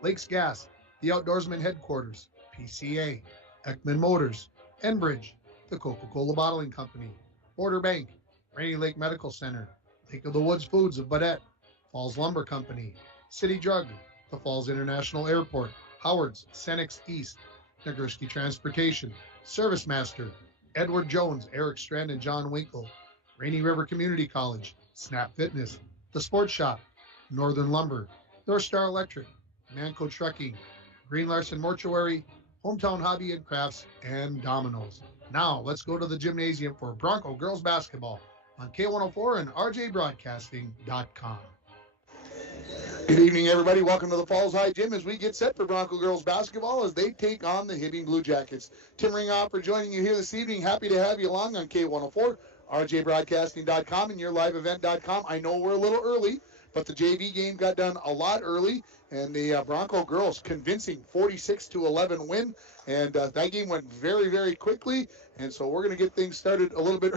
Lakes Gas, the Outdoorsman Headquarters, PCA, Ekman Motors, Enbridge, the Coca-Cola Bottling Company, Border Bank, Rainy Lake Medical Center, Lake of the Woods Foods of Badette, Falls Lumber Company, City Drug, the Falls International Airport, Howard's, Senex East, Nagurski Transportation, Service Master, Edward Jones, Eric Strand, and John Winkle, Rainy River Community College, Snap Fitness, The Sports Shop, Northern Lumber, North Star Electric, Manco Trucking, Green Larson Mortuary, Hometown Hobby and Crafts, and Domino's. Now, let's go to the gymnasium for Bronco girls basketball on K104 and RJBroadcasting.com. Good evening, everybody. Welcome to the Falls High Gym as we get set for Bronco girls basketball as they take on the Hibbing Blue Jackets. Tim Ringhofer joining you here this evening. Happy to have you along on K104, RJBroadcasting.com, and YourLiveEvent.com. I know we're a little early, but the JV game got done a lot early, and the Bronco girls convincing 46-11 win, and that game went very, very quickly, and so we're going to get things started a little bit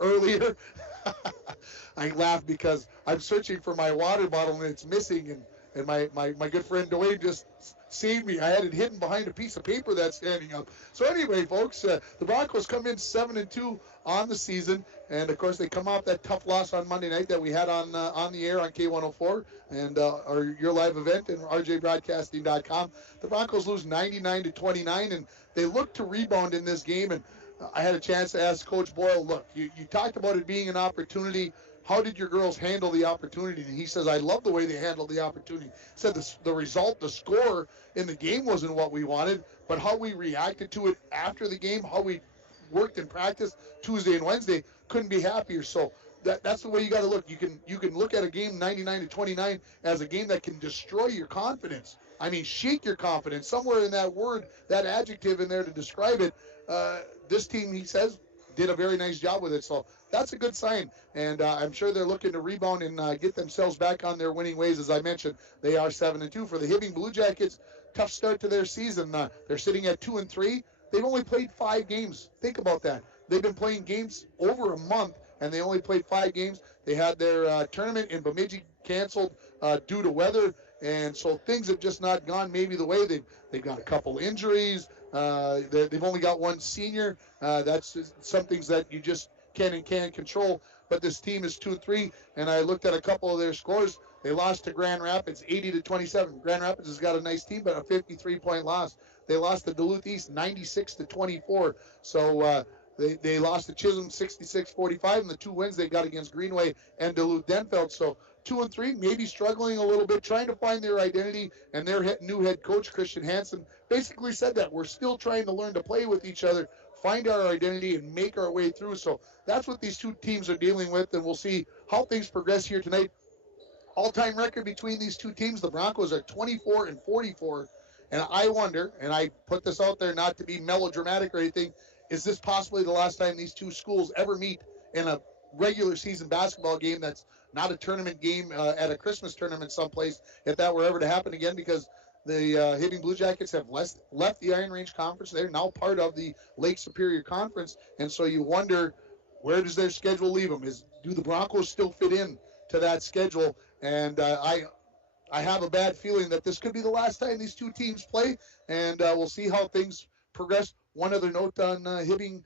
earlier. I laugh because I'm searching for my water bottle and it's missing, and my good friend Dwayne just saved me. I had it hidden behind a piece of paper that's standing up. So anyway, folks, the Broncos come in 7-2 on the season, and of course they come off that tough loss on Monday night that we had on the air on K104 and your live event and RJBroadcasting.com. The Broncos lose 99-29, and they look to rebound in this game. And I had a chance to ask Coach Boyle, look, you talked about it being an opportunity. How did your girls handle the opportunity? And he says, I love the way they handled the opportunity. He said the result, the score in the game wasn't what we wanted, but how we reacted to it after the game, how we worked in practice Tuesday and Wednesday, couldn't be happier. So that's the way you got to look. You can look at a game 99-29 as a game that can destroy your confidence. I mean, shake your confidence. Somewhere in that word, that adjective in there to describe it, this team, he says, did a very nice job with it. So that's a good sign. And I'm sure they're looking to rebound and get themselves back on their winning ways. As I mentioned, they are 7-2. For the Hibbing Blue Jackets, tough start to their season. They're sitting at 2-3. They've only played 5 games. Think about that. They've been playing games over a month, and they only played 5 games. They had their tournament in Bemidji canceled due to weather, and so things have just not gone maybe the way they've got a couple injuries. They've only got one senior. That's just some things that you just can't control. But this team is 2-3, and I looked at a couple of their scores. They lost to Grand Rapids 80-27. Grand Rapids has got a nice team, but a 53-point loss. They lost to Duluth East 96-24. So they lost to Chisholm 66-45, and the 2 wins they got against Greenway and Duluth Denfeld. So 2-3, maybe struggling a little bit, trying to find their identity, and their new head coach, Christian Hansen, basically said that we're still trying to learn to play with each other, find our identity, and make our way through. So that's what these two teams are dealing with, and we'll see how things progress here tonight. All-time record between these two teams, the Broncos are 24-44, and I wonder, and I put this out there not to be melodramatic or anything, is this possibly the last time these two schools ever meet in a regular season basketball game that's not a tournament game at a Christmas tournament someplace, if that were ever to happen again, because the Hibbing Blue Jackets have left the Iron Range Conference. They're now part of the Lake Superior Conference, and so you wonder, where does their schedule leave them? Do the Broncos still fit in to that schedule? And I have a bad feeling that this could be the last time these two teams play, and we'll see how things progress. One other note on Hibbing,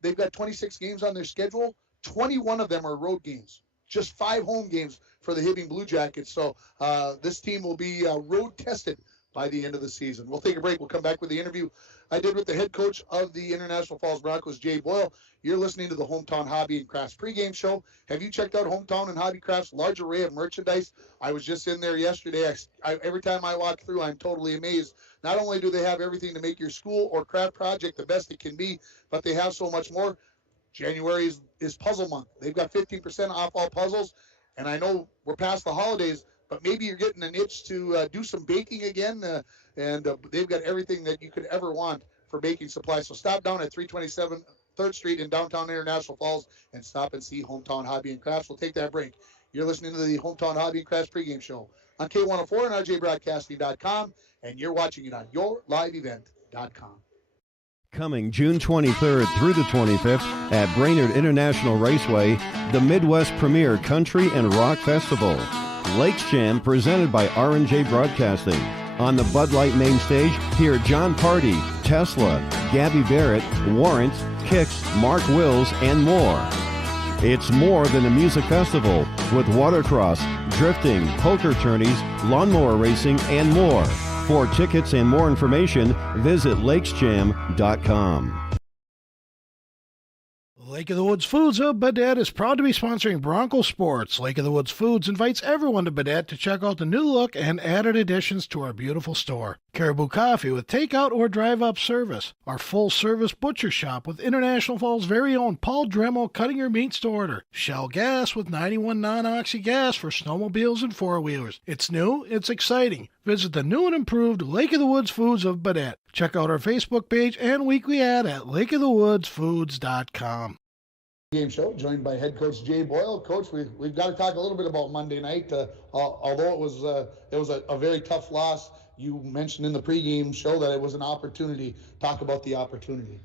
they've got 26 games on their schedule. 21 of them are road games. Just 5 home games for the Hibbing Blue Jackets. So this team will be road tested by the end of the season. We'll take a break. We'll come back with the interview I did with the head coach of the International Falls Broncos, Jay Boyle. You're listening to the Hometown Hobby and Crafts pregame show. Have you checked out Hometown and Hobby Crafts' large array of merchandise? I was just in there yesterday. Every time I walk through, I'm totally amazed. Not only do they have everything to make your school or craft project the best it can be, but they have so much more. January is puzzle month. They've got 15% off all puzzles, and I know we're past the holidays, but maybe you're getting an itch to do some baking again, and they've got everything that you could ever want for baking supplies. So stop down at 327 3rd Street in downtown International Falls and stop and see Hometown Hobby and Crafts. We'll take that break. You're listening to the Hometown Hobby and Crafts pregame show on K104 and RJBroadcasting.com, and you're watching it on YourLiveEvent.com. Coming June 23rd through the 25th at Brainerd International Raceway, the Midwest Premier Country and Rock Festival. Lakes Jam presented by R&J Broadcasting. On the Bud Light main stage, hear John Party, Tesla, Gabby Barrett, Warrant, Kix, Mark Wills, and more. It's more than a music festival with watercross, drifting, poker tourneys, lawnmower racing, and more. For tickets and more information, visit lakesjam.com. Lake of the Woods Foods of Baudette is proud to be sponsoring Broncos sports. Lake of the Woods Foods invites everyone to Baudette to check out the new look and added additions to our beautiful store. Caribou Coffee with takeout or drive-up service. Our full-service butcher shop with International Falls' very own Paul Dremel cutting your meats to order. Shell Gas with 91 non-oxy gas for snowmobiles and four-wheelers. It's new, it's exciting. Visit the new and improved Lake of the Woods Foods of Baudette. Check out our Facebook page and weekly ad at lakeofthewoodsfoods.com. Game show joined by head coach Jay Boyle. Coach, we've got to talk a little bit about Monday night. Although it was a very tough loss, you mentioned in the pregame show that it was an opportunity. Talk about the opportunity.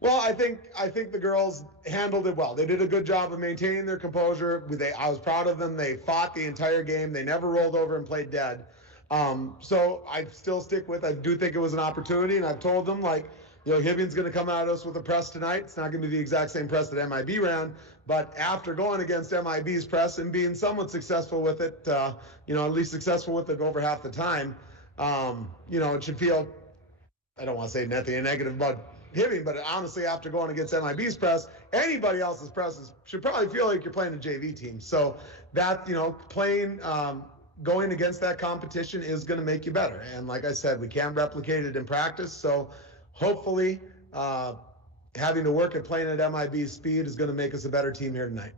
Well, I think the girls handled it well. They did a good job of maintaining their composure. I was proud of them. They fought the entire game. They never rolled over and played dead. So I still stick with. I do think it was an opportunity, and I've told them Hibbing's going to come at us with a press tonight. It's not going to be the exact same press that MIB ran, but after going against MIB's press and being somewhat successful with it, at least successful with it over half the time, it should feel, I don't want to say nothing negative about Hibbing, but honestly, after going against MIB's press, anybody else's press should probably feel like you're playing a JV team. So that, going against that competition is going to make you better. And like I said, we can't replicate it in practice, so hopefully, having to work at playing at MIB's speed is going to make us a better team here tonight.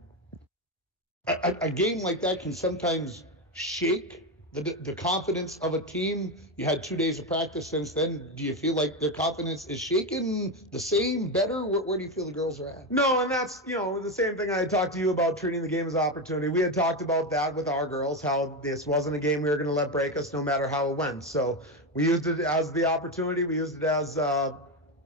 A game like that can sometimes shake the confidence of a team. You had 2 days of practice since then. Do you feel like their confidence is shaken, the same, better? Where do you feel the girls are at? No, and that's, the same thing I had talked to you about, treating the game as an opportunity. We had talked about that with our girls, how this wasn't a game we were going to let break us no matter how it went. So we used it as the opportunity. We used it as, a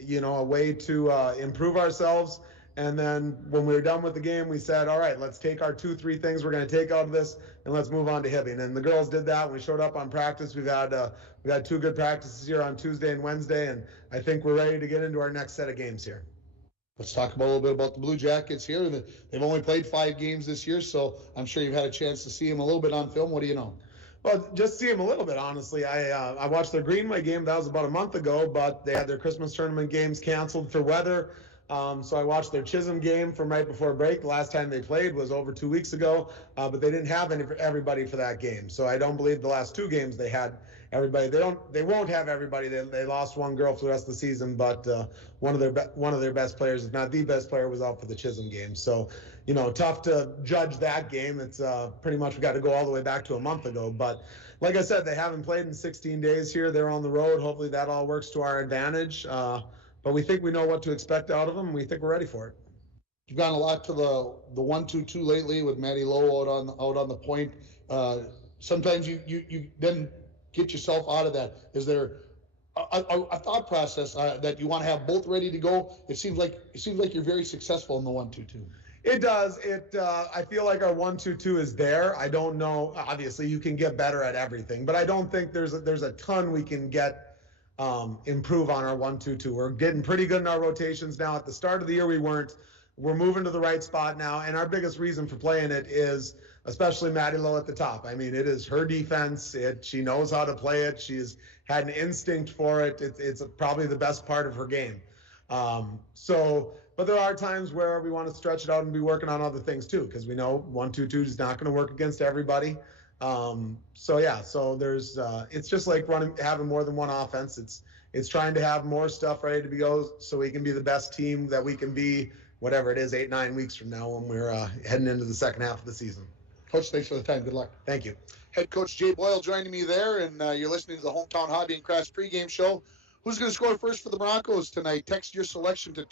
way to improve ourselves. And then when we were done with the game, we said, all right, let's take our 2-3 things we're going to take out of this, and let's move on to Hibbing. And the girls did that. We showed up on practice. We've had 2 good practices here on Tuesday and Wednesday, and I think we're ready to get into our next set of games here. Let's talk a little bit about the Blue Jackets here. They've only played 5 games this year, so I'm sure you've had a chance to see them a little bit on film. What do you know? Well, just see them a little bit, honestly. I watched their Greenway game. That was about a month ago, but they had their Christmas tournament games canceled for weather. So I watched their Chisholm game from right before break. The last time they played was over 2 weeks ago, but they didn't have everybody for that game. So I don't believe the last 2 games they had everybody. They won't have everybody. They lost one girl for the rest of the season, but one of their best players, if not the best player, was out for the Chisholm game. So, tough to judge that game. It's pretty much we got to go all the way back to a month ago. But like I said, they haven't played in 16 days here. They're on the road. Hopefully that all works to our advantage. But we think we know what to expect out of them, and we think we're ready for it. You've gone a lot to the 1-2-2 lately with Maddie Lowe out on the point. Sometimes you then get yourself out of that. Is there a thought process that you want to have both ready to go? It seems like you're very successful in the 1-2-2. It does. I feel like our 1-2-2 is there. I don't know. Obviously, you can get better at everything, but I don't think there's a ton we can get. Improve on our 1-2-2. We're getting pretty good in our rotations now. At the start of the year, we weren't. We're moving to the right spot now, and our biggest reason for playing it is especially Maddie Lowe at the top. I mean, it is her defense. She knows how to play it. She's had an instinct for it. It's probably the best part of her game. But there are times where we want to stretch it out and be working on other things too, because we know 1-2-2 is not going to work against everybody. So there's it's just like having more than one offense. It's trying to have more stuff ready to go so we can be the best team that we can be, whatever it is, 8-9 weeks from now when we're heading into the second half of the season. Coach, thanks for the time. Good luck. Thank you. Head coach Jay Boyle joining me there, and you're listening to the Hometown Hobby and Crafts pregame show. Who's going to score first for the Broncos tonight? Text your selection to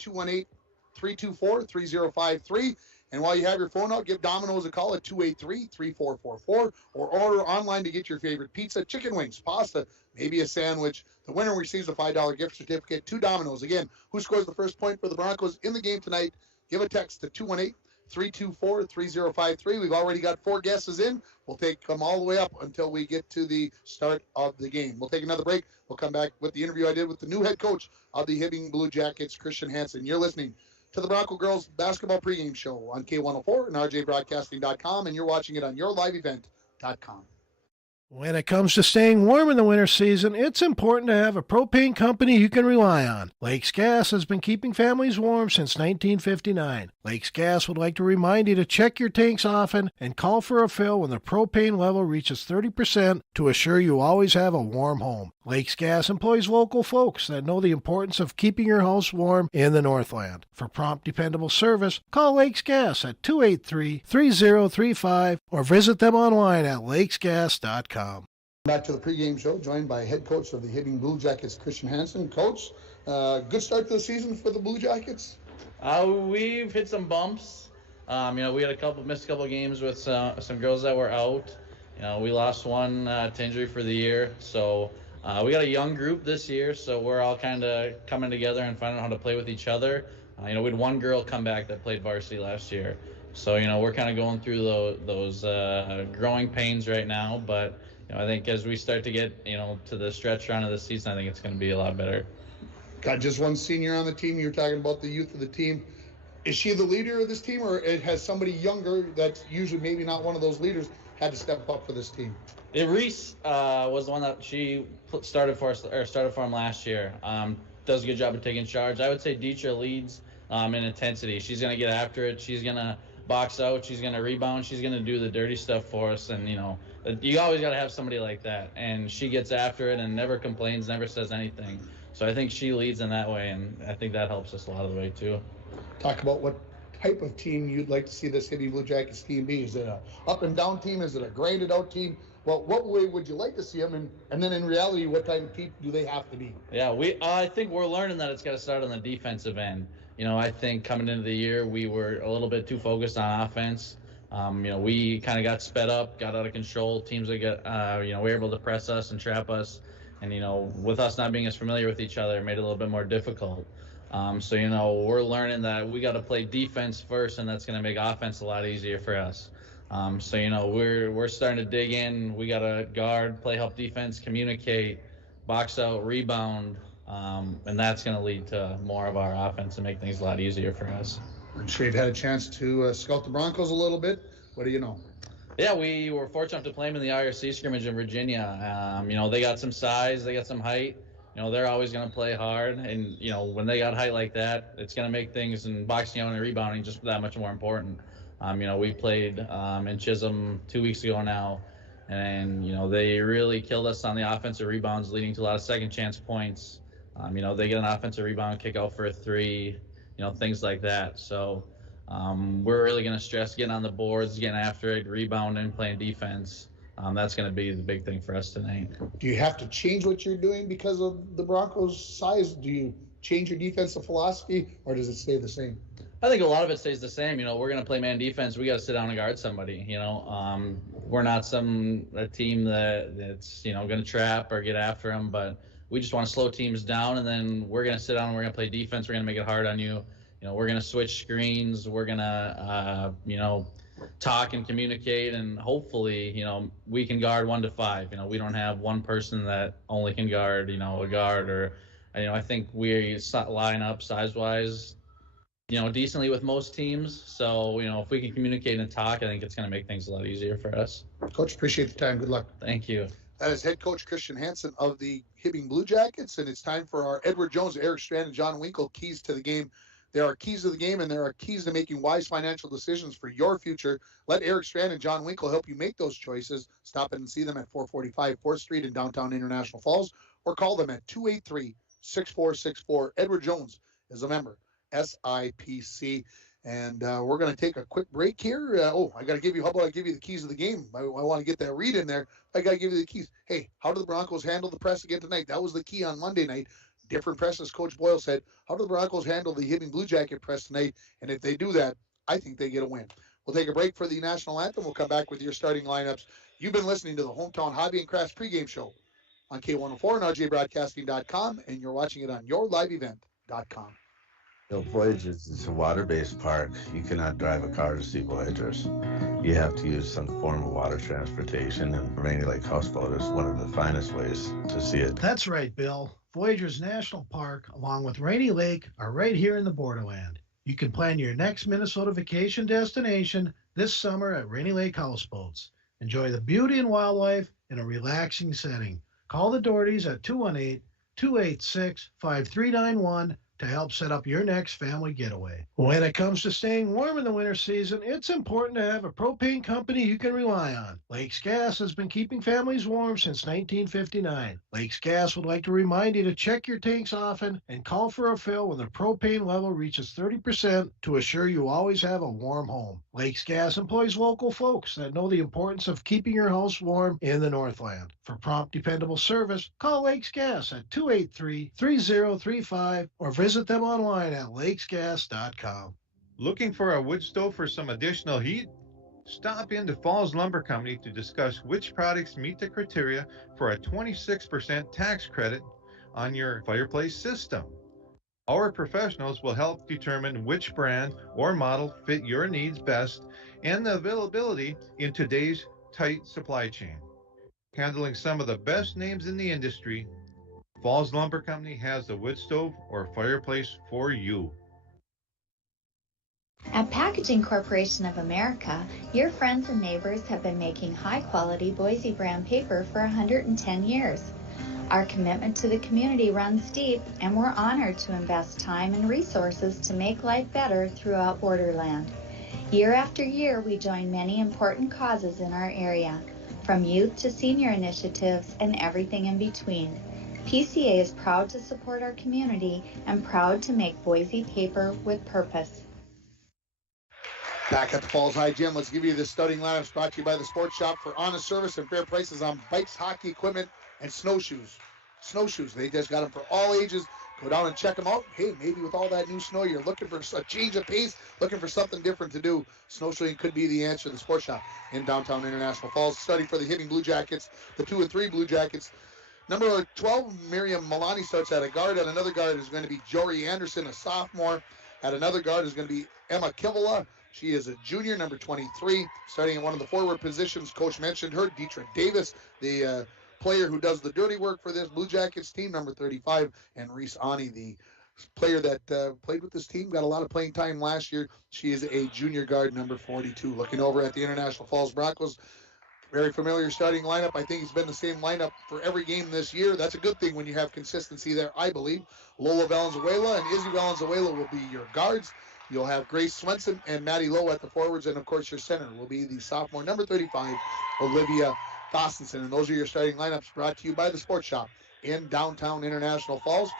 218-324-3053. And while you have your phone out, give Domino's a call at 283-3444 or order online to get your favorite pizza, chicken wings, pasta, maybe a sandwich. The winner receives a $5 gift certificate to Domino's. Again, who scores the first point for the Broncos in the game tonight? Give a text to 324-3053. We've already got 4 guesses in. We'll take them all the way up until we get to the start of the game. We'll take another break. We'll come back with the interview I did with the new head coach of the Hibbing Blue Jackets, Christian Hansen. You're listening to the Bronco Girls Basketball Pregame Show on K104 and RJBroadcasting.com, and you're watching it on yourliveevent.com. When it comes to staying warm in the winter season, it's important to have a propane company you can rely on. Lakes Gas has been keeping families warm since 1959. Lakes Gas would like to remind you to check your tanks often and call for a fill when the propane level reaches 30% to assure you always have a warm home. Lakes Gas employs local folks that know the importance of keeping your house warm in the Northland. For prompt, dependable service, call Lakes Gas at 283-3035 or visit them online at lakesgas.com. Back to the pregame show, joined by head coach of the Hibbing Blue Jackets, Christian Hansen. Coach, good start to the season for the Blue Jackets? We've hit some bumps. We had missed a couple games with some girls that were out. We lost one to injury for the year. So we got a young group this year, so we're all kind of coming together and finding out how to play with each other. We had one girl come back that played varsity last year. So, we're kind of going through those growing pains right now. But, I think as we start to get, to the stretch run of the season, I think it's going to be a lot better. Got just one senior on the team. You're talking about the youth of the team. Is she the leader of this team, or has somebody younger that's usually maybe not one of those leaders had to step up for this team? Reese was the one that she started for him last year. Does a good job of taking charge. I would say Dietra leads in intensity. She's going to get after it. She's going to box out. She's going to rebound. She's going to do the dirty stuff for us. And, you always got to have somebody like that. And she gets after it and never complains, never says anything. So I think she leads in that way, and I think that helps us a lot of the way too. Talk about what type of team you'd like to see this Hibbing Blue Jackets team be. Is it a up and down team? Is it a grinded out team? Well, what way would you like to see them? And then in reality, what type of team do they have to be? Yeah, I think we're learning that it's got to start on the defensive end. I think coming into the year, we were a little bit too focused on offense. We kind of got sped up, got out of control. Teams that were able to press us and trap us. And, with us not being as familiar with each other, it made it a little bit more difficult. So, we're learning that we got to play defense first, and that's going to make offense a lot easier for us. So, we're starting to dig in. We got to guard, play help defense, communicate, box out, rebound, and that's going to lead to more of our offense and make things a lot easier for us. I'm sure you've had a chance to scout the Broncos a little bit. What do you know? Yeah, we were fortunate to play them in the IRC scrimmage in Virginia. They got some size, they got some height. They're always going to play hard. And, when they got height like that, it's going to make things in boxing out and rebounding just that much more important. We played in Chisholm 2 weeks ago now. And, they really killed us on the offensive rebounds, leading to a lot of second chance points. They get an offensive rebound, kick out for a three, things like that. So we're really going to stress getting on the boards, getting after it, rebounding, playing defense. That's going to be the big thing for us tonight. Do you have to change what you're doing because of the Broncos' size? Do you change your defensive philosophy, or does it stay the same? I think a lot of it stays the same. We're going to play man defense. We got to sit down and guard somebody. We're not a team that's going to trap or get after them, but we just want to slow teams down, and then we're going to sit down and we're going to play defense. We're going to make it hard on you. We're going to switch screens. We're going to, talk and communicate, and hopefully, we can guard 1 to 5. We don't have one person that only can guard, a guard, or, I think we line up size-wise, decently with most teams. So, if we can communicate and talk, I think it's going to make things a lot easier for us. Coach, appreciate the time. Good luck. Thank you. That is head coach Christian Hansen of the Hibbing Blue Jackets, and it's time for our Edward Jones, Eric Strand, and John Winkle keys to the game. There are keys to the game, and there are keys to making wise financial decisions for your future. Let Eric Strand and John Winkle help you make those choices. Stop in and see them at 445 4th Street in downtown International Falls, or call them at 283-6464. Edward Jones is a member, SIPC. And we're going to take a quick break here. I got to give you, how about I give you the keys of the game? I want to get that read in there. I got to give you the keys. Hey, how do the Broncos handle the press again tonight? That was the key on Monday night. Different press, as Coach Boyle said. How do the Broncos handle the Hibbing Blue Jacket press tonight? And if they do that, I think they get a win. We'll take a break for the national anthem. We'll come back with your starting lineups. You've been listening to the Hometown Hobby and Crafts pregame show on K104 and RJBroadcasting.com, and you're watching it on yourliveevent.com. Voyagers is a water-based park. You cannot drive a car to see Voyagers. You have to use some form of water transportation, and Rainy Lake Houseboat is one of the finest ways to see it. That's right, Bill. Voyagers National Park, along with Rainy Lake, are right here in the borderland. You can plan your next Minnesota vacation destination this summer at Rainy Lake Houseboats. Enjoy the beauty and wildlife in a relaxing setting. Call the Dohertys at 218-286-5391 to help set up your next family getaway. When it comes to staying warm in the winter season, it's important to have a propane company you can rely on. Lakes Gas has been keeping families warm since 1959. Lakes Gas would like to remind you to check your tanks often and call for a fill when the propane level reaches 30% to assure you always have a warm home. Lakes Gas employs local folks that know the importance of keeping your house warm in the Northland. For prompt, dependable service, call Lakes Gas at 283-3035 or visit them online at lakesgas.com. Looking for a wood stove for some additional heat? Stop into Falls Lumber Company to discuss which products meet the criteria for a 26% tax credit on your fireplace system. Our professionals will help determine which brand or model fit your needs best and the availability in today's tight supply chain. Handling some of the best names in the industry, Falls Lumber Company has the wood stove or fireplace for you. At Packaging Corporation of America, your friends and neighbors have been making high-quality Boise brand paper for 110 years. Our commitment to the community runs deep, and we're honored to invest time and resources to make life better throughout Borderland. Year after year, we join many important causes in our area, from youth to senior initiatives and everything in between. PCA is proud to support our community and proud to make Boise paper with purpose. Back at the Falls High Gym, let's give you the starting lineups brought to you by the Sports Shop for honest service and fair prices on bikes, hockey equipment, and snowshoes. Snowshoes, they just got them for all ages. Go down and check them out. Hey, maybe with all that new snow, you're looking for a change of pace, looking for something different to do. Snowshoeing could be the answer. The Sports Shop in downtown International Falls. Starting for the Hibbing Blue Jackets, the 2 and 3 Blue Jackets. Number 12, Miriam Milani starts at a guard. At another guard is going to be Jory Anderson, a sophomore. At another guard is going to be Emma Kivala. She is a junior, number 23. Starting in one of the forward positions, Coach mentioned her, Deetra Davis, the player who does the dirty work for this Blue Jackets team, number 35. And Reese Ani, the player that played with this team, got a lot of playing time last year. She is a junior guard, number 42. Looking over at the International Falls Broncos, very familiar starting lineup. I think it's been the same lineup for every game this year. That's a good thing when you have consistency there, I believe. Lola Valenzuela and Izzy Valenzuela will be your guards. You'll have Grace Swenson and Maddie Lowe at the forwards. And, of course, your center will be the sophomore, number 35, Olivia Thossenson. And those are your starting lineups brought to you by the Sports Shop in downtown International Falls.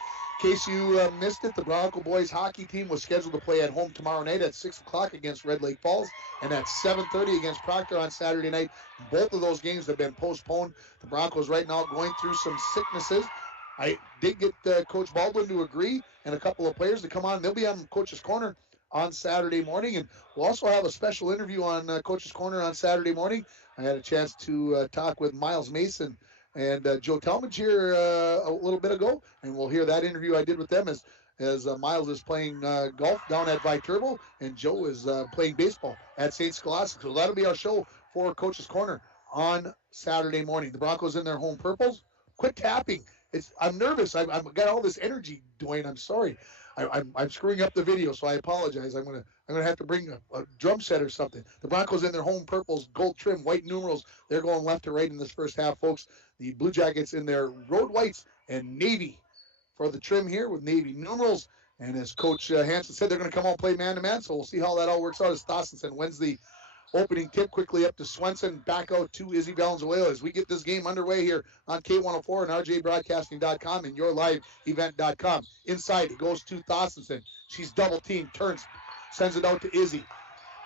In case you missed it, the Bronco boys hockey team was scheduled to play at home tomorrow night at 6 o'clock against Red Lake Falls and at 7:30 against Proctor on Saturday night. Both of those games have been postponed. The Broncos right now going through some sicknesses. I did get Coach Baldwin to agree and a couple of players to come on. They'll be on Coach's Corner on Saturday morning, and we'll also have a special interview on Coach's Corner on Saturday morning. I had a chance to talk with Miles Mason and Joe Talmadge here a little bit ago, and we'll hear that interview I did with them as Miles is playing golf down at Viterbo, and Joe is playing baseball at St. Scholastic. So that'll be our show for Coach's Corner on Saturday morning. The Broncos in their home purples. Quit tapping. I'm nervous. I've got all this energy, Dwayne. I'm sorry. I'm screwing up the video, so I apologize. I'm gonna have to bring a drum set or something. The Broncos in their home purples, gold trim, white numerals. They're going left to right in this first half, folks. The Blue Jackets in their road whites and navy for the trim here with navy numerals. And as Coach Hansen said, they're going to come out and play man-to-man, so we'll see how that all works out as Thossenson wins the opening tip quickly up to Swenson, back out to Izzy Valenzuela as we get this game underway here on K104 and RJBroadcasting.com and YourLiveEvent.com. Inside, it goes to Thossenson. She's double-teamed, turns, sends it out to Izzy.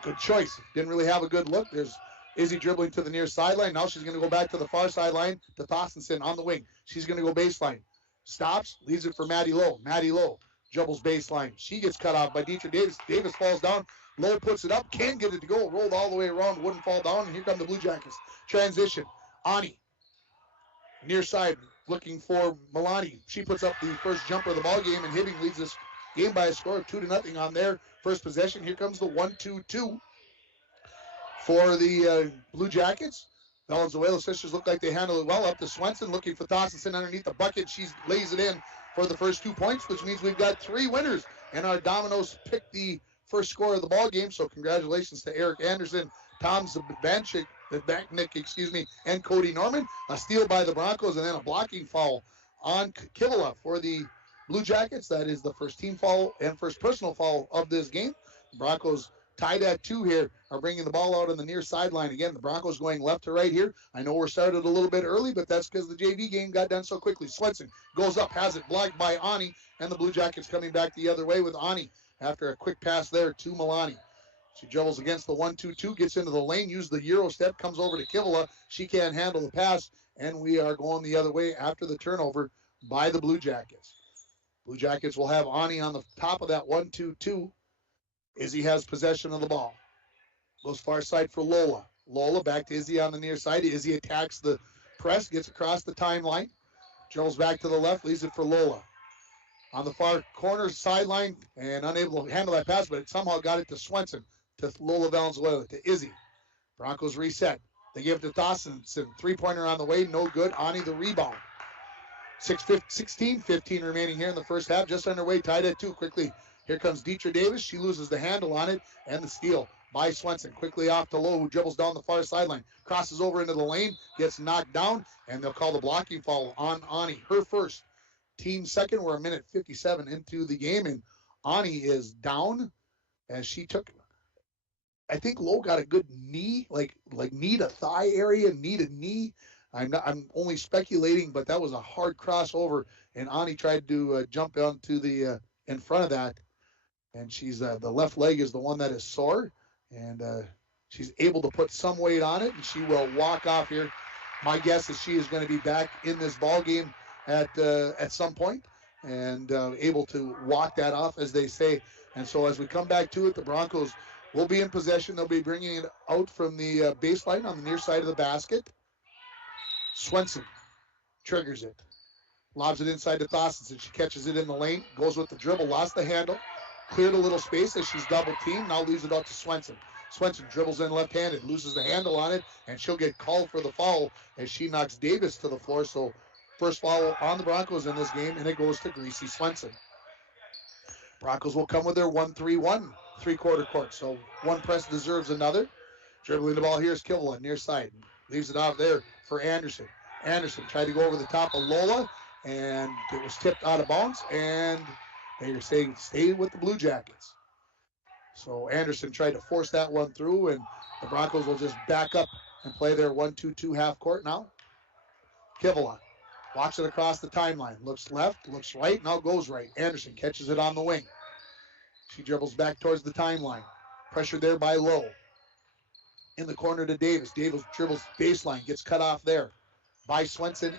Good choice. Didn't really have a good look. There's Izzy dribbling to the near sideline. Now she's going to go back to the far sideline to Thossenson on the wing. She's going to go baseline. Stops, leaves it for Maddie Lowe. Maddie Lowe dribbles baseline. She gets cut off by Deetra Davis. Davis falls down. Lowe puts it up, can get it to go, rolled all the way around, wouldn't fall down, and here come the Blue Jackets. Transition, Ani, near side, looking for Milani. She puts up the first jumper of the ball game, and Hibbing leads us game by a score of 2-0 on their first possession. Here comes the 1-2-2 for the Blue Jackets. Valenzuela sisters look like they handle it well. Up to Swenson, looking for Dawson underneath the bucket. She lays it in for the first 2 points, which means we've got 3 winners. And our Dominoes picked the first score of the ball game. So congratulations to Eric Anderson, Tom Zabanchik, and Cody Norman. A steal by the Broncos, and then a blocking foul on Kivila for the Blue Jackets. That is the first team foul and first personal foul of this game. The Broncos tied at 2 here, are bringing the ball out on the near sideline. Again, the Broncos going left to right here. I know we're started a little bit early, but that's because the JV game got done so quickly. Swenson goes up, has it blocked by Ani, and the Blue Jackets coming back the other way with Ani after a quick pass there to Milani. She dribbles against the 1-2-2, gets into the lane, uses the Euro step, comes over to Kivila. She can't handle the pass, and we are going the other way after the turnover by the Blue Jackets. Blue Jackets will have Ani on the top of that 1-2-2. Izzy has possession of the ball. Goes far side for Lola. Lola back to Izzy on the near side. Izzy attacks the press, gets across the timeline. Dribbles back to the left, leaves it for Lola. On the far corner sideline and unable to handle that pass, but it somehow got it to Swenson, to Lola Valenzuela, to Izzy. Broncos reset. They give it to Dawsonson. 3-pointer on the way, no good. Ani the rebound. 16-15 remaining here in the first half. Just underway, tied at 2 quickly. Here comes Deetra Davis. She loses the handle on it, and the steal by Swenson. Quickly off to Lowe, who dribbles down the far sideline. Crosses over into the lane, gets knocked down, and they'll call the blocking foul on Ani. Her first, team second. We're a minute 57 into the game, and Ani is down as she took, I think Lowe got a good knee, like knee to thigh area, knee to knee. I'm only speculating, but that was a hard crossover, and Ani tried to jump onto the in front of that. And she's the left leg is the one that is sore, and she's able to put some weight on it, and she will walk off here. My guess is she is going to be back in this ball game at some point, and able to walk that off, as they say. And so as we come back to it, the Broncos will be in possession. They'll be bringing it out from the baseline on the near side of the basket. Swenson triggers it, lobs it inside to Dawson. She catches it in the lane, goes with the dribble, lost the handle. Cleared a little space as she's double teamed. Now leaves it out to Swenson. Swenson dribbles in left-handed, loses the handle on it, and she'll get called for the foul as she knocks Davis to the floor. So first foul on the Broncos in this game, and it goes to Greasy Swenson. Broncos will come with their 1-3-1 three-quarter court. So one press deserves another. Dribbling the ball here is Kivila, near side. Leaves it out there for Anderson. Anderson tried to go over the top of Lola, and it was tipped out of bounds, and they're saying stay with the Blue Jackets. So Anderson tried to force that one through, and the Broncos will just back up and play their 1-2-2 half court now. Kivila walks it across the timeline. Looks left, looks right, now goes right. Anderson catches it on the wing. She dribbles back towards the timeline. Pressure there by Lowe. In the corner to Davis. Davis dribbles baseline, gets cut off there by Swenson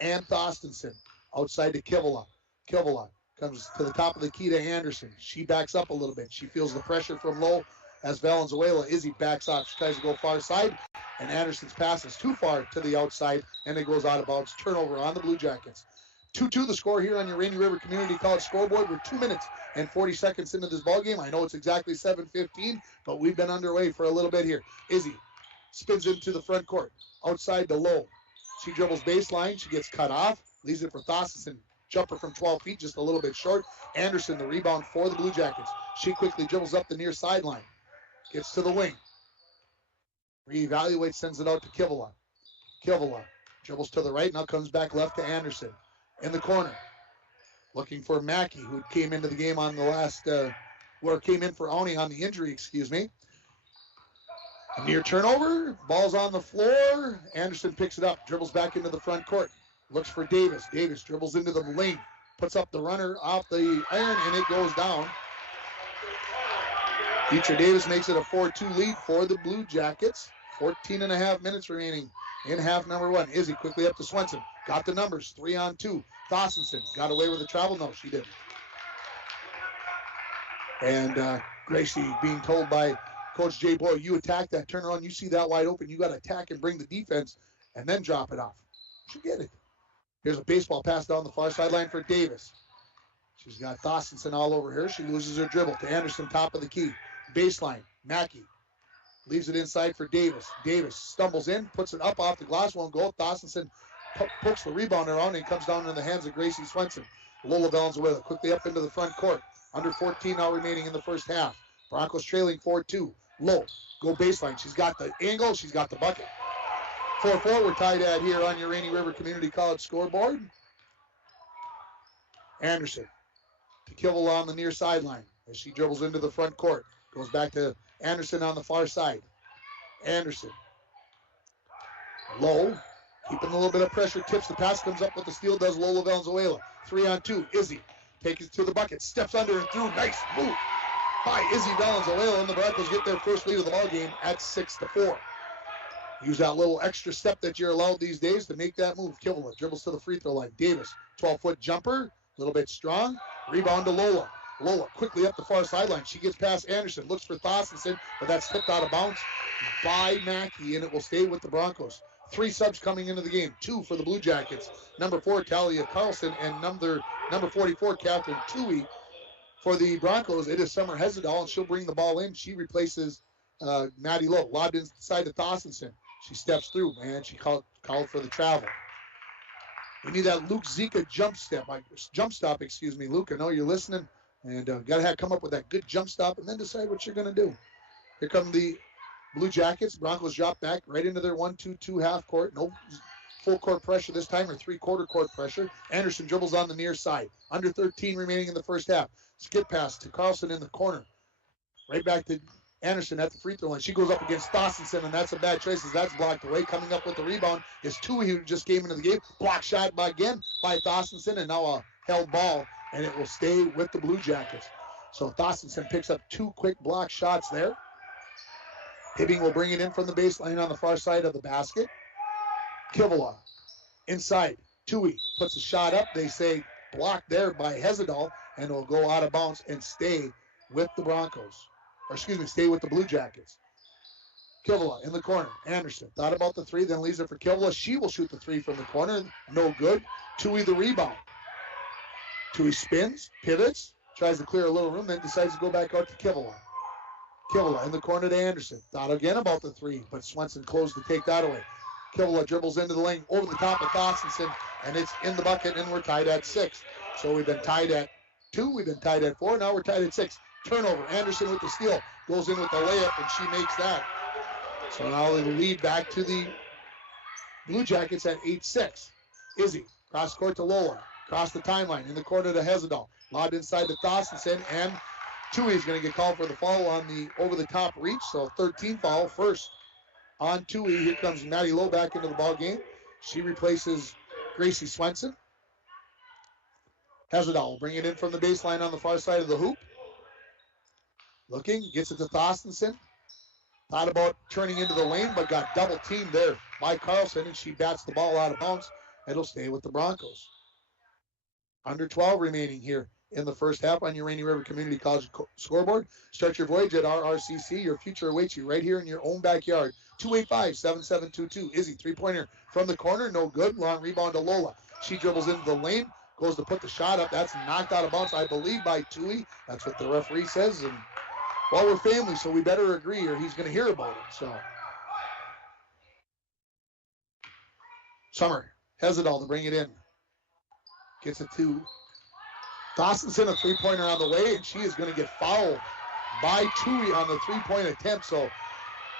and Thorstensen. Outside to Kivila. Kivila comes to the top of the key to Anderson. She backs up a little bit. She feels the pressure from Lowe as Valenzuela. Izzy backs off. She tries to go far side, and Anderson's pass is too far to the outside, and it goes out of bounds. Turnover on the Blue Jackets. 2-2 the score here on your Rainy River Community College scoreboard. We're 2 minutes and 40 seconds into this ball game. I know it's exactly 7:15, but we've been underway for a little bit here. Izzy spins into the front court. Outside to Lowe. She dribbles baseline. She gets cut off. Leaves it for Thorstensen. Jumper from 12 feet, just a little bit short. Anderson, the rebound for the Blue Jackets. She quickly dribbles up the near sideline. Gets to the wing. Reevaluates, sends it out to Kivila. Kivila dribbles to the right, now comes back left to Anderson. In the corner. Looking for Mackey, who came into the game on the last, came in for Oni on the injury, A near turnover. Ball's on the floor. Anderson picks it up, dribbles back into the front court. Looks for Davis. Davis dribbles into the lane. Puts up the runner off the iron, and it goes down. Deetra Davis makes it a 4-2 lead for the Blue Jackets. 14.5 minutes remaining in half number one. Izzy quickly up to Swenson. Got the numbers. 3-on-2. Thorstensen got away with the travel. No, she didn't. And Gracie being told by Coach Jay Boy, you attack that, turn around, you see that wide open, you got to attack and bring the defense and then drop it off. She get it. Here's a baseball pass down the far sideline for Davis. She's got Thossenson all over her. She loses her dribble to Anderson, top of the key. Baseline, Mackey leaves it inside for Davis. Davis stumbles in, puts it up off the glass, won't go. Thossenson pokes the rebound around and comes down in the hands of Gracie Swenson. Lola Valenzuela quickly up into the front court. Under 14 now remaining in the first half. Broncos trailing 4-2. Low, go baseline. She's got the angle, she's got the bucket. 4-4 we're tied at here on your Rainy River Community College scoreboard. Anderson to Kivel on the near sideline as she dribbles into the front court. Goes back to Anderson on the far side. Anderson. Low, keeping a little bit of pressure, tips the pass, comes up with the steal, does Lola Valenzuela. 3-on-2, Izzy takes it to the bucket, steps under and through. Nice move by Izzy Valenzuela, and the Broncos get their first lead of the ball game at 6-4. Use that little extra step that you're allowed these days to make that move. Kivel dribbles to the free throw line. Davis, 12-foot jumper, a little bit strong. Rebound to Lola. Lola quickly up the far sideline. She gets past Anderson, looks for Thossenson, but that's tipped out of bounds by Mackey, and it will stay with the Broncos. 3 subs coming into the game. 2 for the Blue Jackets. Number 4, Talia Carlson, and number 44, Catherine Toohey. For the Broncos, it is Summer Hezedal, and she'll bring the ball in. She replaces Maddie Lowe. Lobbed inside to Thossenson. She steps through, man. She called for the travel. We need that Luke Zika jump stop, excuse me, Luke. I know you're listening. And got to come up with that good jump stop and then decide what you're going to do. Here come the Blue Jackets. Broncos drop back right into their 1-2-2 half court. No full court pressure this time, or 3/4 court pressure. Anderson dribbles on the near side. Under 13 remaining in the first half. Skip pass to Carlson in the corner. Right back to Anderson at the free throw line. She goes up against Thossenson, and that's a bad choice as that's blocked away. Coming up with the rebound is Toohey, who just came into the game. Block shot by Thossenson, and now a held ball, and it will stay with the Blue Jackets. So Thossenson picks up 2 quick block shots there. Hibbing will bring it in from the baseline on the far side of the basket. Kivel inside. Toohey puts a shot up. They say blocked there by Hezedal, and it will go out of bounds and stay with the Broncos. Or excuse me, stay with the Blue Jackets. Kivel in the corner. Anderson thought about the 3, then leaves it for Kivel. She will shoot the 3 from the corner. No good. Toohey the rebound. Toohey spins, pivots, tries to clear a little room, then decides to go back out to Kivel. Kivel in the corner to Anderson. Thought again about the 3, but Swenson closed to take that away. Kivel dribbles into the lane over the top of Thossenson, and it's in the bucket, and we're tied at 6. So we've been tied at 2, we've been tied at 4, now we're tied at 6. Turnover. Anderson with the steal. Goes in with the layup, and she makes that. So now they lead back to the Blue Jackets at 8-6. Izzy, cross court to Lola. Across the timeline, in the corner to Hezedal. Lobbed inside to Thossenson, and Toohey is going to get called for the foul on the over-the-top reach. So 13 foul, first on Toohey. Here comes Maddie Lowe back into the ball game. She replaces Gracie Swenson. Hezedal will bring it in from the baseline on the far side of the hoop. Looking, gets it to Thossenson. Thought about turning into the lane, but got double-teamed there by Carlson, and she bats the ball out of bounds. It'll stay with the Broncos. Under 12 remaining here in the first half on your Rainy River Community College scoreboard. Start your voyage at RRCC. Your future awaits you right here in your own backyard. 285-7722. Izzy, 3-pointer from the corner. No good. Long rebound to Lola. She dribbles into the lane. Goes to put the shot up. That's knocked out of bounds, I believe, by Toohey. That's what the referee says. And, well, we're family, so we better agree or he's going to hear about it. So, Summer, Hezedal to bring it in. Gets it to Thossenson, a 3-pointer on the way, and she is going to get fouled by Toohey on the 3-point attempt. So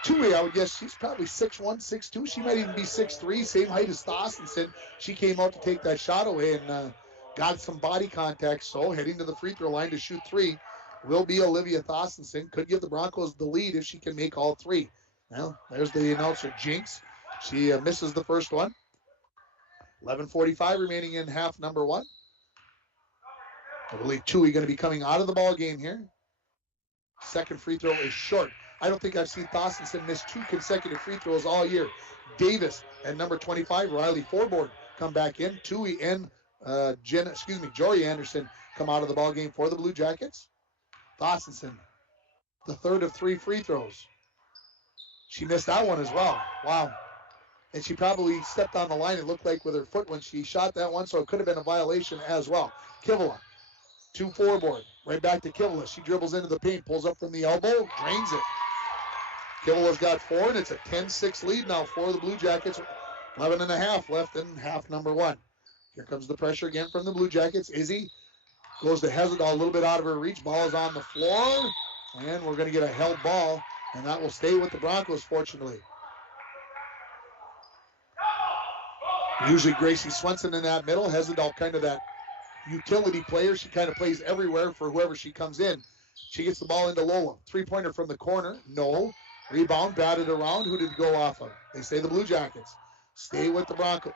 Toohey, I would guess she's probably 6'1", 6'2". She might even be 6'3", same height as Thossenson. She came out to take that shot away and got some body contact. So heading to the free throw line to shoot 3 will be Olivia Thossenson. Could give the Broncos the lead if she can make all 3. Well, there's the announcer, Jinx. She misses the first one. 11:45 remaining in half number 1. I believe Toohey going to be coming out of the ball game here. Second free throw is short. I don't think I've seen Thossenson miss 2 consecutive free throws all year. Davis and number 25, Riley Forboard, come back in. Toohey and Jory Anderson come out of the ball game for the Blue Jackets. Thossenson, the third of 3 free throws. She missed that one as well. Wow. And she probably stepped on the line, it looked like, with her foot when she shot that one, so it could have been a violation as well. Kivel to forward. Right back to Kivela. She dribbles into the paint, pulls up from the elbow, drains it. Kivela's got 4, and it's a 10-6 lead now for the Blue Jackets. 11.5 left in half number 1. Here comes the pressure again from the Blue Jackets. Izzy goes to Hessedal, a little bit out of her reach. Ball is on the floor, and we're going to get a held ball, and that will stay with the Broncos, fortunately. Usually Gracie Swenson in that middle. Hessedal kind of that utility player. She kind of plays everywhere for whoever she comes in. She gets the ball into Lola. 3-pointer from the corner. No. Rebound, batted around. Who did it go off of? They say the Blue Jackets. Stay with the Broncos.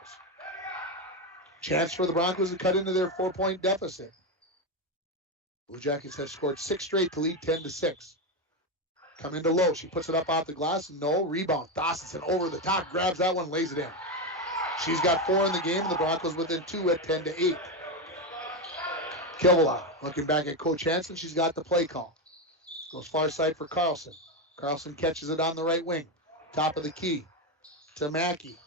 Chance for the Broncos to cut into their 4-point deficit. Blue Jackets have scored 6 straight to lead 10-6. Come into Low. She puts it up off the glass. No. Rebound. Dawsonson over the top. Grabs that one. Lays it in. She's got 4 in the game. The Broncos within 2 at 10-8. Kivela looking back at Coach Hansen. She's got the play call. Goes far side for Carlson. Carlson catches it on the right wing. Top of the key to Mackey.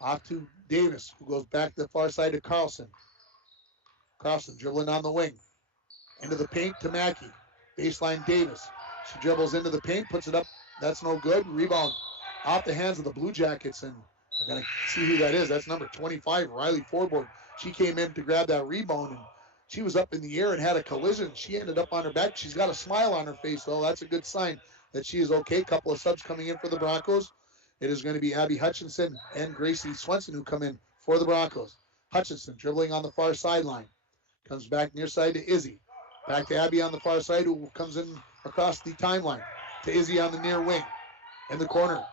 Off to Davis, who goes back to the far side to Carlson. Carlson dribbling on the wing. Into the paint to Mackey. Baseline Davis. She dribbles into the paint, puts it up. That's no good. Rebound off the hands of the Blue Jackets. And I got to see who that is. That's number 25, Riley Forborg. She came in to grab that rebound, and she was up in the air and had a collision. She ended up on her back. She's got a smile on her face, though. That's a good sign that she is okay. Couple of subs coming in for the Broncos. It is going to be Abby Hutchinson and Gracie Swenson who come in for the Broncos. Hutchinson dribbling on the far sideline. Comes back near side to Izzy. Back to Abby on the far side, who comes in across the timeline. To Izzy on the near wing. In the corner.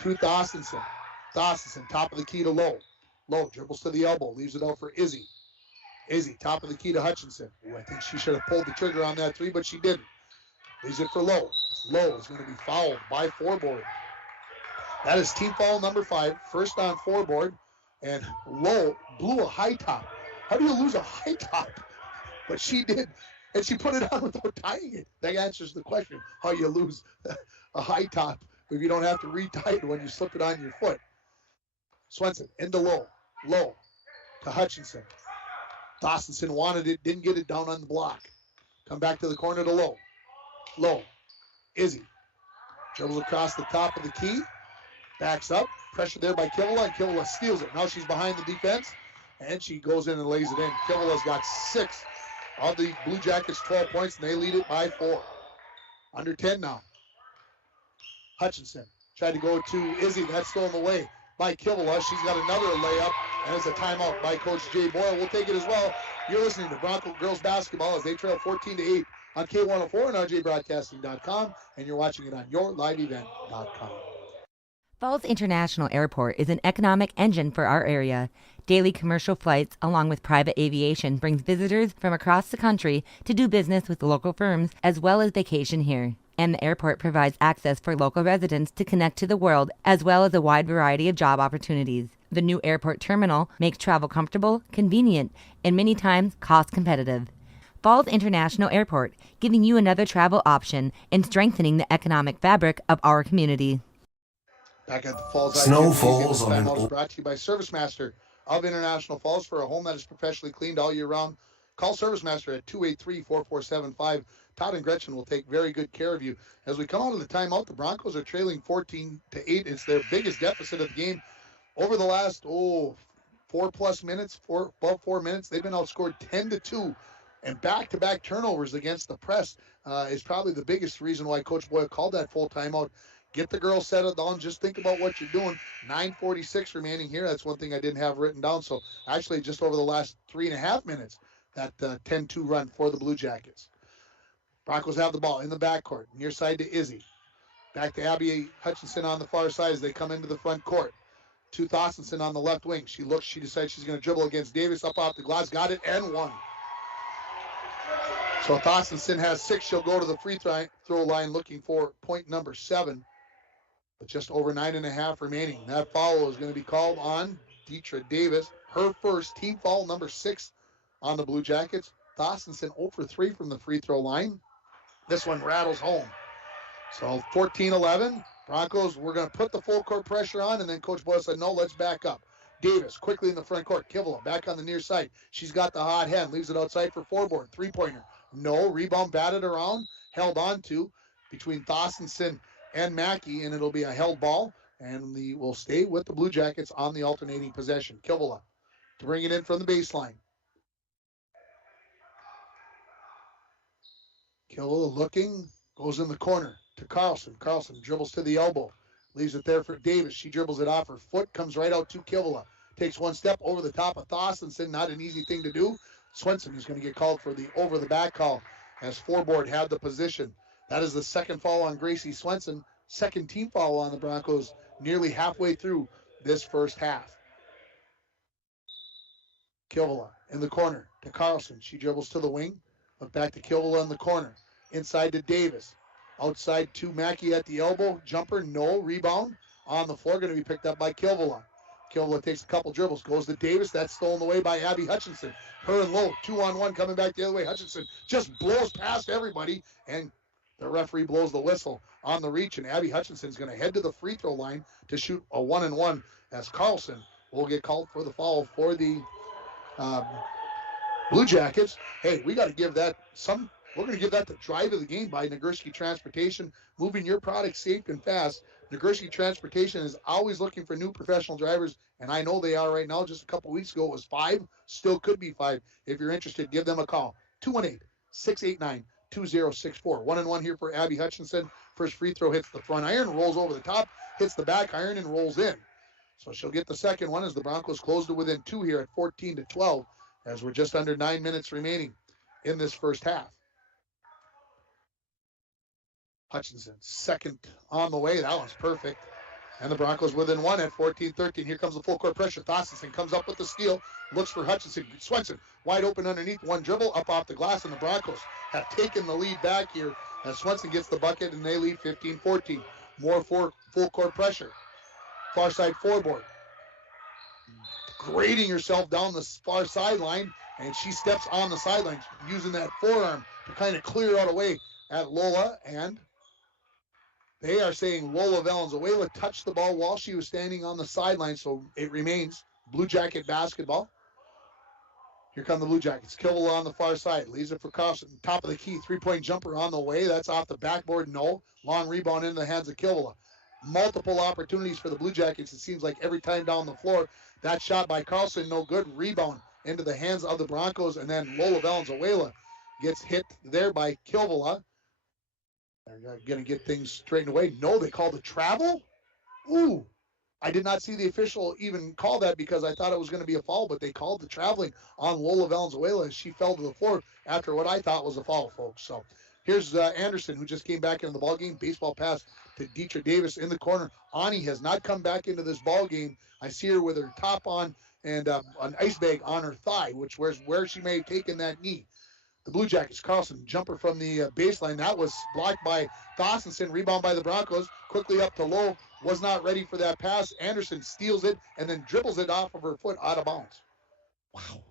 To Dawsonson. Dawsonson, top of the key to Low. Low dribbles to the elbow. Leaves it out for Izzy. Izzy, top of the key to Hutchinson. Ooh, I think she should have pulled the trigger on that 3, but she didn't. Leaves it for Low. Low is going to be fouled by Forborg. That is team foul number 5. First on Forborg. And Low blew a high top. How do you lose a high top? But she did. And she put it on without tying it. That answers the question, how you lose a high top if you don't have to re-tie it when you slip it on your foot. Swenson into Low. Low to Hutchinson. Dawsonson wanted it, didn't get it down on the block. Come back to the corner to Low. Low. Izzy. Dribbles across the top of the key. Backs up. Pressure there by Kivela, and Kivela steals it. Now she's behind the defense, and she goes in and lays it in. Kivela's got 6 of the Blue Jackets' 12 points, and they lead it by 4. Under 10 now. Hutchinson tried to go to Izzy. That's stolen away by Kivela. She's got another layup, and it's a timeout by Coach Jay Boyle. We'll take it as well. You're listening to Bronco girls basketball as they trail 14-8 on K104 and RJBroadcasting.com, and you're watching it on YourLiveEvent.com. Falls International Airport is an economic engine for our area. Daily commercial flights, along with private aviation, brings visitors from across the country to do business with local firms as well as vacation here. And the airport provides access for local residents to connect to the world as well as a wide variety of job opportunities. The new airport terminal makes travel comfortable, convenient, and many times cost competitive. Falls International Airport, giving you another travel option and strengthening the economic fabric of our community. Back at the Falls Snow falls on an old. Brought to you by ServiceMaster of International Falls for a home that is professionally cleaned all year round. Call ServiceMaster at 283-4475. Todd and Gretchen will take very good care of you. As we come out of the timeout, the Broncos are trailing 14-8. It's their biggest deficit of the game. Over the last, 4+ minutes, above 4 minutes, they've been outscored 10-2. And back-to-back turnovers against the press is probably the biggest reason why Coach Boyle called that full timeout. Get the girls settled down. Just think about what you're doing. 9:46 remaining here. That's one thing I didn't have written down. So actually just over the last 3.5 minutes, that 10-2 run for the Blue Jackets. Broncos have the ball in the backcourt. Near side to Izzy. Back to Abby Hutchinson on the far side as they come into the front court. To Thossenson on the left wing. She looks. She decides she's going to dribble against Davis up off the glass. Got it and won. So Thossenson has 6. She'll go to the free throw line looking for point number 7. With just over 9.5 remaining. That foul is going to be called on Deetra Davis. Her first, team foul number 6 on the Blue Jackets. Thossenson 0 for 3 from the free throw line. This one rattles home. So 14-11. Broncos, we're going to put the full court pressure on, and then Coach Boyle said, no, let's back up. Davis quickly in the front court. Kivela back on the near side. She's got the hot hand. Leaves it outside for four-board. Three-pointer. No. Rebound batted around. Held on to between Thossenson and Mackey, and it'll be a held ball. And will stay with the Blue Jackets on the alternating possession. Kivela to bring it in from the baseline. Kivela looking. Goes in the corner to Carlson. Carlson dribbles to the elbow. Leaves it there for Davis. She dribbles it off her foot. Comes right out to Kivela. Takes one step over the top of Thossenson. Not an easy thing to do. Swenson is going to get called for the over-the-back call as four-board had the position. That is the second foul on Gracie Swenson. Second team foul on the Broncos nearly halfway through this first half. Kivela in the corner to Carlson. She dribbles to the wing. Look back to Kivela in the corner. Inside to Davis. Outside to Mackey at the elbow. Jumper, no. Rebound on the floor. Going to be picked up by Kivela. Kivela takes a couple dribbles. Goes to Davis. That's stolen away by Abby Hutchinson. Her and Lowe. 2-on-1 coming back the other way. Hutchinson just blows past everybody. And the referee blows the whistle on the reach. And Abby Hutchinson is going to head to the free throw line to shoot a 1-and-1 as Carlson will get called for the foul for the Blue Jackets. Hey, we got to give that some. We're going to give that the drive of the game by Nagurski Transportation, moving your product safe and fast. Nagurski Transportation is always looking for new professional drivers, and I know they are right now. Just a couple weeks ago, it was 5. Still could be 5. If you're interested, give them a call. 218-689-2064. 1-and-1 here for Abby Hutchinson. First free throw hits the front iron, rolls over the top, hits the back iron, and rolls in. So she'll get the second one as the Broncos close to within 2 here at 14-12, as we're just under 9 minutes remaining in this first half. Hutchinson, second on the way. That one's perfect. And the Broncos within 1 at 14-13. Here comes the full court pressure. Thossenson comes up with the steal. Looks for Hutchinson. Swenson wide open underneath. One dribble up off the glass. And the Broncos have taken the lead back here as Swenson gets the bucket and they lead 15-14. More for full court pressure. Far side forward. Grading herself down the far sideline. And she steps on the sideline using that forearm to kind of clear out away at Lola. And they are saying Lola Valenzuela touched the ball while she was standing on the sideline, so it remains Blue Jacket basketball. Here come the Blue Jackets. Kivela on the far side. Leaves it for Carlson. Top of the key. Three-point jumper on the way. That's off the backboard. No. Long rebound into the hands of Kivela. Multiple opportunities for the Blue Jackets. It seems like every time down the floor. That shot by Carlson, no good. Rebound into the hands of the Broncos, and then Lola Valenzuela gets hit there by Kivela. They're going to get things straightened away. No, they called a travel? Ooh, I did not see the official even call that because I thought it was going to be a foul, but they called the traveling on Lola Valenzuela as she fell to the floor after what I thought was a foul, folks. So here's Anderson, who just came back into the ballgame. Baseball pass to Dietrich Davis in the corner. Ani has not come back into this ballgame. I see her with her top on and an ice bag on her thigh, which was where she may have taken that knee. The Blue Jackets, Carlson, jumper from the baseline. That was blocked by Thossenson. Rebound by the Broncos. Quickly up to Lowe. Was not ready for that pass. Anderson steals it and then dribbles it off of her foot out of bounds. Wow.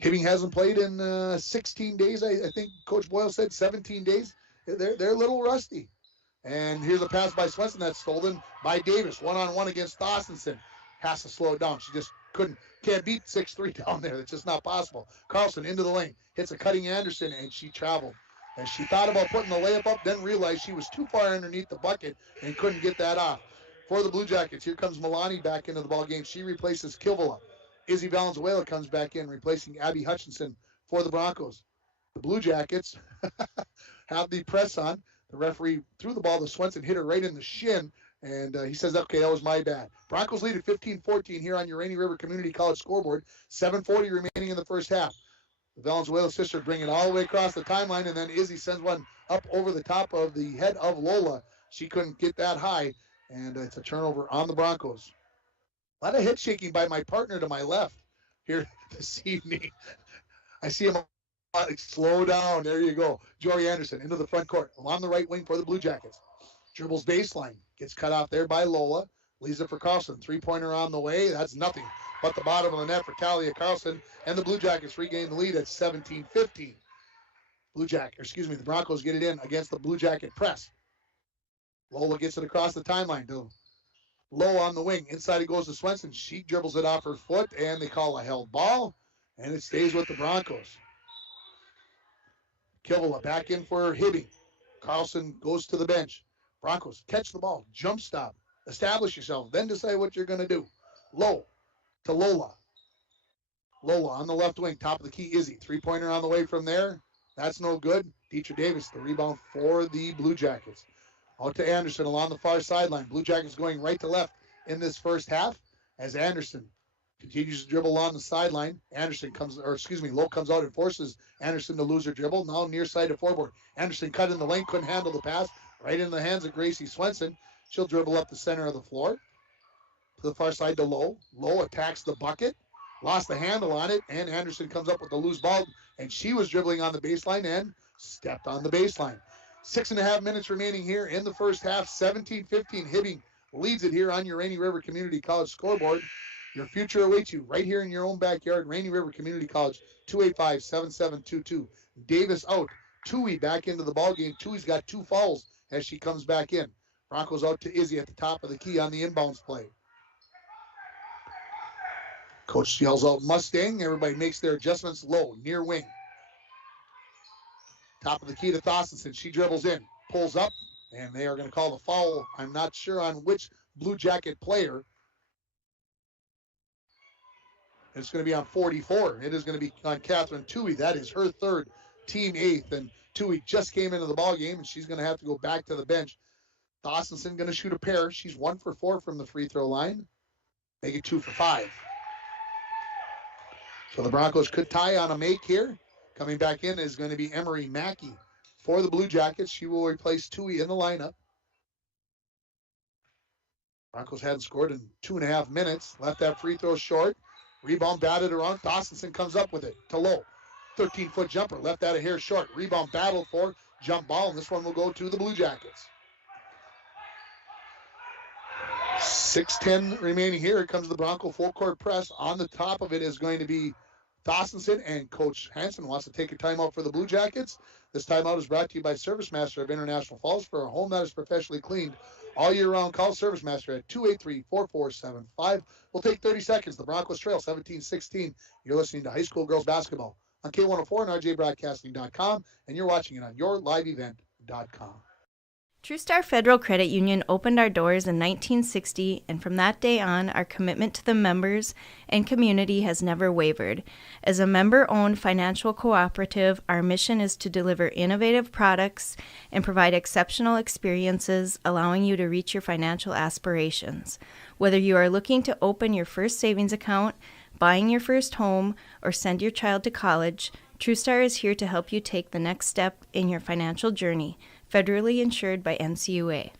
Hibbing hasn't played in 16 days. I think Coach Boyle said 17 days. They're a little rusty. And here's a pass by Swenson that's stolen by Davis. One-on-one against Thossenson. Has to slow it down. She just can't beat 6'3" down there. It's just not possible. Carlson into the lane. Hits a cutting Anderson, and she traveled. And she thought about putting the layup up, then realized she was too far underneath the bucket and couldn't get that off. For the Blue Jackets, here comes Milani back into the ballgame. She replaces Kivela. Izzy Valenzuela comes back in, replacing Abby Hutchinson for the Broncos. The Blue Jackets have the press on. The referee threw the ball to Swenson, hit her right in the shin, and he says, okay, that was my bad. Broncos lead at 15-14 here on your Rainy River Community College scoreboard. 7:40 remaining in the first half. The Valenzuela sisters bring it all the way across the timeline, and then Izzy sends one up over the top of the head of Lola. She couldn't get that high, and it's a turnover on the Broncos. A lot of head shaking by my partner to my left here this evening. I see him slow down. There you go. Jory Anderson into the front court. On the right wing for the Blue Jackets. Dribbles baseline. Gets cut off there by Lola. Leaves it for Carlson. Three-pointer on the way. That's nothing but the bottom of the net for Talia Carlson. And the Blue Jackets regain the lead at 17-15. The Broncos get it in against the Blue Jacket press. Lola gets it across the timeline to Low on the wing. Inside it goes to Swenson. She dribbles it off her foot, and they call a held ball, and it stays with the Broncos. Kivela back in for Hibbing. Carlson goes to the bench. Broncos catch the ball, jump stop, establish yourself, then decide what you're going to do. Low to Lola. Lola on the left wing, top of the key, Izzy. Three-pointer on the way from there. That's no good. Dietrich Davis, the rebound for the Blue Jackets. Out to Anderson along the far sideline. Blue Jackets going right to left in this first half as Anderson continues to dribble along the sideline. Lowe comes out and forces Anderson to lose her dribble. Now near side to forward. Anderson cut in the lane, couldn't handle the pass. Right in the hands of Gracie Swenson. She'll dribble up the center of the floor. To the far side to Lowe. Lowe attacks the bucket. Lost the handle on it, and Anderson comes up with the loose ball, and she was dribbling on the baseline and stepped on the baseline. 6.5 minutes remaining here in the first half. 17-15. Hibbing leads it here on your Rainy River Community College scoreboard. Your future awaits you right here in your own backyard. Rainy River Community College, 285-7722. Davis out. Tui back into the ballgame. Tui's got 2 fouls as she comes back in. Broncos out to Izzy at the top of the key on the inbounds play. Coach yells out Mustang. Everybody makes their adjustments. Low, near wing. Top of the key to Thorstensen. She dribbles in, pulls up, and they are going to call the foul. I'm not sure on which Blue Jacket player. It's going to be on 44. It is going to be on Catherine Tui. That is her 3rd, team 8th, and Tui just came into the ball game, and she's going to have to go back to the bench. Thorstensen going to shoot a pair. She's 1 for 4 from the free throw line. Make it 2 for 5. So the Broncos could tie on a make here. Coming back in is going to be Emery Mackey for the Blue Jackets. She will replace Tui in the lineup. Broncos hadn't scored in 2.5 minutes. Left that free throw short. Rebound batted around. Thorstensen comes up with it to Low. 13-foot jumper. Left that a hair short. Rebound battled for. Jump ball, and this one will go to the Blue Jackets. 6:10 remaining here. Here comes the Bronco full court press. On the top of it is going to be Thorstensen, and Coach Hansen wants to take a timeout for the Blue Jackets. This timeout is brought to you by Service Master of International Falls. For a home that is professionally cleaned all year round, call Service Master at 283-4475. We'll take 30 seconds. The Broncos trail 17-16. You're listening to high school girls basketball on K104 and RJBroadcasting.com, and you're watching it on yourliveevent.com. TrueStar Federal Credit Union opened our doors in 1960, and from that day on, our commitment to the members and community has never wavered. As a member-owned financial cooperative, our mission is to deliver innovative products and provide exceptional experiences, allowing you to reach your financial aspirations. Whether you are looking to open your first savings account, buying your first home, or send your child to college, TrueStar is here to help you take the next step in your financial journey. Federally insured by NCUA.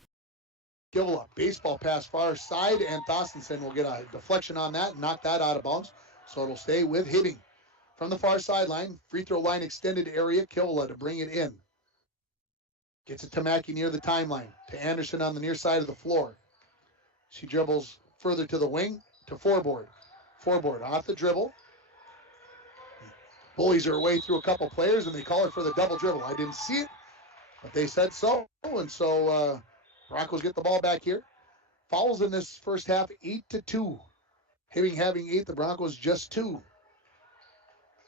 Kivela, baseball pass far side, and Thorstensen will get a deflection on that and knock that out of bounds. So it'll stay with Hibbing. From the far sideline, free throw line extended area, Kivela to bring it in. Gets it to Mackey near the timeline, to Anderson on the near side of the floor. She dribbles further to the wing, to Forboard. Forboard off the dribble. Bullies her way through a couple players, and they call her for the double dribble. I didn't see it, but they said so, and so Broncos get the ball back here. Fouls in this first half, 8-2. Hibbing having 8, the Broncos just 2.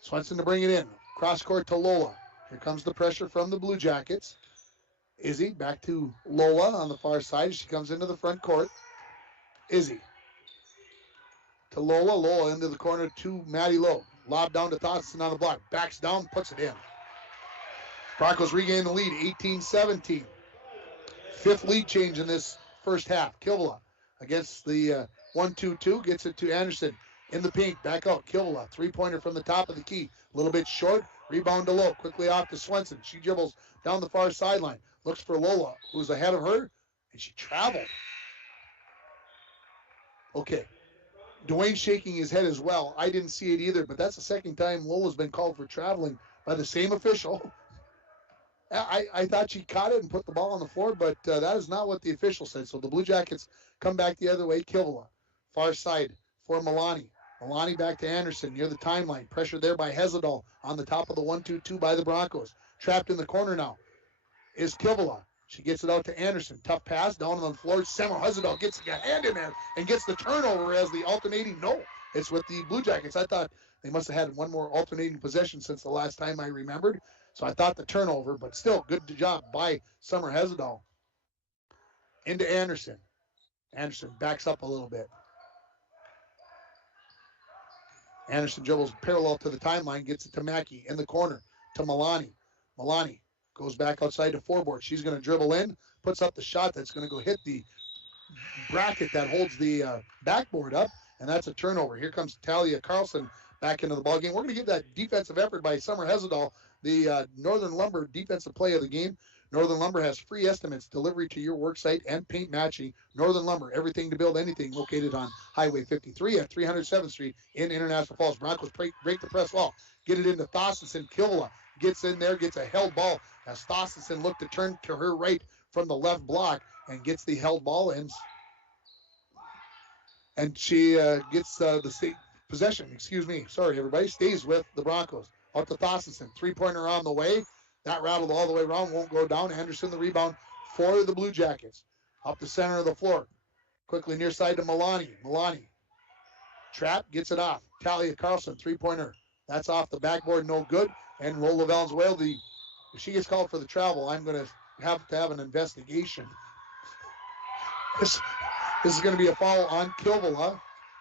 Swenson to bring it in. Cross court to Lola. Here comes the pressure from the Blue Jackets. Izzy back to Lola on the far side. She comes into the front court. Izzy to Lola. Lola into the corner to Maddie Lowe. Lob down to Thorstensen on the block. Backs down, puts it in. Broncos regain the lead, 18-17. 5th lead change in this first half. Kivela against the 1-2-2. Gets it to Anderson in the paint. Back out. Kivela, 3-pointer from the top of the key. A little bit short. Rebound to Lowe. Quickly off to Swenson. She dribbles down the far sideline. Looks for Lola, who's ahead of her, and she traveled. Okay. Dwayne's shaking his head as well. I didn't see it either, but that's the second time Lola's been called for traveling by the same official. I thought she caught it and put the ball on the floor, but that is not what the official said. So the Blue Jackets come back the other way. Kivela, far side for Milani. Milani back to Anderson near the timeline. Pressure there by Hezedal on the top of the 1-2-2 by the Broncos. Trapped in the corner now is Kivela. She gets it out to Anderson. Tough pass down on the floor. Samuel Hezedal gets a hand in there and gets the turnover as the alternating. No, it's with the Blue Jackets. I thought they must have had one more alternating possession since the last time I remembered. So I thought the turnover, but still good job by Summer Hezedal. Into Anderson. Anderson backs up a little bit. Anderson dribbles parallel to the timeline, gets it to Mackey in the corner to Milani. Milani goes back outside to foreboard. She's going to dribble in, puts up the shot that's going to go hit the bracket that holds the backboard up, and that's a turnover. Here comes Talia Carlson back into the ballgame. We're going to get that defensive effort by Summer Hezedal, the Northern Lumber defensive play of the game. Northern Lumber has free estimates, delivery to your work site, and paint matching. Northern Lumber, everything to build anything, located on Highway 53 at 307th Street in International Falls. Broncos break the press wall, get it into Thossenson. Kilvala gets in there, gets a held ball as Thossenson looked to turn to her right from the left block and gets the held ball, and she gets the state possession. Excuse me. Sorry, everybody. Stays with the Broncos. Out to Thossenson. Three-pointer on the way. That rattled all the way around, won't go down. Anderson, the rebound for the Blue Jackets. Up the center of the floor. Quickly near side to Milani. Milani. Trap, gets it off. Talia Carlson, three-pointer. That's off the backboard, no good. And Lola Valenzuela, if she gets called for the travel, I'm going to have an investigation. This is going to be a foul on Kilvala.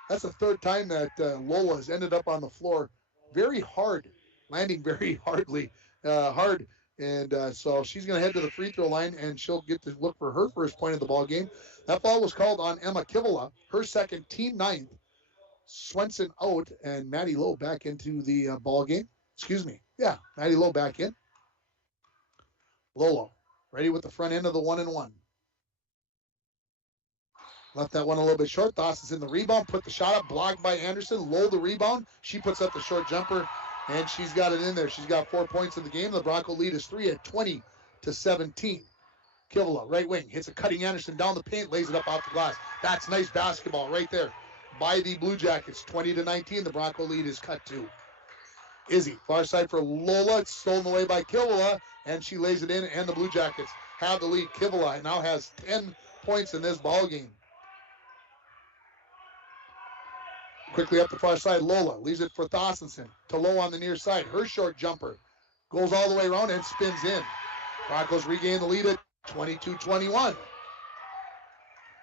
That's the third time that Lola has ended up on the floor very hard, landing very hard. And so she's going to head to the free throw line, and she'll get to look for her first point of the ball game. That foul was called on Emma Kilvala, her second, team ninth. Swenson out, and Maddie Lowe back into the ball game. Excuse me. Yeah, Maddie Lowe back in. Lolo ready with the front end of the 1-and-1. Left that one a little bit short. Dawson's in the rebound, put the shot up, blocked by Anderson. Lowe the rebound. She puts up the short jumper, and she's got it in there. She's got 4 points in the game. The Bronco lead is 3 at 20-17. Kilvala, right wing, hits a cutting Anderson down the paint, lays it up off the glass. That's nice basketball right there by the Blue Jackets. 20-19, the Bronco lead is cut to. Izzy, far side for Lola. It's stolen away by Kilvala, and she lays it in, and the Blue Jackets have the lead. Kilvala now has 10 points in this ball game. Quickly up the far side, Lola leaves it for Thossenson to Lowe on the near side. Her short jumper goes all the way around and spins in. Broncos regain the lead at 22-21.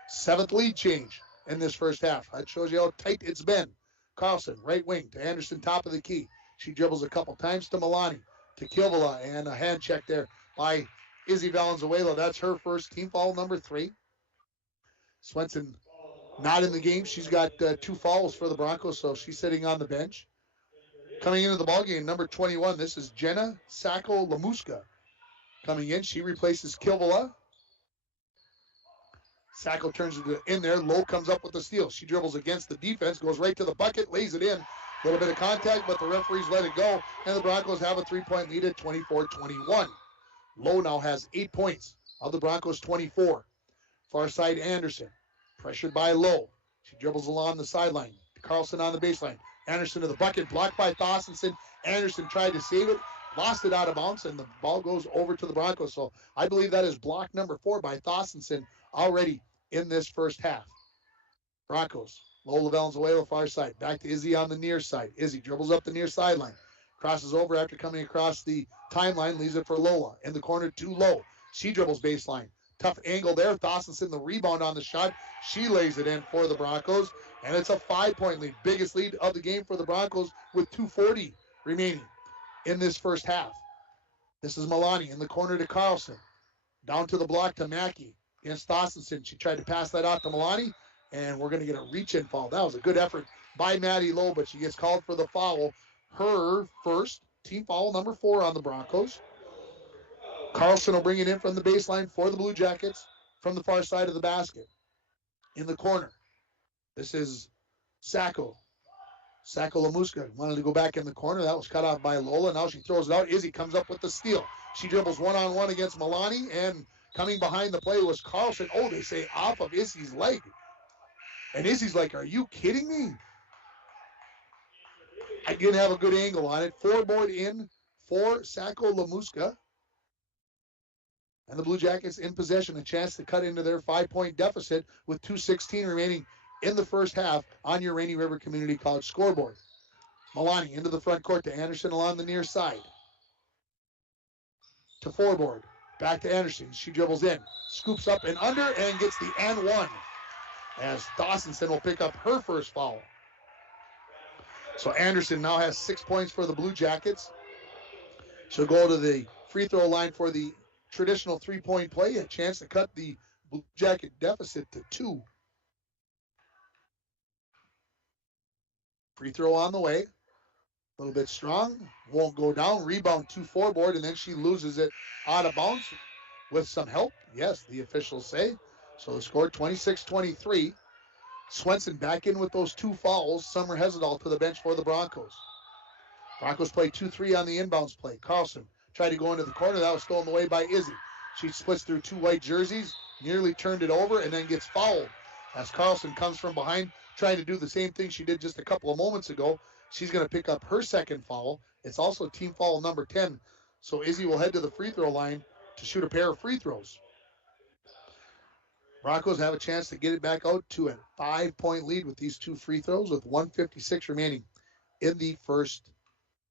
Seventh lead change in this first half. That shows you how tight it's been. Carlson, right wing to Anderson, top of the key. She dribbles a couple times to Milani, to Kilvala, and a hand check there by Izzy Valenzuela. That's her first, team foul number 3. Swenson not in the game. She's got 2 fouls for the Broncos, so she's sitting on the bench. Coming into the ballgame, number 21, this is Jenna Sacco-Lamuska. Coming in, she replaces Kilvala. Sacco turns it in there. Lowe comes up with the steal. She dribbles against the defense, goes right to the bucket, lays it in. A little bit of contact, but the referees let it go, and the Broncos have a 3-point lead at 24-21. Lowe now has 8 points of the Broncos' 24. Far side, Anderson. Pressured by Lowe. She dribbles along the sideline. Carlson on the baseline. Anderson to the bucket, blocked by Thossenson. Anderson tried to save it, lost it out of bounds, and the ball goes over to the Broncos. So I believe that is block number 4 by Thossenson already in this first half. Broncos. Lola Valenzuela, far side. Back to Izzy on the near side. Izzy dribbles up the near sideline. Crosses over after coming across the timeline. Leaves it for Lola. In the corner, too low. She dribbles baseline. Tough angle there. Thossenson the rebound on the shot. She lays it in for the Broncos. And it's a 5-point lead. Biggest lead of the game for the Broncos with 2:40 remaining in this first half. This is Milani in the corner to Carlson. Down to the block to Mackey against Thossenson. She tried to pass that out to Milani, and we're going to get a reach-in foul. That was a good effort by Maddie Lowe, but she gets called for the foul. Her first, team foul number 4 on the Broncos. Carlson will bring it in from the baseline for the Blue Jackets from the far side of the basket. In the corner, this is Sacco. Sacco-Lamuska wanted to go back in the corner. That was cut off by Lola. Now she throws it out. Izzy comes up with the steal. She dribbles one-on-one against Milani, and coming behind the play was Carlson. Oh, they say off of Izzy's leg. And Izzy's like, are you kidding me? I didn't have a good angle on it. 4-board in for Sacco-Lamuska. And the Blue Jackets in possession, a chance to cut into their 5-point deficit with 2:16 remaining in the first half on your Rainy River Community College scoreboard. Milani into the front court to Anderson along the near side. To forward. Back to Anderson. She dribbles in. Scoops up and under and gets the and one. As Dawsonson will pick up her first foul. So Anderson now has 6 points for the Blue Jackets. She'll go to the free throw line for the traditional 3-point play. A chance to cut the Blue Jacket deficit to 2. Free throw on the way. A little bit strong. Won't go down. Rebound to forward, and then she loses it out of bounds with some help. Yes, the officials say. So the score 26-23. Swenson back in with those 2 fouls. Summer Hessedal to the bench for the Broncos. Broncos play 2-3 on the inbounds play. Carlson tried to go into the corner. That was stolen away by Izzy. She splits through 2 white jerseys, nearly turned it over, and then gets fouled. As Carlson comes from behind, trying to do the same thing she did just a couple of moments ago. She's going to pick up her second foul. It's also team foul number 10. So Izzy will head to the free throw line to shoot a pair of free throws. Broncos have a chance to get it back out to a 5-point lead with these 2 free throws with 1:56 remaining in the first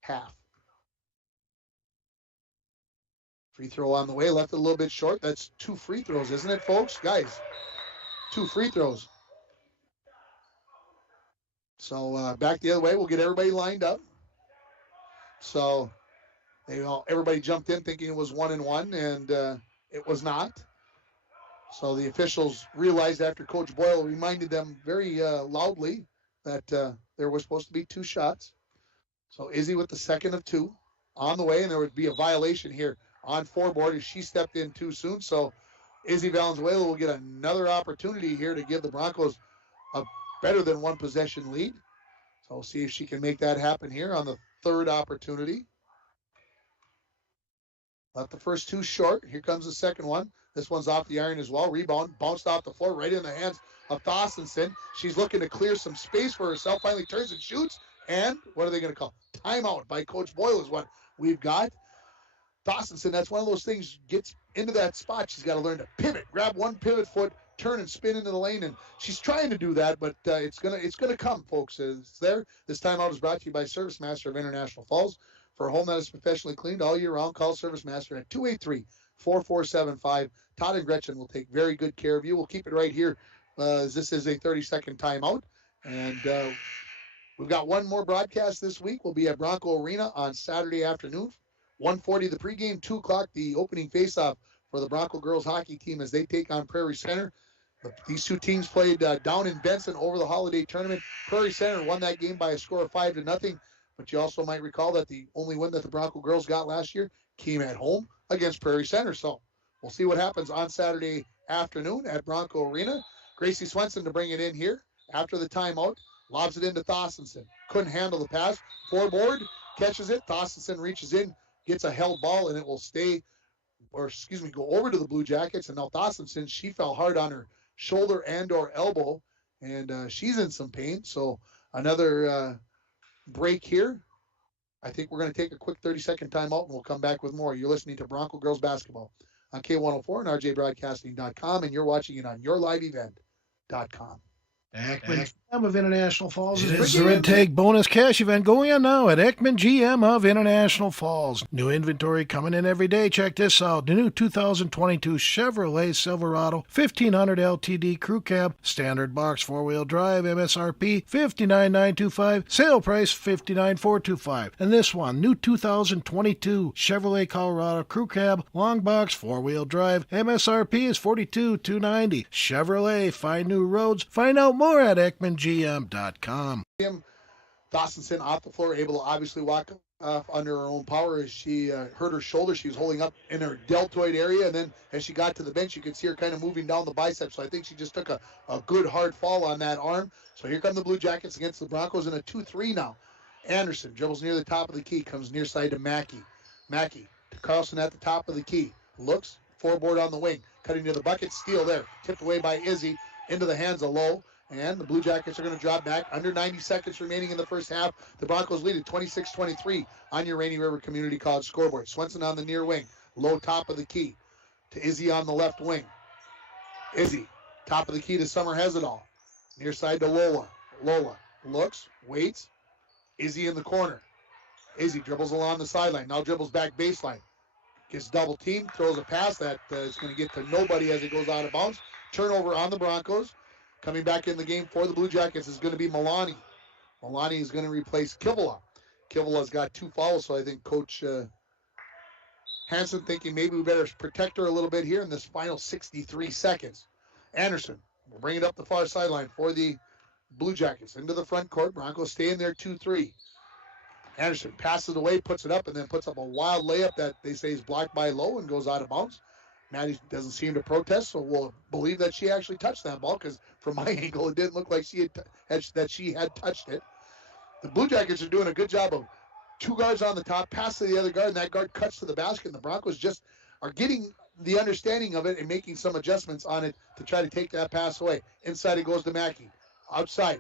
half. Free throw on the way, left it a little bit short. That's 2 free throws, isn't it, folks? Guys, 2 free throws. So back the other way, we'll get everybody lined up. So everybody jumped in thinking it was 1-1, and it was not. So the officials realized after Coach Boyle reminded them very loudly that there was supposed to be 2 shots. So Izzy with the second of 2 on the way, and there would be a violation here on forward as she stepped in too soon. So Izzy Valenzuela will get another opportunity here to give the Broncos a better than 1 possession lead. So we'll see if she can make that happen here on the 3rd opportunity. Left the first 2 short. Here comes the second one. This one's off the iron as well. Rebound, bounced off the floor, right in the hands of Dawsonson. She's looking to clear some space for herself. Finally turns and shoots. And what are they going to call? Timeout by Coach Boyle is what we've got. Dawsonson, that's one of those things, gets into that spot. She's got to learn to pivot, grab one pivot foot, turn and spin into the lane, and she's trying to do that, but it's gonna come, folks. It's there. This timeout is brought to you by Service Master of International Falls. For a home that is professionally cleaned all year round, call Service Master at 283-4475. Todd and Gretchen will take very good care of you. We'll keep it right here as this is a 30-second timeout, and we've got one more broadcast this week. We'll be at Bronco Arena on Saturday afternoon. 1:40 the pregame, 2 o'clock the opening faceoff for the Bronco girls hockey team as they take on Prairie Center. These 2 teams played down in Benson over the holiday tournament. Prairie Center won that game by a score of 5-0. But you also might recall that the only win that the Bronco girls got last year came at home against Prairie Center. So we'll see what happens on Saturday afternoon at Bronco Arena. Gracie Swenson to bring it in here after the timeout. Lobs it into Dawsonson. Couldn't handle the pass. Forward, catches it. Dawsonson reaches in, gets a held ball, and it will go over to the Blue Jackets. And now Dawsonson, she fell hard on her shoulder and or elbow, and she's in some pain. So another break here. I think we're going to take a quick 30-second timeout, and we'll come back with more. You're listening to Bronco Girls Basketball on K104 and RJBroadcasting.com, and you're watching it on yourliveevent.com. Ekman GM of International Falls is the Red Tag bonus cash event going on now at Ekman GM of International Falls. New inventory coming in every day. Check this out. The new 2022 Chevrolet Silverado 1500 LTD Crew Cab, standard box 4-wheel drive, MSRP $59,925, sale price $59,425. And this one, new 2022 Chevrolet Colorado Crew Cab, long box 4-wheel drive, MSRP is $42,290. Chevrolet, find new roads. Find out more at EkmanGM.com. Dawsonson off the floor, able to obviously walk off under her own power as she hurt her shoulder. She was holding up in her deltoid area, and then as she got to the bench, you could see her kind of moving down the bicep. So I think she just took a good hard fall on that arm. So here come the Blue Jackets against the Broncos in a 2-3 now. Anderson dribbles near the top of the key, comes near side to Mackey. Mackey to Carlson at the top of the key. Looks, forward on the wing, cutting to the bucket, steal there. Tipped away by Izzy into the hands of Lowe. And the Blue Jackets are going to drop back. Under 90 seconds remaining in the first half. The Broncos lead at 26-23 on your Rainy River Community College scoreboard. Swenson on the near wing. Low top of the key. to Izzy on the left wing. Izzy, top of the key to Summer Hezedal. Near side to Lola. Lola looks, waits. Izzy in the corner. Izzy dribbles along the sideline. Now dribbles back baseline. Gets double teamed, throws a pass that is going to get to nobody as it goes out of bounds. Turnover on the Broncos. Coming back in the game for the Blue Jackets is going to be Milani. Milani is going to replace Kivola. Kivola's got 2 fouls, so I think Coach Hansen thinking maybe we better protect her a little bit here in this final 63 seconds. Anderson will bring it up the far sideline for the Blue Jackets into the front court. Broncos stay in there 2-3. Anderson passes away, puts it up, and then puts up a wild layup that they say is blocked by Lowe and goes out of bounds. Maddie doesn't seem to protest, so we'll believe that she actually touched that ball, because from my angle, it didn't look like she had touched it. The Blue Jackets are doing a good job of 2 guards on the top, pass to the other guard, and that guard cuts to the basket, and the Broncos just are getting the understanding of it and making some adjustments on it to try to take that pass away. Inside it goes to Mackey. Outside,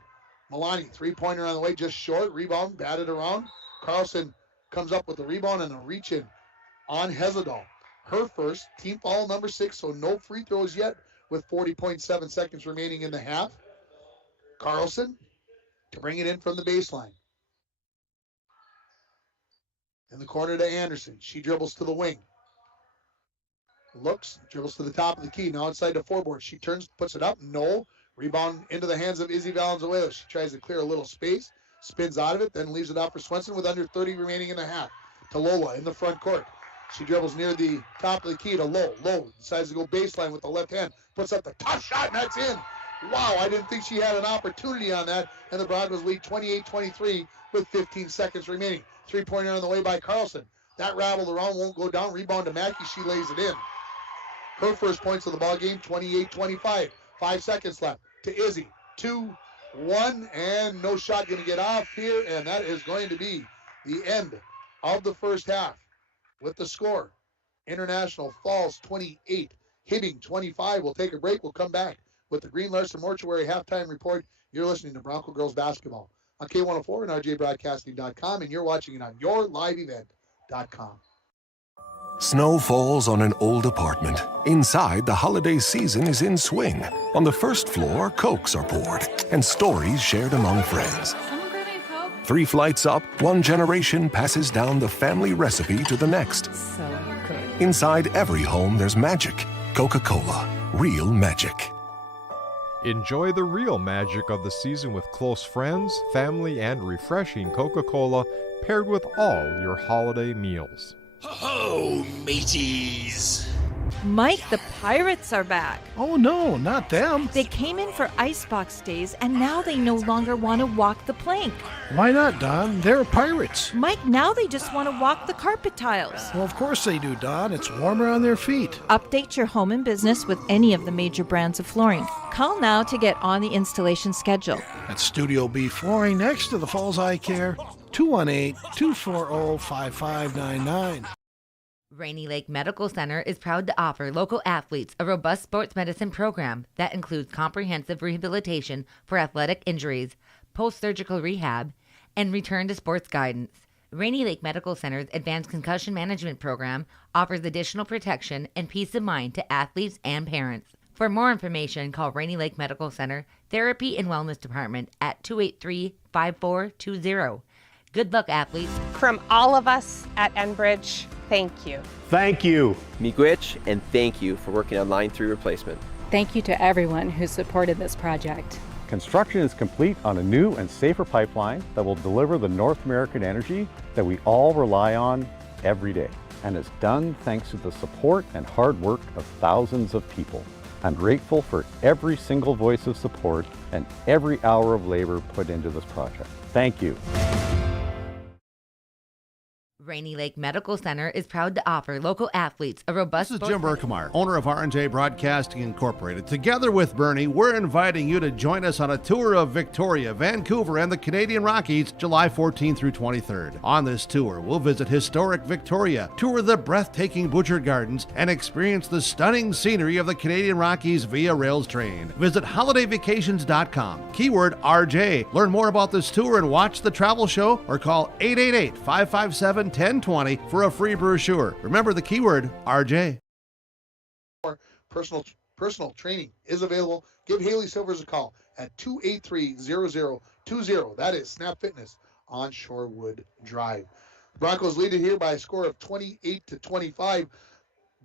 Milani, 3-pointer on the way, just short, rebound, batted around. Carlson comes up with the rebound and a reach-in on Hezedal. Her first, team foul number 6, so no free throws yet with 40.7 seconds remaining in the half. Carlson to bring it in from the baseline. In the corner to Anderson. She dribbles to the wing. Looks, dribbles to the top of the key. Now inside the foreboard. She turns, puts it up. No. Rebound into the hands of Izzy Valenzuela. She tries to clear a little space. Spins out of it, then leaves it out for Swenson with under 30 remaining in the half. To Lola in the front court. She dribbles near the top of the key to Lowe. Lowe decides to go baseline with the left hand. Puts up the tough shot, and that's in. Wow, I didn't think she had an opportunity on that. And the Broncos lead 28-23 with 15 seconds remaining. 3-pointer on the way by Carlson. That rattled around, won't go down. Rebound to Mackey. She lays it in. Her first points of the ball game, 28-25. 5 seconds left to Izzy. 2, 1, and no shot going to get off here. And that is going to be the end of the first half. With the score, International Falls 28, Hibbing 25. We'll take a break. We'll come back with the Green Larson Mortuary halftime report. You're listening to Bronco Girls Basketball on K104 and RJBroadcasting.com, and you're watching it on yourliveevent.com. Snow falls on an old apartment. Inside, the holiday season is in swing. On the first floor, Cokes are poured and stories shared among friends. 3 flights up, 1 generation passes down the family recipe to the next. So good. Inside every home, there's magic. Coca-Cola. Real magic. Enjoy the real magic of the season with close friends, family, and refreshing Coca-Cola paired with all your holiday meals. Ho-ho, mateys! Mike, the Pirates are back. Oh no, not them. They came in for icebox days, and now they no longer want to walk the plank. Why not, Don? They're pirates. Mike, now they just want to walk the carpet tiles. Well, of course they do, Don. It's warmer on their feet. Update your home and business with any of the major brands of flooring. Call now to get on the installation schedule. At Studio B Flooring next to the Falls Eye Care, 218-240-5599. Rainy Lake Medical Center is proud to offer local athletes a robust sports medicine program that includes comprehensive rehabilitation for athletic injuries, post-surgical rehab, and return to sports guidance. Rainy Lake Medical Center's advanced concussion management program offers additional protection and peace of mind to athletes and parents. For more information, call Rainy Lake Medical Center Therapy and Wellness Department at 283-5420. Good luck, athletes. From all of us at Enbridge, thank you. Thank you. Miigwech, and thank you for working on Line 3 replacement. Thank you to everyone who supported this project. Construction is complete on a new and safer pipeline that will deliver the North American energy that we all rely on every day. And it's done thanks to the support and hard work of thousands of people. I'm grateful for every single voice of support and every hour of labor put into this project. Thank you. Rainy Lake Medical Center is proud to offer local athletes a robust... This is Jim Berkemar, owner of R&J Broadcasting Incorporated. Together with Bernie, we're inviting you to join us on a tour of Victoria, Vancouver, and the Canadian Rockies, July 14th through 23rd. On this tour, we'll visit historic Victoria, tour the breathtaking Butchert Gardens, and experience the stunning scenery of the Canadian Rockies via rails train. Visit holidayvacations.com, keyword RJ. Learn more about this tour and watch the travel show, or call 888-557-1020 for a free brochure. Remember the keyword RJ. Personal training is available. Give Haley Silvers a call at 283-0020. That is Snap Fitness on Shorewood Drive. The Broncos lead it here by a score of 28-25.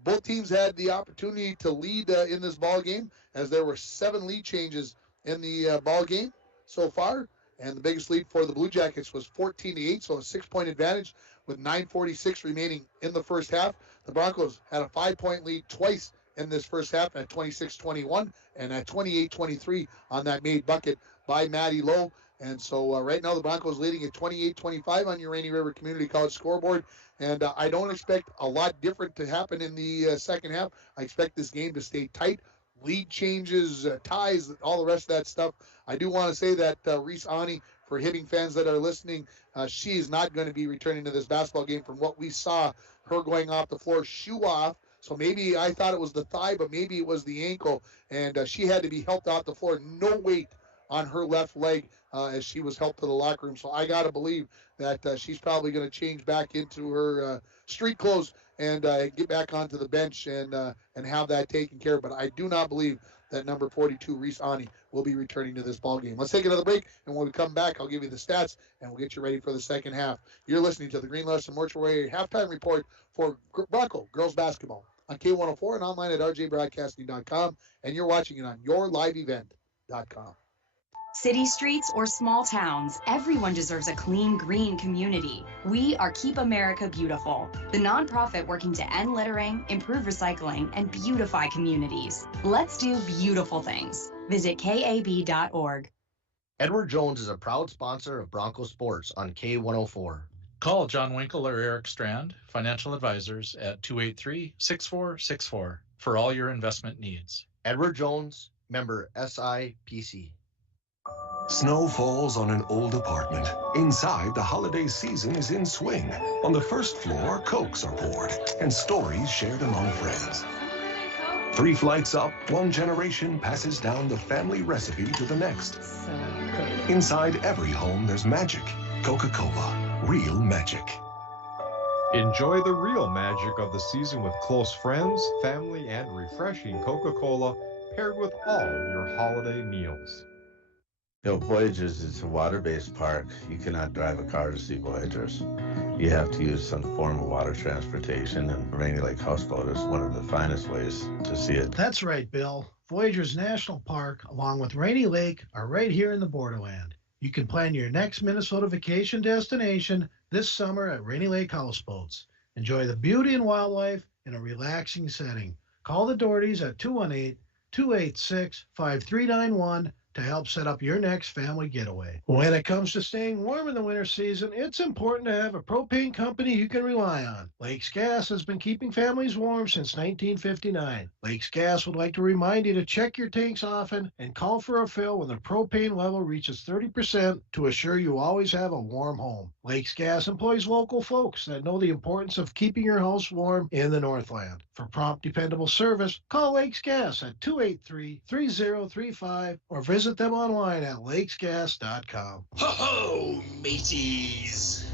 Both teams had the opportunity to lead in this ball game, as there were 7 lead changes in the ball game so far. And the biggest lead for the Blue Jackets was 14-8, so a 6-point advantage with 9:46 remaining in the first half. The Broncos had a 5-point lead twice in this first half at 26-21 and at 28-23 on that made bucket by Matty Lowe. And so right now the Broncos leading at 28-25 on your Rainy River Community College scoreboard. And I don't expect a lot different to happen in the second half. I expect this game to stay tight. Lead changes, ties, all the rest of that stuff. I do want to say that Reese Ani, for Hibbing fans that are listening, she is not going to be returning to this basketball game. From what we saw, her going off the floor, shoe off. So maybe I thought it was the thigh, but maybe it was the ankle. And she had to be helped off the floor. No weight on her left leg as she was helped to the locker room. So I got to believe that she's probably going to change back into her street clothes and get back onto the bench and have that taken care of. But I do not believe that number 42, Reese Ani, will be returning to this ball game. Let's take another break, and when we come back, I'll give you the stats, and we'll get you ready for the second half. You're listening to the Green Larson Mortuary halftime report for Bronco girls basketball on K104 and online at rjbroadcasting.com, and you're watching it on yourliveevent.com. City streets or small towns, everyone deserves a clean, green community. We are Keep America Beautiful, the nonprofit working to end littering, improve recycling, and beautify communities. Let's do beautiful things. Visit kab.org. Edward Jones is a proud sponsor of Bronco Sports on K104. Call John Winkle or Eric Strand, financial advisors, at 283-6464 for all your investment needs. Edward Jones, member SIPC. Snow falls on an old apartment. Inside, the holiday season is in swing. On the first floor, Cokes are poured and stories shared among friends. 3 flights up, one generation passes down the family recipe to the next. Inside every home, there's magic. Coca-Cola, real magic. Enjoy the real magic of the season with close friends, family, and refreshing Coca-Cola paired with all your holiday meals. Voyagers is a water-based park. You cannot drive a car to see Voyagers. You have to use some form of water transportation, and Rainy Lake Houseboat is one of the finest ways to see it. That's right, Bill. Voyagers National Park, along with Rainy Lake, are right here in the borderland. You can plan your next Minnesota vacation destination this summer at Rainy Lake Houseboats. Enjoy the beauty and wildlife in a relaxing setting. Call the Dohertys at 218-286-5391 to help set up your next family getaway. When it comes to staying warm in the winter season, it's important to have a propane company you can rely on. Lakes Gas has been keeping families warm since 1959. Lakes Gas would like to remind you to check your tanks often and call for a fill when the propane level reaches 30% to assure you always have a warm home. Lakes Gas employs local folks that know the importance of keeping your house warm in the Northland. For prompt, dependable service, call Lakes Gas at 283-3035 or visit them online at lakesgas.com. Ho-ho, mateys!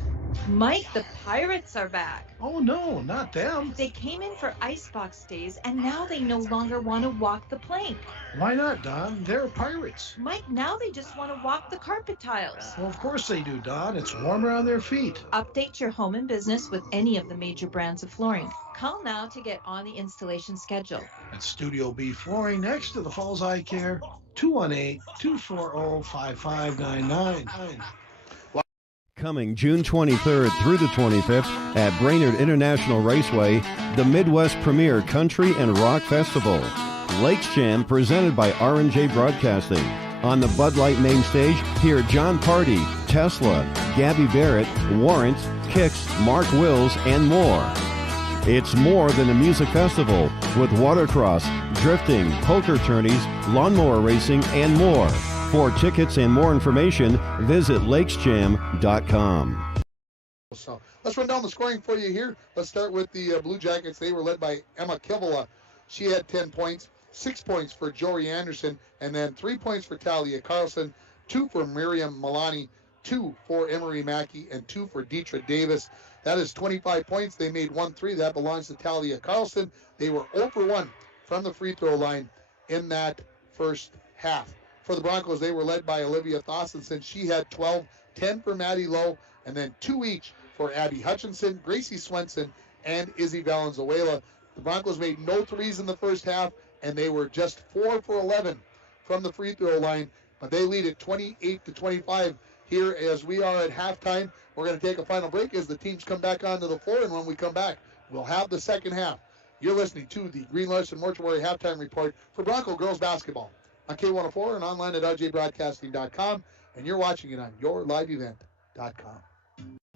Mike, the Pirates are back. Oh no, not them. They came in for icebox days, and now they no longer want to walk the plank. Why not, Don? They're pirates. Mike, now they just want to walk the carpet tiles. Well, of course they do, Don. It's warmer on their feet. Update your home and business with any of the major brands of flooring. Call now to get on the installation schedule. At Studio B Flooring next to the Falls Eye Care, 218-240-5599. Coming June 23rd through the 25th at Brainerd International Raceway, the Midwest Premier Country and Rock Festival. Lakes Jam presented by R&J Broadcasting. On the Bud Light main stage, hear John Party, Tesla, Gabby Barrett, Warrant, Kicks, Mark Wills, and more. It's more than a music festival with watercross, drifting, poker tourneys, lawnmower racing, and more. For tickets and more information, visit lakesjam.com. So let's run down the scoring for you here. Let's start with the Blue Jackets. They were led by Emma Kivala. She had 10 points, 6 points for Jory Anderson, and then 3 points for Talia Carlson, 2 for Miriam Milani, 2 for Emery Mackey, and 2 for Deetra Davis. That is 25 points. They made 1 3. That belongs to Talia Carlson. They were 0 for 1 from the free throw line in that first half. For the Broncos, they were led by Olivia Thossenson. She had 12, 10 for Maddie Lowe, and then 2 each for Abby Hutchinson, Gracie Swenson, and Izzy Valenzuela. The Broncos made no threes in the first half, and they were just 4 for 11 from the free throw line, but they lead at 28-25 here as we are at halftime. We're going to take a final break as the teams come back onto the floor, and when we come back, we'll have the second half. You're listening to the Green Larson Mortuary Halftime Report for Bronco Girls Basketball on K104 and online at rjbroadcasting.com, and you're watching it on yourliveevent.com.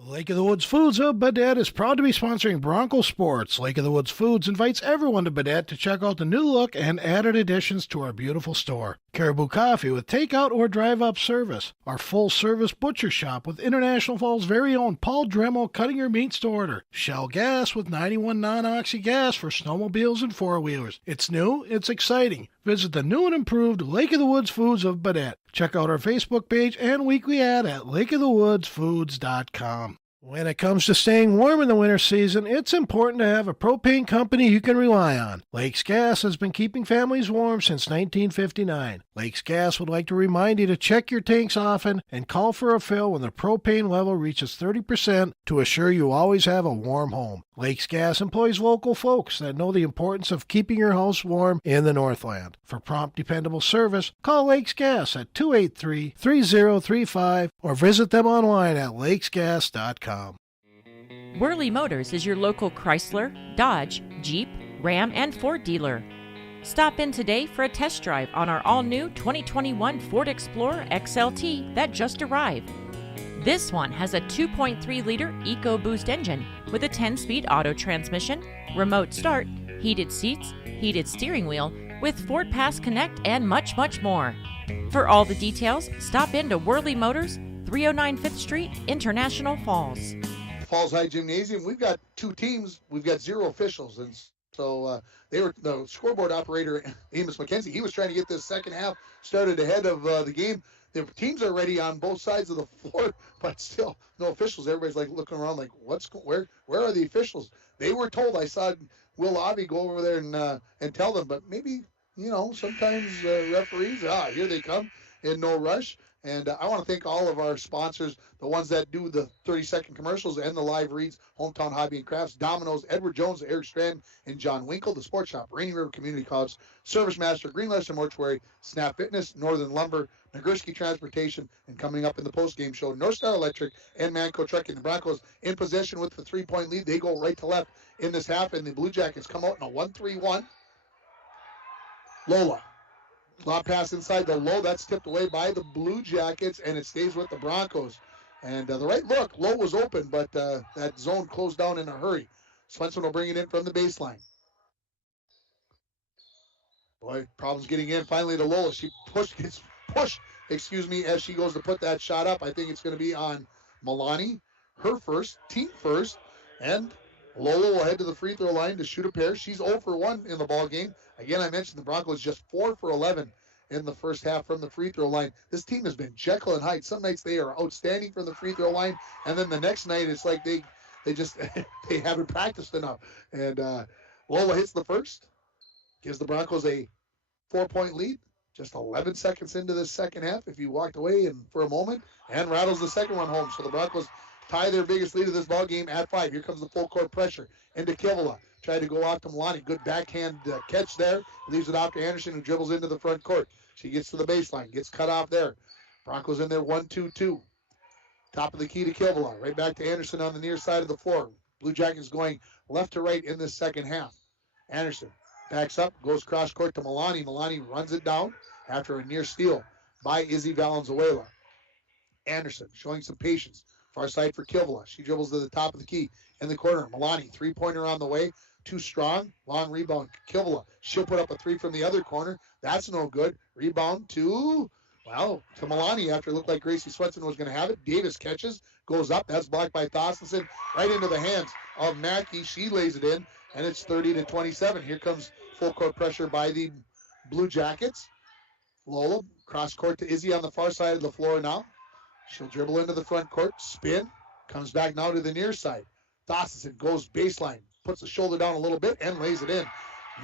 Lake of the Woods Foods of Baudette is proud to be sponsoring Bronco Sports. Lake of the Woods Foods invites everyone to Baudette to check out the new look and added additions to our beautiful store. Caribou Coffee with takeout or drive-up service. Our full-service butcher shop with International Falls' very own Paul Dremel cutting your meats to order. Shell Gas with 91 non-oxy gas for snowmobiles and four-wheelers. It's new, it's exciting. Visit the new and improved Lake of the Woods Foods of Baudette. Check out our Facebook page and weekly ad at lakeofthewoodsfoods.com. When it comes to staying warm in the winter season, it's important to have a propane company you can rely on. Lakes Gas has been keeping families warm since 1959. Lakes Gas would like to remind you to check your tanks often and call for a fill when the propane level reaches 30% to assure you always have a warm home. Lakes Gas employs local folks that know the importance of keeping your house warm in the Northland. For prompt, dependable service, call Lakes Gas at 283-3035 or visit them online at lakesgas.com. Worley Motors is your local Chrysler, Dodge, Jeep, Ram, and Ford dealer. Stop in today for a test drive on our all-new 2021 Ford Explorer XLT that just arrived. This one has a 2.3-liter EcoBoost engine with a 10-speed auto transmission, remote start, heated seats, heated steering wheel, with Ford Pass Connect, and much, much more. For all the details, stop in to Worley Motors, 309 5th Street, International Falls. Falls High Gymnasium, we've got two teams, we've got zero officials, and so they were the scoreboard operator, Amos McKenzie. He was trying to get this second half started ahead of the game. The teams are ready on both sides of the floor, but still no officials. Everybody's like looking around, like where are the officials? They were told. I saw Will Avi go over there and tell them, but maybe sometimes referees here they come in no rush. And I want to thank all of our sponsors, the ones that do the 30-second commercials and the live reads, Hometown Hobby and Crafts, Domino's, Edward Jones, Eric Strand, and John Winkle, the Sports Shop, Rainy River Community College, Service Master, Green Larson Mortuary, Snap Fitness, Northern Lumber, Nagurski Transportation, and coming up in the postgame show, North Star Electric and Manco Trucking. The Broncos in possession with the 3-point lead. They go right to left in this half, and the Blue Jackets come out in a 1-3-1. Lola. Lob pass inside the low. That's tipped away by the Blue Jackets, and it stays with the Broncos. And the right look, low was open, but that zone closed down in a hurry. Swenson will bring it in from the baseline. Boy, problems getting in. Finally to Lola. She gets pushed, as she goes to put that shot up. I think it's going to be on Milani. Her first, team first. And Lola will head to the free throw line to shoot a pair. She's 0 for 1 in the ball game. Again, I mentioned the Broncos just 4 for 11 in the first half from the free throw line. This team has been Jekyll and Hyde. Some nights they are outstanding from the free throw line, and then the next night it's like they just they haven't practiced enough. And Lola hits the first, gives the Broncos a 4-point lead. Just 11 seconds into this second half, if you walked away and for a moment, and rattles the second one home. So the Broncos tie their biggest lead of this ball game at 5. Here comes the full court pressure into Kivala. Tried to go off to Milani. Good backhand catch there. Leaves it off to Anderson, who dribbles into the front court. She gets to the baseline. Gets cut off there. Broncos in there 1-2-2. Top of the key to Kivala. Right back to Anderson on the near side of the floor. Blue Jackets going left to right in this second half. Anderson backs up. Goes cross court to Milani. Milani runs it down after a near steal by Izzy Valenzuela. Anderson showing some patience. Far side for Kivala. She dribbles to the top of the key in the corner. Milani, three-pointer on the way. Too strong. Long rebound. Kivala. She'll put up a three from the other corner. That's no good. Rebound to Milani after it looked like Gracie Swenson was going to have it. Davis catches. Goes up. That's blocked by Thossenson. Right into the hands of Mackey. She lays it in, and it's 30-27. Here comes full court pressure by the Blue Jackets. Lola, cross court to Izzy on the far side of the floor now. She'll dribble into the front court, spin, comes back now to the near side. Thossenson goes baseline, puts the shoulder down a little bit, and lays it in.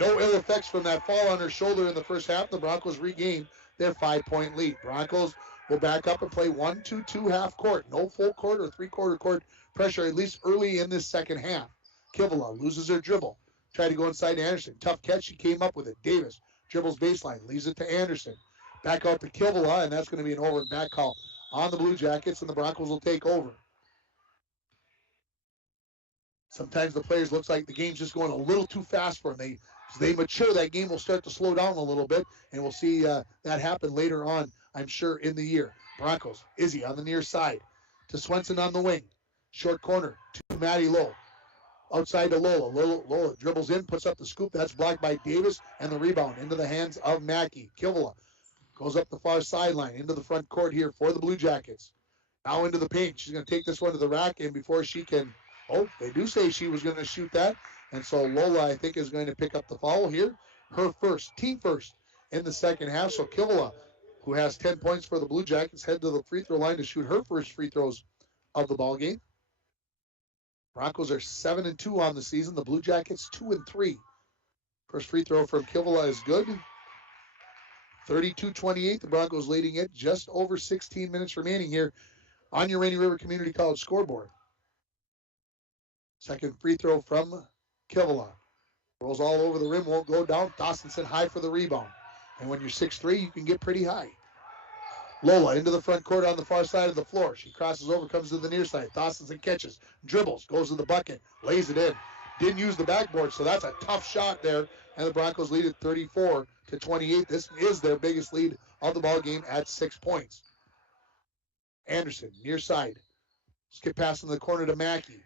No ill effects from that fall on her shoulder in the first half. The Broncos regain their 5-point lead. Broncos will back up and play 1-2-2 half court. No full court or three-quarter court pressure, at least early in this second half. Kivala loses her dribble. Tried to go inside to Anderson. Tough catch. She came up with it. Davis dribbles baseline. Leaves it to Anderson. Back out to Kivala, and that's going to be an over and back call on the Blue Jackets, and the Broncos will take over. Sometimes the players looks like the game's just going a little too fast for them. As they mature, that game will start to slow down a little bit, and we'll see that happen later on, I'm sure, in the year. Broncos, Izzy on the near side to Swenson on the wing. Short corner to Maddie Lowe. Outside to Lola. Lola dribbles in, puts up the scoop. That's blocked by Davis, and the rebound into the hands of Mackey. Kivala goes up the far sideline into the front court here for the Blue Jackets. Now into the paint. She's going to take this one to the rack, and before she can... Oh, they do say she was going to shoot that. And so Lola, I think, is going to pick up the foul here. Her first, team first in the second half. So Kivala, who has 10 points for the Blue Jackets, head to the free throw line to shoot her first free throws of the ball game. Broncos are 7-2 on the season. The Blue Jackets 2-3. First free throw from Kivala is good. 32-28. The Broncos leading it. Just over 16 minutes remaining here on your Rainy River Community College scoreboard. Second free throw from Kivala. Rolls all over the rim, won't go down. Dawsonson high for the rebound. And when you're 6'3", you can get pretty high. Lola into the front court on the far side of the floor. She crosses over, comes to the near side. Dawsonson catches, dribbles, goes to the bucket, lays it in. Didn't use the backboard, so that's a tough shot there. And the Broncos lead at 34-28. This is their biggest lead of the ball game at 6 points. Anderson, near side. Skip pass in the corner to Mackey.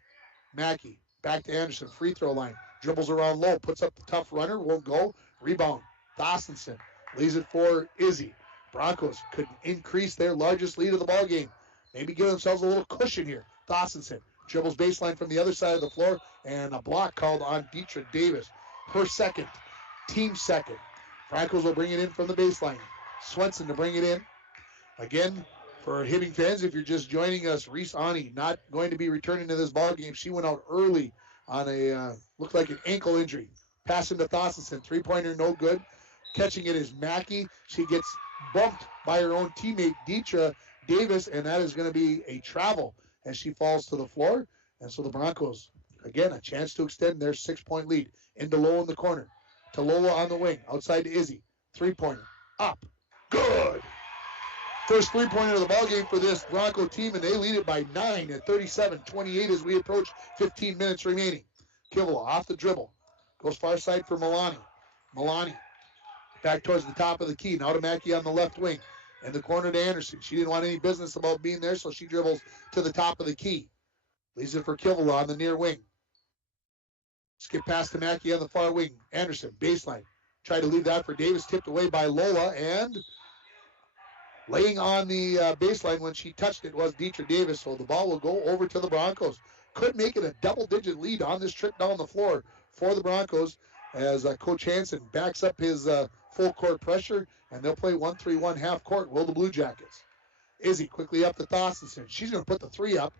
Mackey, back to Anderson, free throw line. Dribbles around low, puts up the tough runner, won't go. Rebound, Dawsonson, leaves it for Izzy. Broncos could increase their largest lead of the ball game. Maybe give themselves a little cushion here. Dawsonson dribbles baseline from the other side of the floor, and a block called on Dietrich Davis. Her second, team second. Broncos will bring it in from the baseline. Swenson to bring it in. Again, for Hibbing fans, if you're just joining us, Reese Ani not going to be returning to this ball game. She went out early on a, looked like an ankle injury. Passing to Dawsonson, three-pointer, no good. Catching it is Mackey. She gets bumped by her own teammate, Dietrich Davis, and that is going to be a travel as she falls to the floor. And so the Broncos, again, a chance to extend their 6-point lead. Into Lowe in the corner. To Lola on the wing. Outside to Izzy. Three-pointer. Up. Good. First three-pointer of the ballgame for this Bronco team, and they lead it by 9 at 37-28 as we approach 15 minutes remaining. Kivala off the dribble. Goes far side for Milani. Milani back towards the top of the key. Now to Mackey on the left wing. In the corner to Anderson. She didn't want any business about being there, so she dribbles to the top of the key. Leaves it for Kivala on the near wing. Skip past to Mackey on the far wing. Anderson, baseline. Tried to leave that for Davis. Tipped away by Lola, and laying on the baseline when she touched it was Dietrich Davis, so the ball will go over to the Broncos. Could make it a double-digit lead on this trip down the floor for the Broncos as Coach Hansen backs up his full-court pressure, and they'll play 1-3-1 half-court, will the Blue Jackets. Izzy quickly up to Dawsonson. She's going to put the three up.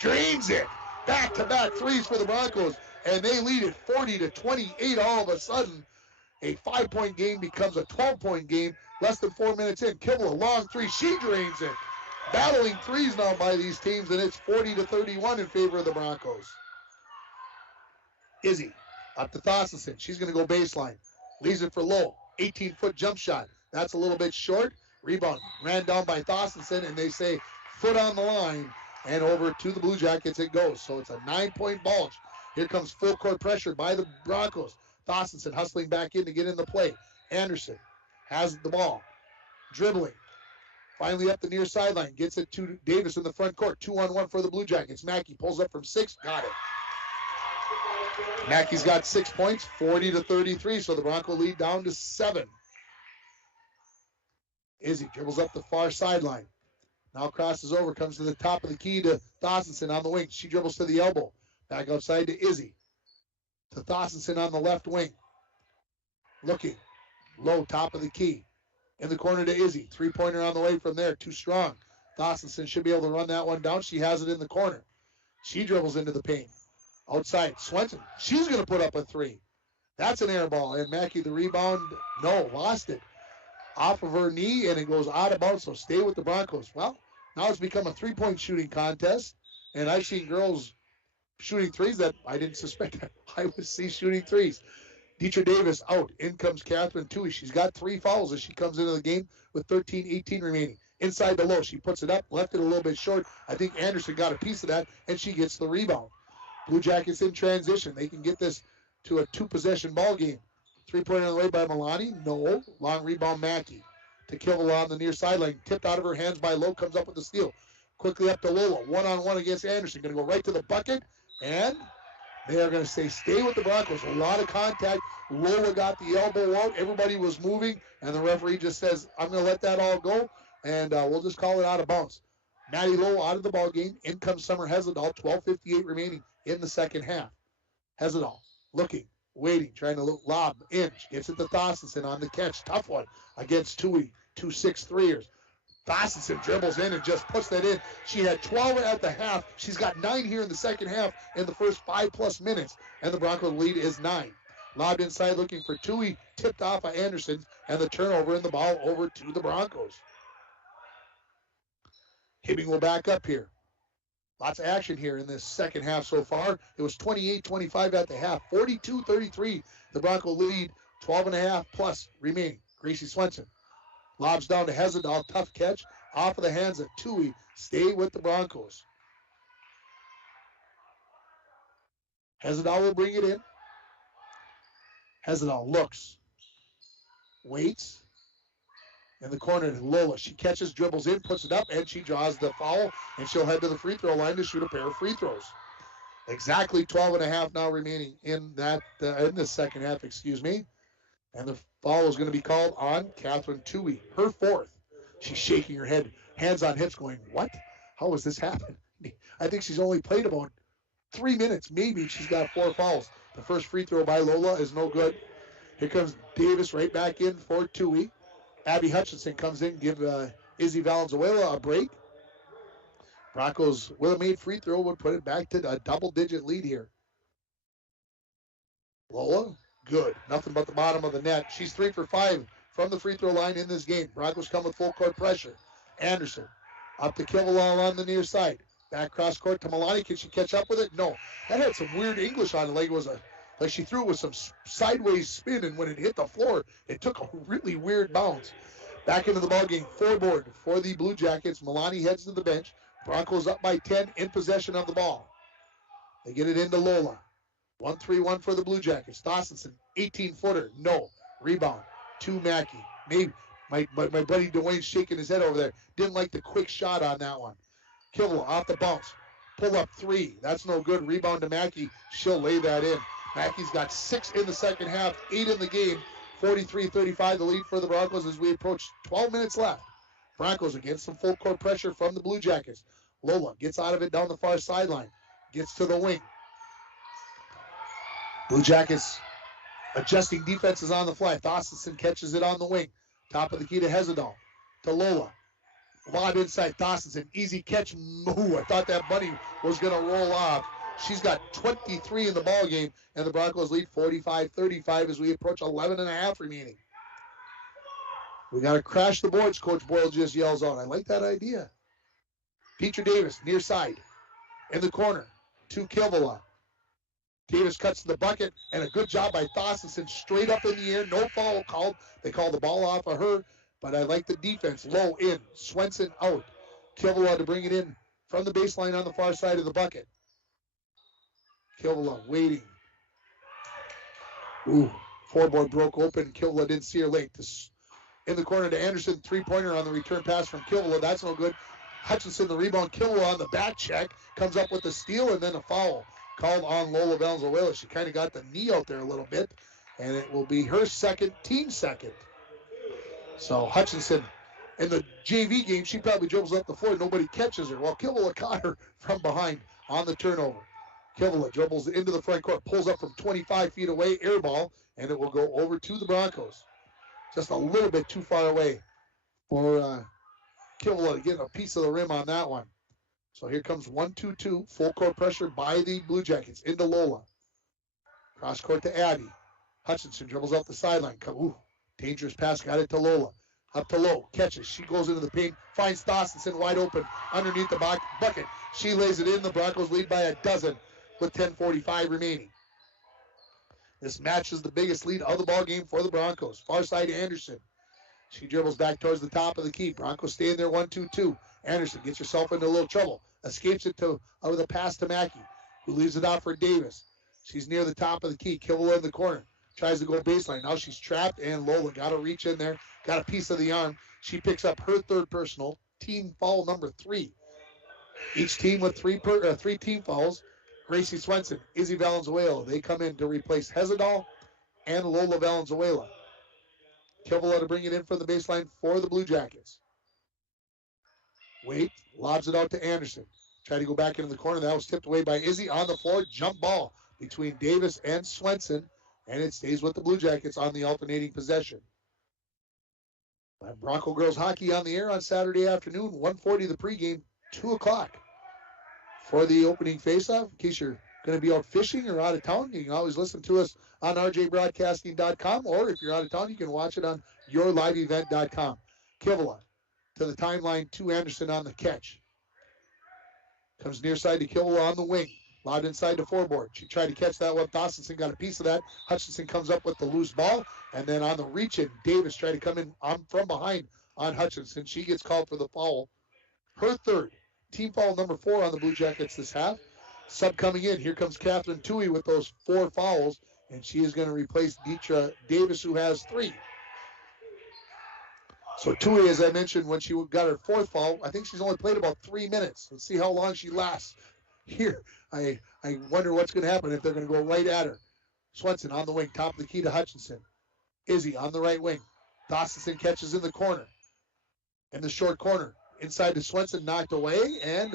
Drains it! Back-to-back threes for the Broncos, and they lead it 40-28 all of a sudden. A 5-point game becomes a 12-point game. Less than 4 minutes in. Kivala, long three. She drains it. Battling threes now by these teams, and it's 40-31 in favor of the Broncos. Izzy up to Dawsonson. She's going to go baseline. Leaves it for Lowe. 18-foot jump shot. That's a little bit short. Rebound ran down by Dawsonson, and they say foot on the line, and over to the Blue Jackets it goes. So it's a 9-point bulge. Here comes full court pressure by the Broncos. Dawsonson hustling back in to get in the play. Anderson has the ball. Dribbling. Finally up the near sideline. Gets it to Davis in the front court. 2-on-1 for the Blue Jackets. Mackey pulls up from 6. Got it. Mackey's got 6 points. 40-33. So the Bronco lead down to 7. Izzy dribbles up the far sideline. Now crosses over. Comes to the top of the key to Dawsonson on the wing. She dribbles to the elbow. Back outside to Izzy. To Dawsonson on the left wing. Looking. Low, top of the key. In the corner to Izzy. Three-pointer on the way from there. Too strong. Dawsonson should be able to run that one down. She has it in the corner. She dribbles into the paint. Outside. Swenson. She's going to put up a three. That's an air ball. And Mackey, the rebound, no, lost it. Off of her knee, and it goes out of bounds, so stay with the Broncos. Well, now it's become a three-point shooting contest, and I've seen girls shooting threes that I didn't suspect I would see shooting threes. Deetra Davis out. In comes Catherine Tui. She's got 3 fouls as she comes into the game with 13-18 remaining. Inside the low, she puts it up, left it a little bit short. I think Anderson got a piece of that, and she gets the rebound. Blue Jackets in transition. They can get this to a 2-possession ball game. 3-pointer on the way by Milani. No. Long rebound Mackey to Kivela on the near sideline. Tipped out of her hands by Lowe. Comes up with the steal. Quickly up to Lola. One-on-one against Anderson. Going to go right to the bucket. And they are going to stay with the Broncos. A lot of contact. Lola got the elbow out. Everybody was moving. And the referee just says, I'm going to let that all go. And we'll just call it out of bounds. Maddie Lowe out of the ball game. In comes Summer Hessedal. 12:58 remaining in the second half. Hessedal looking, waiting, trying to lob in. She gets it to Thorstensen on the catch. Tough one against Tui. 2 6-3ers. Thorstensen dribbles in and just puts that in. She had 12 at the half. She's got 9 here in the second half in the first 5+ minutes. And the Broncos lead is 9. Lobbed inside looking for Tui. Tipped off by Anderson. And the turnover and the ball over to the Broncos. Hibbing will back up here. Lots of action here in this second half so far. It was 28-25 at the half. 42-33. The Bronco lead. 12.5 plus remaining. Gracie Swenson lobs down to Hessedal. Tough catch. Off of the hands of Tui. Stay with the Broncos. Hessedal will bring it in. Hessedal looks. Waits. In the corner to Lola. She catches, dribbles in, puts it up, and she draws the foul, and she'll head to the free throw line to shoot a pair of free throws. Exactly 12.5 now remaining in that in the second half, excuse me. And the foul is going to be called on Catherine Tui, her 4th. She's shaking her head, hands on hips, going, what? How has this happened? I think she's only played about 3 minutes. Maybe she's got 4 fouls. The first free throw by Lola is no good. Here comes Davis right back in for Tui. Abby Hutchinson comes in, give Izzy Valenzuela a break. Broncos, with a made free throw, would put it back to a double-digit lead here. Lola, good. Nothing but the bottom of the net. She's 3 for 5 from the free throw line in this game. Broncos come with full court pressure. Anderson up to Kivela on the near side. Back cross court to Milani. Can she catch up with it? No. That had some weird English on it. Like she threw it with some sideways spin, and when it hit the floor, it took a really weird bounce. Back into the ballgame, forward for the Blue Jackets. Milani heads to the bench. Broncos up by 10, in possession of the ball. They get it into Lola. 1-3-1 for the Blue Jackets. Dawsonson, 18-footer, no. Rebound, to Mackey. Maybe my buddy Dwayne's shaking his head over there. Didn't like the quick shot on that one. Kivela off the bounce. Pull up 3. That's no good. Rebound to Mackey. She'll lay that in. Mackey's got 6 in the second half, 8 in the game. 43-35 the lead for the Broncos as we approach 12 minutes left. Broncos against some full court pressure from the Blue Jackets. Lola gets out of it down the far sideline. Gets to the wing. Blue Jackets adjusting defenses on the fly. Thorstensen catches it on the wing. Top of the key to Hessedal. To Lola. Lob inside Thorstensen. Easy catch. Ooh, I thought that bunny was going to roll off. She's got 23 in the ball game, and the Broncos lead 45-35 as we approach 11.5 remaining. We got to crash the boards, Coach Boyle just yells out. I like that idea. Deetra Davis, near side, in the corner, to Kivela. Davis cuts to the bucket, and a good job by Thorstensen, straight up in the air. No foul called. They call the ball off of her, but I like the defense. Low in, Swenson out. Kivela to bring it in from the baseline on the far side of the bucket. Kivela waiting. Ooh, foreboard broke open. Kivela didn't see her late. In the corner to Anderson, 3-pointer on the return pass from Kivela. That's no good. Hutchinson, the rebound. Kivela on the back check. Comes up with the steal and then a foul called on Lola Valenzuela. She kind of got the knee out there a little bit, and it will be her second, team second. So Hutchinson, in the JV game, she probably dribbles up the floor. Nobody catches her. Well, Kivela caught her from behind on the turnover. Kivela dribbles into the front court, pulls up from 25 feet away, air ball, and it will go over to the Broncos. Just a little bit too far away for Kivela to get a piece of the rim on that one. So here comes 1-2-2, full court pressure by the Blue Jackets into Lola. Cross court to Abby. Hutchinson dribbles up the sideline. Dangerous pass, got it to Lola. Up to Low, catches. She goes into the paint, finds Dawsonson wide open underneath the bucket. She lays it in. The Broncos lead by a dozen with 10:45 remaining. This matches the biggest lead of the ball game for the Broncos. Far side Anderson. She dribbles back towards the top of the key. Broncos stay in there 1-2-2. Anderson gets herself into a little trouble. Escapes it with a pass to Mackey, who leaves it out for Davis. She's near the top of the key. Kivela in the corner. Tries to go baseline. Now she's trapped, and Lola got to reach in there. Got a piece of the arm. She picks up her third personal. Team foul number 3. Each team with three team fouls. Gracie Swenson, Izzy Valenzuela. They come in to replace Hezadal and Lola Valenzuela. Kivela to bring it in for the baseline for the Blue Jackets. Wade lobs it out to Anderson. Try to go back into the corner. That was tipped away by Izzy on the floor. Jump ball between Davis and Swenson. And it stays with the Blue Jackets on the alternating possession. Bronco girls hockey on the air on Saturday afternoon. 1:40 the pregame, 2 o'clock. For the opening faceoff, in case you're going to be out fishing or out of town, you can always listen to us on rjbroadcasting.com, or if you're out of town, you can watch it on yourliveevent.com. Kivela to the timeline to Anderson on the catch. Comes near side to Kivela on the wing. Lobbed inside the foreboard. She tried to catch that one. Dawsonson got a piece of that. Hutchinson comes up with the loose ball. And then on the reach-in, Davis tried to come in from behind on Hutchinson. She gets called for the foul. Her third. Team foul number 4 on the Blue Jackets this half. Sub coming in. Here comes Catherine Toohey with those 4 fouls. And she is going to replace Deetra Davis, who has 3. So Toohey, as I mentioned, when she got her 4th foul, I think she's only played about 3 minutes. Let's see how long she lasts. Here, I wonder what's going to happen if they're going to go right at her. Swenson on the wing, top of the key to Hutchinson. Izzy on the right wing. Dawsonson catches in the corner. In the short corner. Inside to Swenson, knocked away, and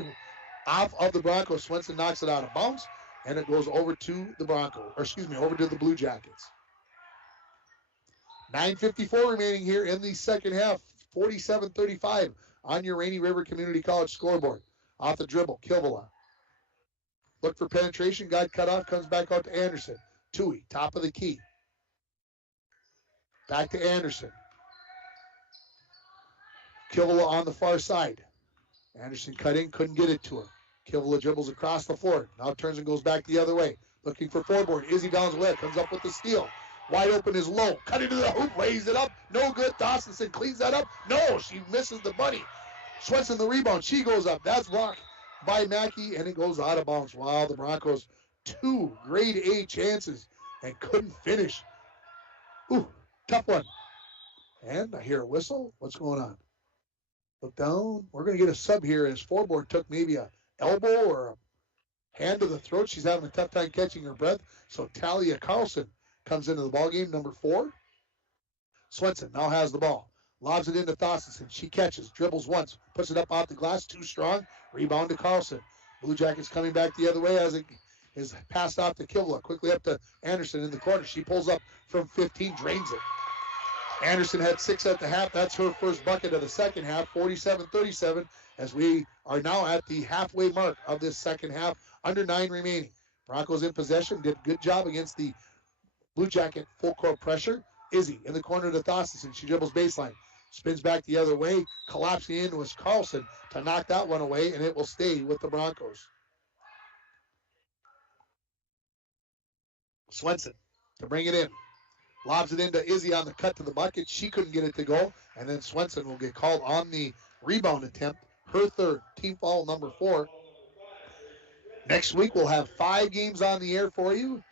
off of the Broncos. Swenson knocks it out of bounds, and it goes over to the over to the Blue Jackets. 9:54 remaining here in the second half. 47-35 on your Rainy River Community College scoreboard. Off the dribble, Kivela. Look for penetration, got cut off, comes back out to Anderson. Toohey, top of the key. Back to Anderson. Kivela on the far side. Anderson cut in, couldn't get it to her. Kivela dribbles across the floor. Now turns and goes back the other way. Looking for foreboard. Izzy Valenzuela comes up with the steal. Wide open is Low. Cut into the hoop, lays it up. No good. Dawsonson cleans that up. No, she misses the bunny. Swenson the rebound. She goes up. That's blocked by Mackey, and it goes out of bounds. Wow, the Broncos 2 grade A chances and couldn't finish. Ooh, tough one. And I hear a whistle. What's going on? Look down. We're going to get a sub here as foreboard took maybe a elbow or a hand to the throat. She's having a tough time catching her breath. So Talia Carlson comes into the ballgame, number 4. Swenson now has the ball. Lobs it into Dawsonson. She catches, dribbles once, puts it up off the glass, too strong. Rebound to Carlson. Blue Jackets coming back the other way as it is passed off to Kivela. Quickly up to Anderson in the corner. She pulls up from 15, drains it. Anderson had 6 at the half. That's her first bucket of the second half, 47-37, as we are now at the halfway mark of this second half, under 9 remaining. Broncos in possession, did a good job against the Blue Jacket full court pressure. Izzy in the corner to Dawsonson. She dribbles baseline. Spins back the other way. Collapsing in was Carlson to knock that one away, and it will stay with the Broncos. Swenson to bring it in. Lobs it into Izzy on the cut to the bucket. She couldn't get it to go, and then Swenson will get called on the rebound attempt. Her third, team foul number 4. Next week we'll have 5 games on the air for you.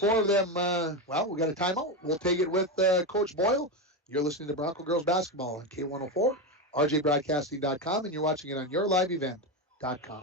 4 of them, we got a timeout. We'll take it with Coach Boyle. You're listening to Bronco Girls Basketball on K104, rjbroadcasting.com, and you're watching it on yourliveevent.com.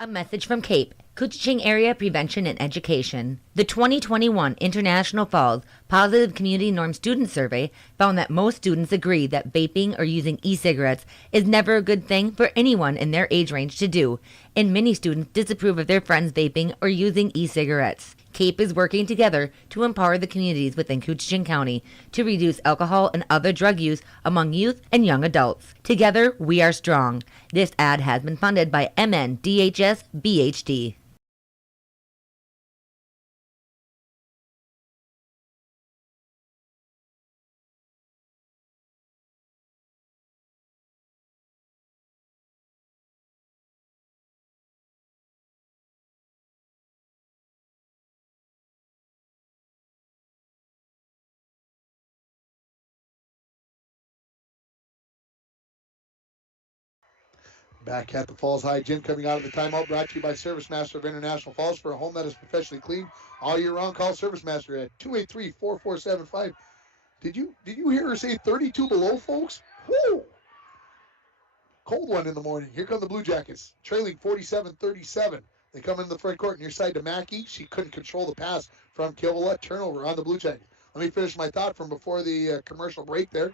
A message from CAPE, Couchiching Area Prevention and Education. The 2021 International Falls Positive Community Norm Student Survey found that most students agree that vaping or using e-cigarettes is never a good thing for anyone in their age range to do, and many students disapprove of their friends vaping or using e-cigarettes. CAPE is working together to empower the communities within Couchiching County to reduce alcohol and other drug use among youth and young adults. Together, we are strong. This ad has been funded by MNDHS BHD. Back at the Falls High Gym, coming out of the timeout, brought to you by Service Master of International Falls. For a home that is professionally clean all year round, call Service Master at 283-4475. Did you hear her say 32 below, folks? Woo! Cold one in the morning. Here come the Blue Jackets, trailing 47-37. They come into the front court near side to Mackey. She couldn't control the pass from Kivela. Turnover on the Blue Jackets. Let me finish my thought from before the commercial break there.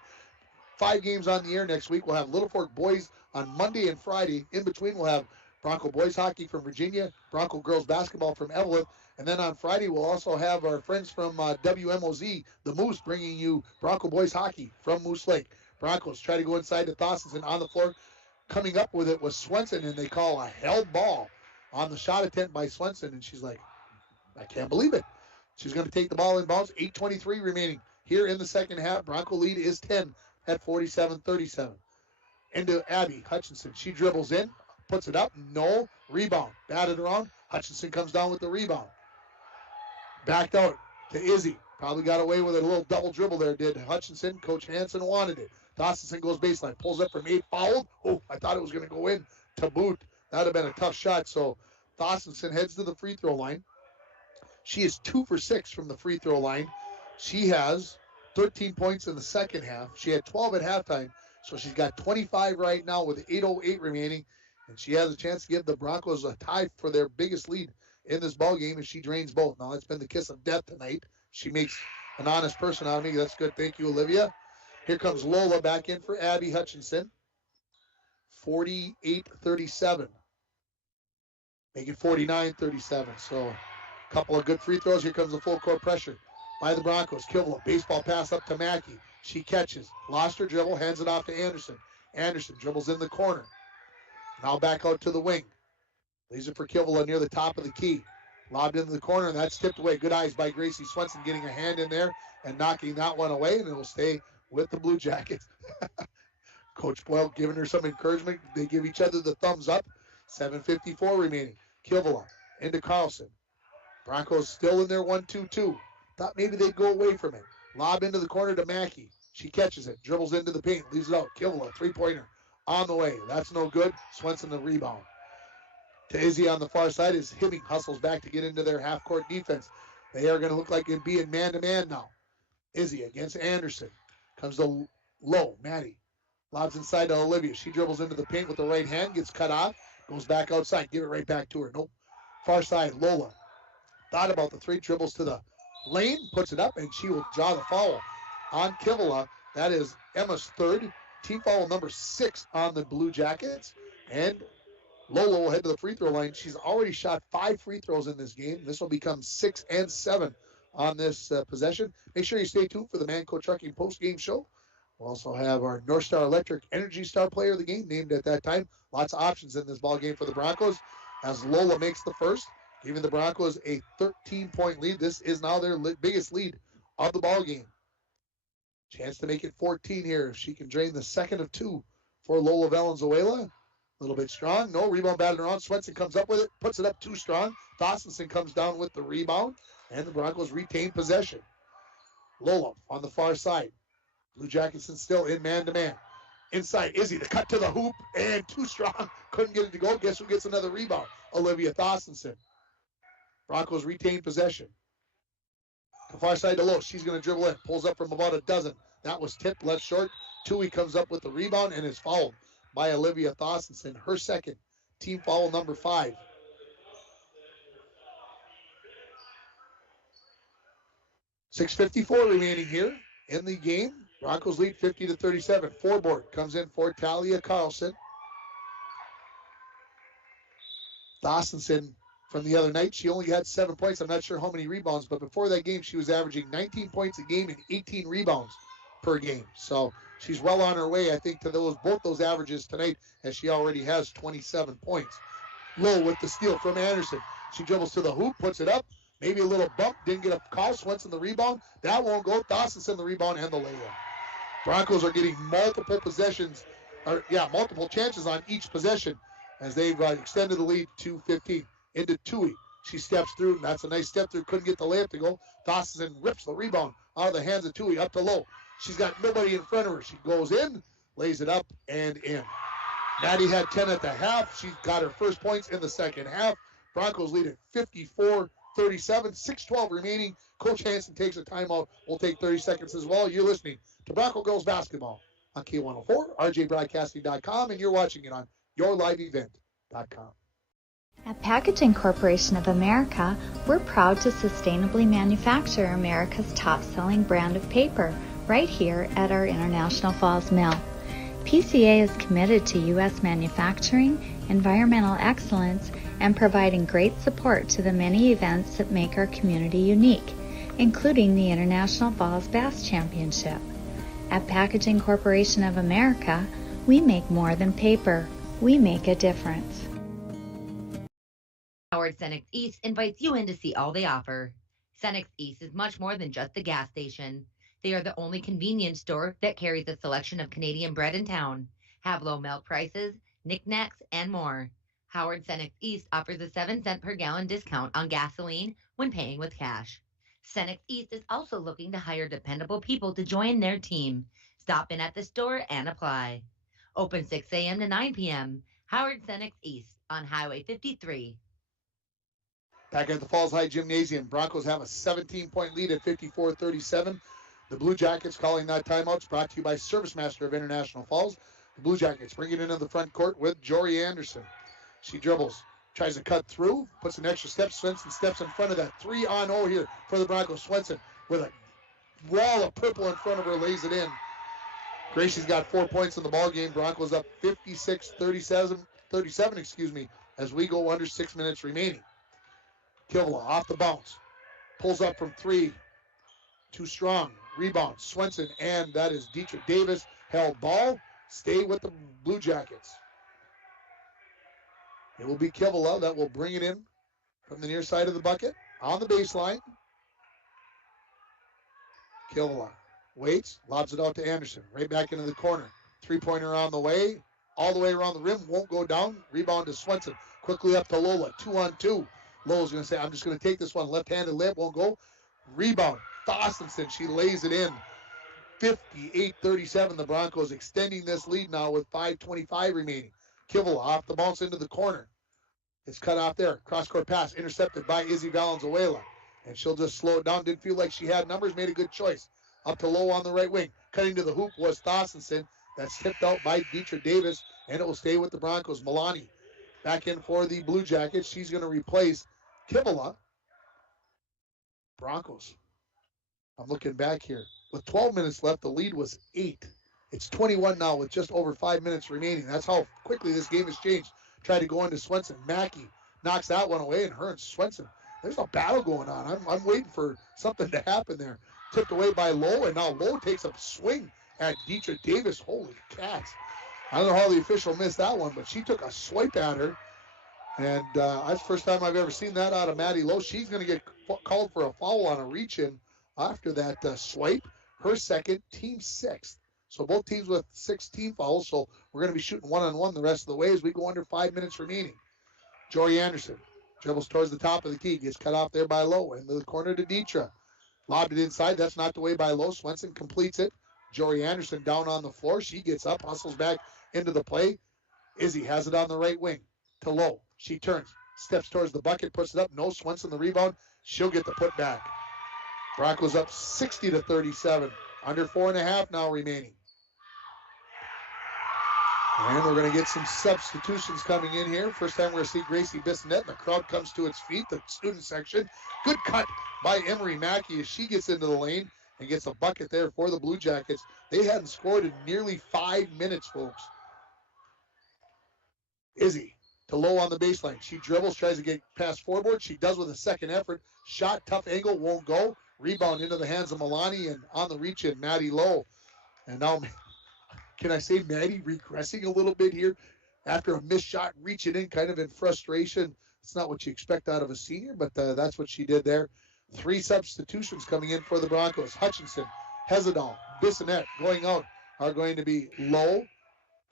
5 games on the air next week. We'll have Little Fork boys on Monday and Friday. In between, we'll have Bronco boys hockey from Virginia, Bronco girls basketball from Evelyn, and then on Friday, we'll also have our friends from WMOZ, the Moose, bringing you Bronco boys hockey from Moose Lake. Broncos try to go inside to Thossenson on the floor. Coming up with it was Swenson, and they call a held ball on the shot attempt by Swenson, and she's like, I can't believe it. She's going to take the ball in bounds. 8:23 remaining here in the second half. Bronco lead is 10 at 47-37. Into Abby Hutchinson. She dribbles in, puts it up. No. Rebound. Batted around. Hutchinson comes down with the rebound. Backed out to Izzy. Probably got away with it. A little double dribble there, did Hutchinson. Coach Hansen wanted it. Dawsonson goes baseline. Pulls up from 8. Fouled. Oh, I thought it was going to go in to boot. That would have been a tough shot. So Dawsonson heads to the free throw line. She is 2 for 6 from the free throw line. She has 13 points in the second half. She had 12 at halftime, so she's got 25 right now with 8:08 remaining, and she has a chance to give the Broncos a tie for their biggest lead in this ball game if she drains both. Now, that's been the kiss of death tonight. She makes an honest person out of me. That's good. Thank you, Olivia. Here comes Lola back in for Abby Hutchinson. 48-37. Make it 49-37. So a couple of good free throws. Here comes the full court pressure by the Broncos. Kivela, baseball pass up to Mackey. She catches, lost her dribble, hands it off to Anderson. Anderson dribbles in the corner. Now back out to the wing. Leaves it for Kivela near the top of the key. Lobbed into the corner, and that's tipped away. Good eyes by Gracie Swenson, getting a hand in there and knocking that one away, and it will stay with the Blue Jackets. Coach Boyle giving her some encouragement. They give each other the thumbs up. 7:54 remaining. Kivela into Carlson. Broncos still in their 1-2-2. Thought maybe they'd go away from it. Lob into the corner to Mackey. She catches it, dribbles into the paint, leaves it out. Kivela, three-pointer on the way. That's no good. Swenson the rebound. To Izzy on the far side as Hibbing hustles back to get into their half-court defense. They are going to look like it'd be in man-to-man now. Izzy against Anderson. Comes to low. Maddie lobs inside to Olivia. She dribbles into the paint with the right hand, gets cut off, goes back outside. Give it right back to her. Nope. Far side, Lola. Thought about the 3, dribbles to the lane, puts it up, and she will draw the foul on Kivela. That is Emma's 3rd. Team foul number 6 on the Blue Jackets. And Lola will head to the free throw line. She's already shot 5 free throws in this game. This will become 6 and 7 on this possession. Make sure you stay tuned for the Manco Trucking post-game show. We'll also have our North Star Electric Energy Star Player of the game named at that time. Lots of options in this ball game for the Broncos as Lola makes the first, giving the Broncos a 13-point lead. This is now their biggest lead of the ball game. Chance to make it 14 here if she can drain the second of 2 for Lola Valenzuela. A little bit strong. No, rebound batted around. Swenson comes up with it, puts it up too strong. Dawsonson comes down with the rebound, and the Broncos retain possession. Lola on the far side. Blue Jackets still in man-to-man. Inside, Izzy, the cut to the hoop, and too strong. Couldn't get it to go. Guess who gets another rebound? Olivia Dawsonson. Broncos retain possession. The far side to Lowe. She's going to dribble in. Pulls up from about a dozen. That was tipped left short. Tui comes up with the rebound and is fouled by Olivia Dawsonson. Her second. Team foul number 5. .6:54 remaining here in the game. Broncos lead 50-37. Forboard comes in for Talia Carlson. Dawsonson from the other night, she only had 7 points. I'm not sure how many rebounds, but before that game, she was averaging 19 points a game and 18 rebounds per game. So she's well on her way, I think, to both those averages tonight, as she already has 27 points. Low with the steal from Anderson. She dribbles to the hoop, puts it up. Maybe a little bump, didn't get a call. Swenson the rebound. That won't go. Dawsonson the rebound and the layup. Broncos are getting multiple chances on each possession as they've extended the lead to 15. Into Tui. She steps through, and that's a nice step through. Couldn't get the layup to go. Dawson rips the rebound out of the hands of Tui up to Low. She's got nobody in front of her. She goes in, lays it up, and in. Maddie had 10 at the half. She got her first points in the second half. Broncos lead at 54-37, 6:12 remaining. Coach Hansen takes a timeout. We'll take 30 seconds as well. You're listening to Bronco Girls Basketball on K104, rjbroadcasting.com, and you're watching it on yourliveevent.com. At Packaging Corporation of America, we're proud to sustainably manufacture America's top-selling brand of paper right here at our International Falls Mill. PCA is committed to U.S. manufacturing, environmental excellence, and providing great support to the many events that make our community unique, including the International Falls Bass Championship. At Packaging Corporation of America, we make more than paper. We make a difference. Howard Senex East invites you in to see all they offer. Senex East is much more than just a gas station. They are the only convenience store that carries a selection of Canadian bread in town, have low milk prices, knickknacks, and more. Howard Senex East offers a 7-cent per gallon discount on gasoline when paying with cash. Senex East is also looking to hire dependable people to join their team. Stop in at the store and apply. Open 6 a.m. to 9 p.m. Howard Senex East on Highway 53. Back at the Falls High Gymnasium, Broncos have a 17-point lead at 54-37. The Blue Jackets calling that timeouts, brought to you by Service Master of International Falls. The Blue Jackets bring it into the front court with Jory Anderson. She dribbles, tries to cut through, puts an extra step. Swenson steps in front of that 3-on-0 here for the Broncos. Swenson with a wall of purple in front of her, lays it in. Gracie's got 4 points in the ball game. Broncos up 56-37, as we go under 6 minutes remaining. Kivla off the bounce, pulls up from 3, too strong. Rebound, Swenson, and that is Dietrich Davis. Held ball, stay with the Blue Jackets. It will be Kivla that will bring it in from the near side of the bucket on the baseline. Kivla waits, lobs it out to Anderson, right back into the corner. Three-pointer on the way, all the way around the rim, won't go down. Rebound to Swenson, quickly up to Lola, 2-on-2. Lola's going to say, I'm just going to take this one, left-handed layup, won't go. Rebound, Dawsonson, she lays it in. 58-37, the Broncos extending this lead now with 5:25 remaining. Kivla off the bounce into the corner. It's cut off there. Cross-court pass intercepted by Izzy Valenzuela. And she'll just slow it down. Didn't feel like she had numbers. Made a good choice. Up to Low on the right wing. Cutting to the hoop was Dawsonson. That's tipped out by Dietrich Davis. And it will stay with the Broncos. Milani back in for the Blue Jackets. She's going to replace Kivla. Broncos. I'm looking back here. With 12 minutes left, the lead was 8. It's 21 now with just over 5 minutes remaining. That's how quickly this game has changed. Tried to go into Swenson. Mackey knocks that one away, and her and Swenson, there's a battle going on. I'm waiting for something to happen there. Tipped away by Lowe, and now Lowe takes a swing at Dietrich Davis. Holy cats. I don't know how the official missed that one, but she took a swipe at her. And that's the first time I've ever seen that out of Maddie Lowe. She's going to get called for a foul on a reach-in after that swipe. Her second, team 6th. So both teams with 16 fouls. So we're going to be shooting one-on-one the rest of the way as we go under 5 minutes remaining. Jory Anderson dribbles towards the top of the key. Gets cut off there by Lowe. Into the corner to Dietrich. Lobbed it inside. That's knocked away by Lowe. Swenson completes it. Jory Anderson down on the floor. She gets up, hustles back into the play. Izzy has it on the right wing to Lowe. She turns, steps towards the bucket, puts it up. No, Swenson the rebound. She'll get the putback. Broncos up 60-37. Under 4.5 now remaining. And we're going to get some substitutions coming in here. First time we're going to see Gracie Bissonette, and the crowd comes to its feet, the student section. Good cut by Emery Mackey as she gets into the lane and gets a bucket there for the Blue Jackets. They hadn't scored in nearly 5 minutes, folks. Izzy to Low on the baseline. She dribbles, tries to get past forward. She does with a second effort. Shot, tough angle, won't go. Rebound into the hands of Milani, and on the reach in, Maddie Lowe. And now, can I say Maddie regressing a little bit here after a missed shot, reaching in kind of in frustration. It's not what you expect out of a senior, but that's what she did there. 3 substitutions coming in for the Broncos. Hutchinson, Hezadal, Bissonette going out are going to be Lowe,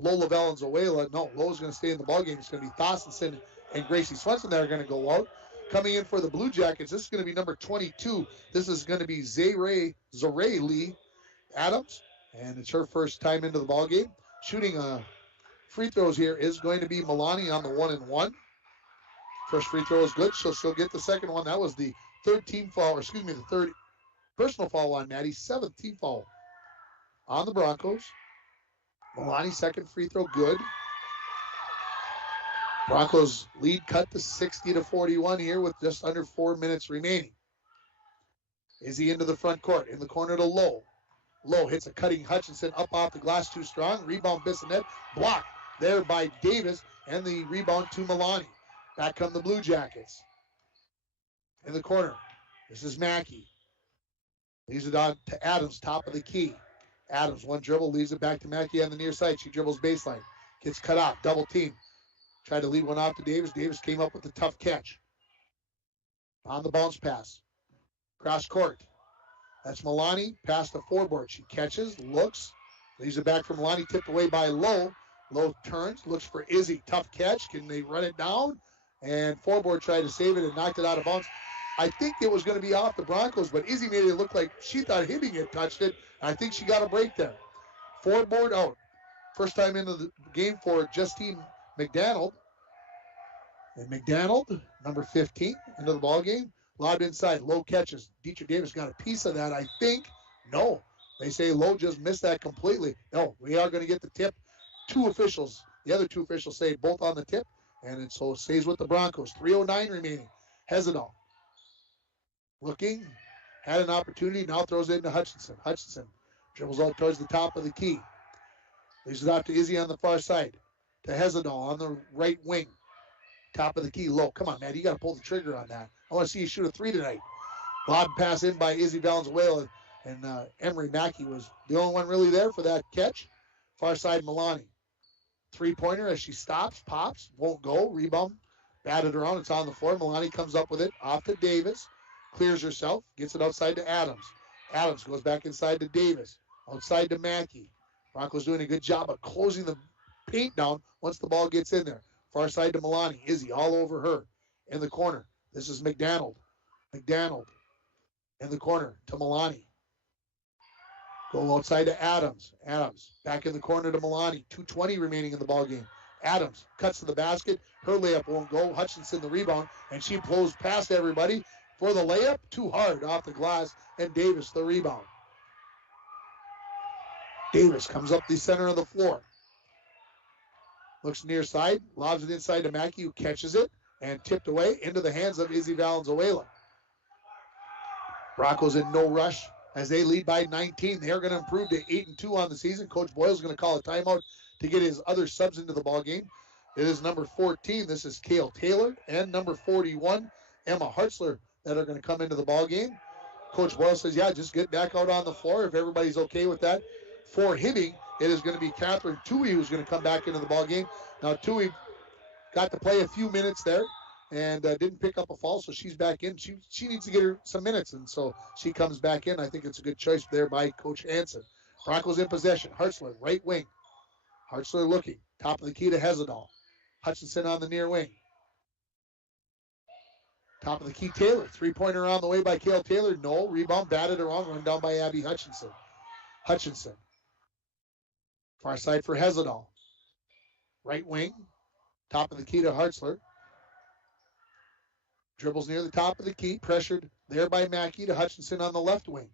Lola Valenzuela. No, Lowe's going to stay in the ballgame. It's going to be Dawsonson and Gracie Swenson that are going to go out. Coming in for the Blue Jackets, this is going to be number 22. This is going to be Zaray Lee Adams, and it's her first time into the ballgame. Shooting free throws here is going to be Milani on the 1-and-1. First free throw is good, so she'll get the second one. That was the third personal foul on Maddie, 7th team foul on the Broncos. Milani, second free throw, good. Broncos lead cut to 60-41 here with just under 4 minutes remaining. Izzy into the front court, in the corner to Lowe. Lowe hits a cutting Hutchinson up off the glass, too strong. Rebound, Bissonette, blocked there by Davis, and the rebound to Milani. Back come the Blue Jackets. In the corner, this is Mackey. Leaves it on to Adams, top of the key. Adams, one dribble, leaves it back to Mackey on the near side. She dribbles baseline, gets cut off, double team. Tried to lead one off to Davis. Davis came up with a tough catch. On the bounce pass. Cross court. That's Milani, past the foreboard. She catches, looks, leaves it back for Milani, tipped away by Lowe. Lowe turns, looks for Izzy. Tough catch. Can they run it down? And foreboard tried to save it and knocked it out of bounds. I think it was going to be off the Broncos, but Izzy made it look like she thought Hibbing had touched it. I think she got a break there. Foreboard out. First time into the game for Justine McDonald. And McDonald, number 15, into the ball game. Lobbed inside, Lowe catches. Dietrich Davis got a piece of that, I think. No, they say Lowe just missed that completely. No, we are going to get the tip. The other two officials say both on the tip, and it so stays with the Broncos. 3:09 remaining. Hezedal looking, had an opportunity, now throws it into Hutchinson. Hutchinson dribbles out towards the top of the key. Leaves it out to Izzy on the far side. To Hezedal on the right wing. Top of the key, Low. Come on, man, you got to pull the trigger on that. I want to see you shoot a 3 tonight. Lob pass in by Izzy Valenzuela, and Emery Mackey was the only one really there for that catch. Far side, Milani. 3-pointer as she stops, pops, won't go. Rebound, batted around. It's on the floor. Milani comes up with it, off to Davis. Clears herself, gets it outside to Adams. Adams goes back inside to Davis. Outside to Mackey. Broncos doing a good job of closing the paint down once the ball gets in there. Far side to Milani. Izzy all over her. In the corner. This is McDonald. McDonald in the corner to Milani. Go outside to Adams. Adams back in the corner to Milani. 2:20 remaining in the ball game. Adams cuts to the basket. Her layup won't go. Hutchinson the rebound, and she blows past everybody for the layup. Too hard off the glass, and Davis the rebound. Davis comes up the center of the floor. Looks near side, lobs it inside to Mackey, who catches it, and tipped away into the hands of Izzy Valenzuela. Broncos in no rush as they lead by 19. They're going to improve to 8-2 on the season. Coach Boyle's going to call a timeout to get his other subs into the ball game. It is number 14. This is Kale Taylor, and number 41, Emma Hartzler, that are going to come into the ball game. Coach Boyle says, yeah, just get back out on the floor if everybody's okay with that. For Hibbing, it is going to be Catherine Tui who's going to come back into the ball game. Now, Tui got to play a few minutes there and didn't pick up a foul, so she's back in. She needs to get her some minutes, and so she comes back in. I think it's a good choice there by Coach Hansen. Broncos in possession. Hartzler, right wing. Hartzler looking. Top of the key to Hezedal. Hutchinson on the near wing. Top of the key, Taylor. 3-pointer on the way by Kale Taylor. No. Rebound, batted around, run down by Abby Hutchinson. Hutchinson. Far side for Hezedal. Right wing. Top of the key to Hartzler. Dribbles near the top of the key. Pressured there by Mackey to Hutchinson on the left wing.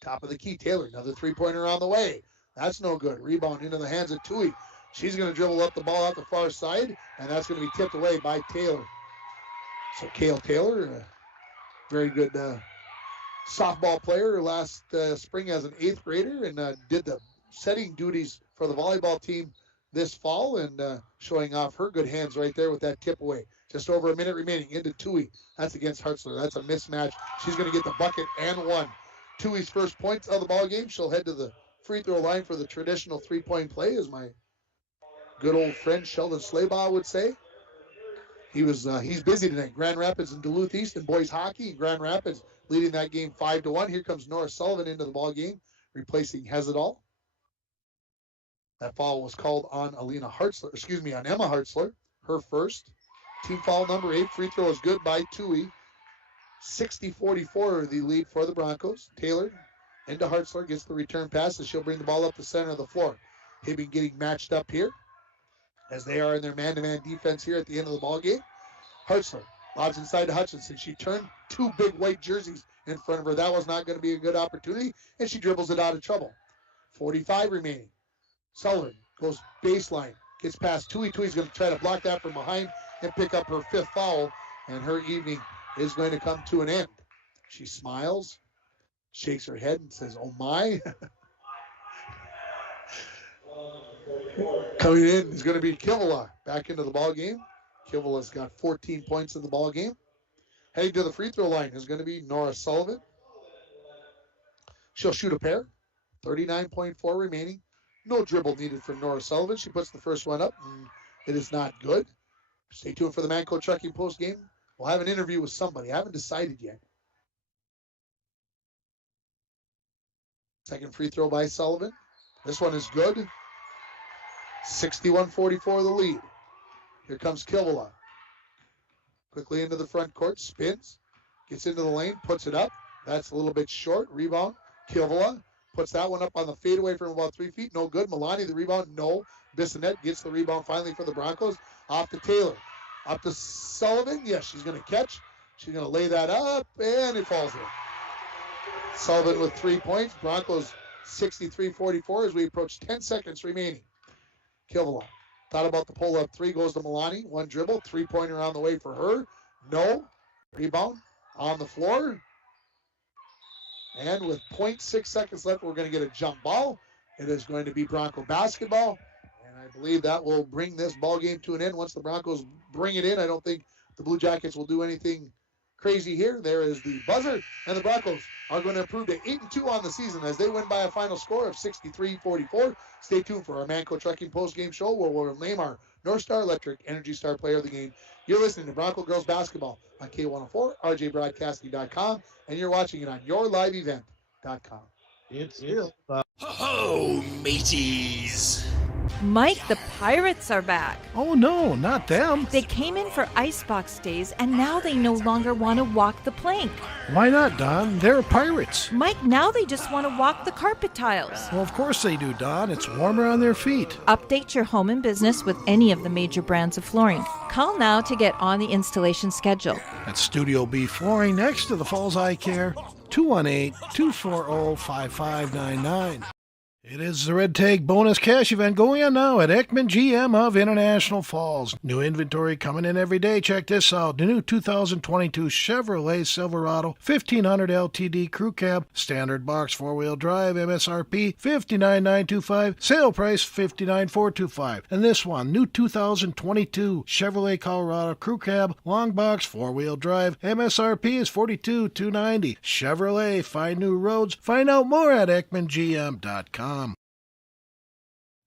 Top of the key, Taylor. Another 3-pointer on the way. That's no good. Rebound into the hands of Tui. She's going to dribble up the ball out the far side, and that's going to be tipped away by Taylor. So Kale Taylor, a very good softball player last spring as an 8th grader, and did the setting duties for the volleyball team this fall, and showing off her good hands right there with that tip away. Just over a minute remaining into Tui. That's against Hartzler. That's a mismatch. She's going to get the bucket and one. Tui's first points of the ball game. She'll head to the free throw line for the traditional 3-point play, as my good old friend Sheldon Slaybaugh would say. He's busy tonight. Grand Rapids and Duluth East in boys hockey. Grand Rapids leading that game 5-1. Here comes Nora Sullivan into the ball game, replacing Hezedal. That foul was called on on Emma Hartzler. Her first. Team foul number 8. Free throw is good by Tui. 60-44 the lead for the Broncos. Taylor into Hartzler, gets the return pass, and she'll bring the ball up the center of the floor. Hibbing getting matched up here. as they are in their man-to-man defense here at the end of the ball game. Hartzler lobs inside to Hutchinson. She turned two big white jerseys in front of her. That was not going to be a good opportunity, and she dribbles it out of trouble. 45 remaining. Sullivan goes baseline, gets past Tui. Tui's going to try to block that from behind and pick up her fifth foul, and her evening is going to come to an end. She smiles, shakes her head, and says, "Oh my." Coming in is going to be Kivala back into the ball game. Kivala's got 14 points in the ball game. Heading to the free throw line is going to be Nora Sullivan. She'll shoot a pair. 39.4 remaining. No dribble needed from Nora Sullivan. She puts the first one up, and it is not good. Stay tuned for the Manco Trucking post game. We'll have an interview with somebody. I haven't decided yet. Second free throw by Sullivan. This one is good. 61-44 the lead. Here comes Kivala. Quickly into the front court, spins, gets into the lane, puts it up. That's a little bit short. Rebound. Kivala puts that one up on the fadeaway from about 3 feet. No good. Milani, the rebound. No. Bissonette gets the rebound finally for the Broncos. Off to Taylor. Up to Sullivan. Yes, she's going to catch. She's going to lay that up, and it falls in. Sullivan with 3 points. Broncos 63-44 as we approach 10 seconds remaining. Kivala thought about the pull-up three. Goes to Milani. One dribble. Three-pointer on the way for her. No. Rebound on the floor. And with 0.6 seconds left, we're going to get a jump ball. It is going to be Bronco basketball. And I believe that will bring this ball game to an end. Once the Broncos bring it in, I don't think the Blue Jackets will do anything crazy here. There is the buzzer, and the Broncos are going to improve to 8-2 on the season as they win by a final score of 63-44. Stay tuned for our Manco Trucking post-game show where we'll name our North Star Electric Energy Star Player of the Game. You're listening to Bronco Girls Basketball on K104, RJBroadcasting.com, and you're watching it on YourLiveEvent.com. It's still Ho, mateys! Mike, the Pirates are back. Oh no, not them. They came in for icebox days, and now they no longer want to walk the plank. Why not, Don? They're pirates. Mike, now they just want to walk the carpet tiles. Well, of course they do, Don. It's warmer on their feet. Update your home and business with any of the major brands of flooring. Call now to get on the installation schedule. At Studio B Flooring next to the Falls Eye Care, 218-240-5599. It is the Red Tag Bonus Cash event going on now at Ekman GM of International Falls. New inventory coming in every day. Check this out. The new 2022 Chevrolet Silverado 1500 LTD Crew Cab, standard box 4-wheel drive, MSRP $59,925, sale price $59,425. And this one, new 2022 Chevrolet Colorado Crew Cab, long box 4-wheel drive, MSRP is $42,290. Chevrolet, find new roads. Find out more at EkmanGM.com.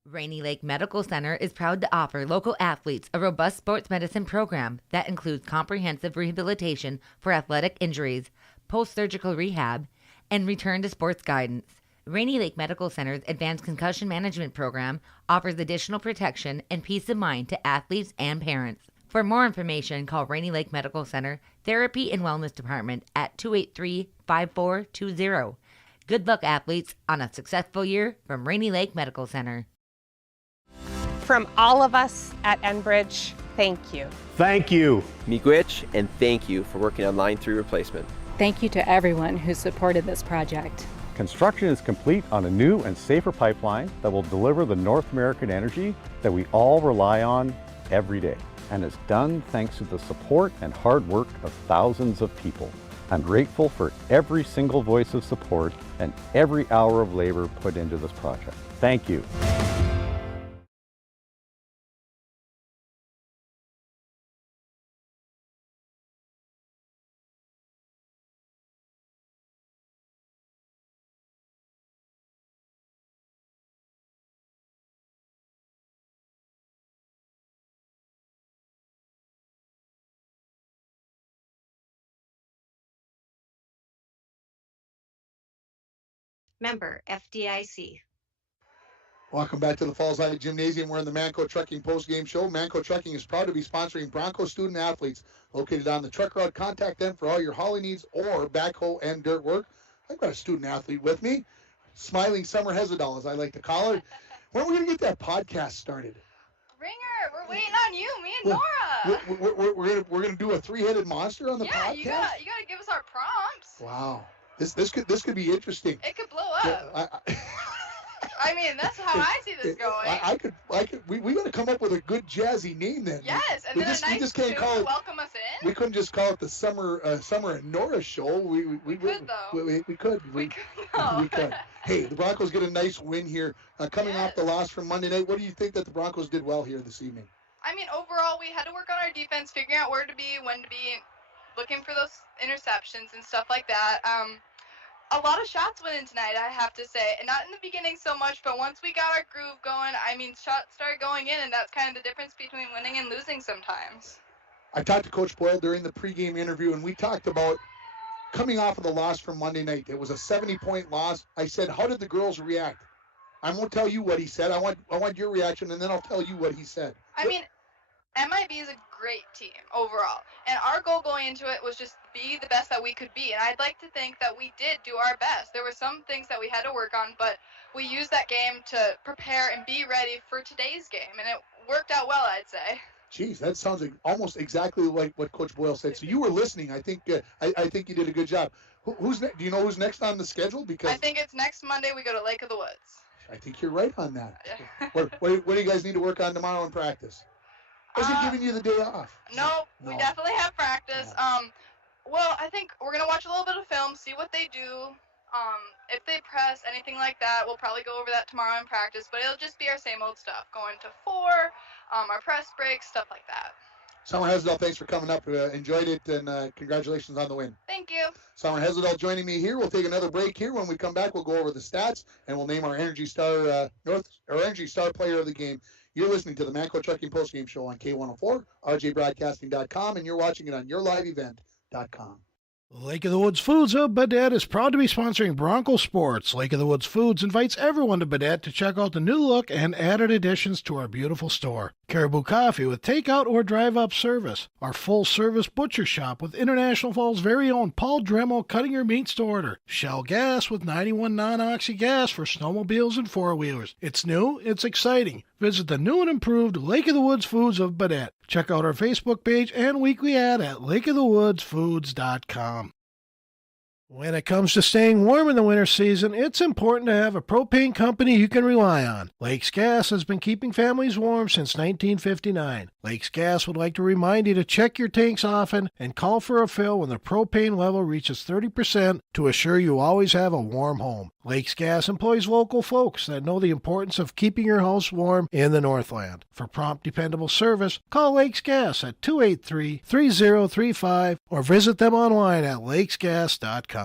Rainy Lake Medical Center is proud to offer local athletes a robust sports medicine program that includes comprehensive rehabilitation for athletic injuries, post-surgical rehab, and return to sports guidance. Rainy Lake Medical Center's advanced concussion management program offers additional protection and peace of mind to athletes and parents. For more information, call Rainy Lake Medical Center Therapy and Wellness Department at 283-5420. Good luck, athletes, on a successful year from Rainy Lake Medical Center. From all of us at Enbridge, thank you. Thank you. Miigwech, and thank you for working on Line 3 replacement. Thank you to everyone who supported this project. Construction is complete on a new and safer pipeline that will deliver the North American energy that we all rely on every day. And it's done thanks to the support and hard work of thousands of people. I'm grateful for every single voice of support and every hour of labor put into this project. Thank you. Member FDIC. Welcome back to the Falls Eye Gymnasium. We're in the Manco Trucking post-game show. Manco Trucking is proud to be sponsoring Bronco student athletes located on the truck route. Contact them for all your hauling needs or backhoe and dirt work. I've got a student athlete with me, Smiling Summer Hezadal, as I like to call her. When are we going to get that podcast started? Ringer, we're waiting on you, me and Nora. We're gonna do a three-headed monster on the podcast. You gotta give us our prompts. Wow, this could be interesting. It could blow up. I mean, that's how I see this going. We gotta come up with a good jazzy name then. Yes, and then a nice can't call it, welcome us in. We couldn't just call it the Summer and Nora Show. We could though. We could. We could. Hey, the Broncos get a nice win here, coming off the loss from Monday night. What do you think that the Broncos did well here this evening? I mean, overall, we had to work on our defense, figuring out where to be, when to be, looking for those interceptions and stuff like that. A lot of shots went in tonight, I have to say. And not in the beginning so much, but once we got our groove going, I mean, shots started going in, and that's kind of the difference between winning and losing sometimes. I talked to Coach Boyle during the pregame interview, and we talked about coming off of the loss from Monday night. It was a 70-point loss. I said, how did the girls react? I won't tell you what he said. I want your reaction, and then I'll tell you what he said. I mean, MIB is a great team overall, and our goal going into it was just be the best that we could be, and I'd like to think that we did do our best. There were some things that we had to work on, but we used that game to prepare and be ready for today's game, and it worked out well, I'd say. Geez, that sounds like almost exactly like what Coach Boyle said. So you were listening. I think I think you did a good job. Who's do you know who's next on the schedule? Because I think it's next Monday we go to Lake of the Woods. I think you're right on that. What do you guys need to work on tomorrow in practice? Or is it giving you the day off? No, we definitely have practice. Well, I think we're going to watch a little bit of film, see what they do. If they press, anything like that, we'll probably go over that tomorrow in practice. But it'll just be our same old stuff, going to 4, our press breaks, stuff like that. Summer Hesdall, thanks for coming up. Enjoyed it, and congratulations on the win. Thank you. Summer Hesdall joining me here. We'll take another break here. When we come back, we'll go over the stats, and we'll name our Energy Star Energy Star Player of the Game. You're listening to the Manco Trucking Postgame Show on K104, rjbroadcasting.com, and you're watching it on yourliveevent.com. Lake of the Woods Foods of Baudette is proud to be sponsoring Broncos sports. Lake of the Woods Foods invites everyone to Baudette to check out the new look and added additions to our beautiful store. Caribou Coffee with takeout or drive-up service. Our full-service butcher shop with International Falls' very own Paul Dremel cutting your meats to order. Shell Gas with 91 non-oxy gas for snowmobiles and four-wheelers. It's new, it's exciting. Visit the new and improved Lake of the Woods Foods of Baudette. Check out our Facebook page and weekly ad at lakeofthewoodsfoods.com. When it comes to staying warm in the winter season, it's important to have a propane company you can rely on. Lakes Gas has been keeping families warm since 1959. Lakes Gas would like to remind you to check your tanks often and call for a fill when the propane level reaches 30% to assure you always have a warm home. Lakes Gas employs local folks that know the importance of keeping your house warm in the Northland. For prompt, dependable service, call Lakes Gas at 283-3035 or visit them online at lakesgas.com.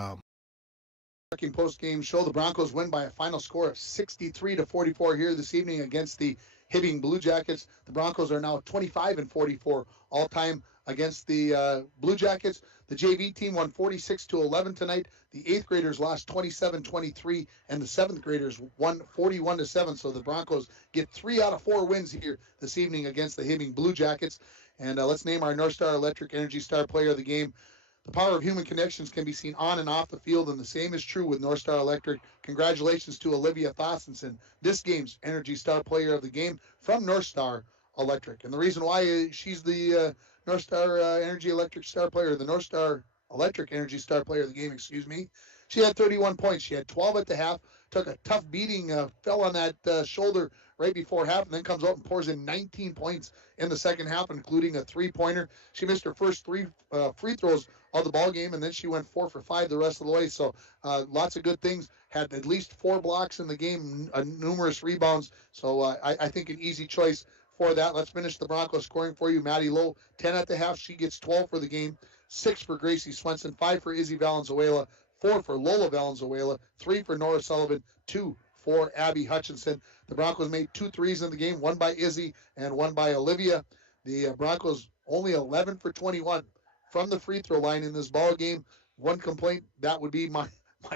Post-game show. The Broncos win by a final score of 63-44 here this evening against the Hibbing Blue Jackets. The Broncos are now 25-44 all-time against the Blue Jackets. The JV team won 46-11 tonight. The 8th graders lost 27-23, and the 7th graders won 41-7. So the Broncos get 3 out of 4 wins here this evening against the Hibbing Blue Jackets. And let's name our North Star Electric Energy Star Player of the Game. The power of human connections can be seen on and off the field, and the same is true with North Star Electric. Congratulations to Olivia Thossenson, this game's Energy Star Player of the Game from North Star Electric. And the reason why she's the North Star Energy Electric Star Player, the North Star Electric Energy Star Player of the Game, she had 31 points. She had 12 at the half, took a tough beating, fell on that shoulder right before half, and then comes out and pours in 19 points in the second half, including a three-pointer. She missed her first 3 free throws of the ball game, and then she went 4 for 5 the rest of the way. So lots of good things. Had at least 4 blocks in the game, numerous rebounds. So I think an easy choice for that. Let's finish the Broncos scoring for you. Maddie Lowe, 10 at the half. She gets 12 for the game, 6 for Gracie Swenson, 5 for Izzy Valenzuela, 4 for Lola Valenzuela, 3 for Nora Sullivan, 2 for Abby Hutchinson. The Broncos made 2 threes in the game, 1 by Izzy and 1 by Olivia. The Broncos only 11 for 21 from the free throw line in this ball game. One complaint, that would be my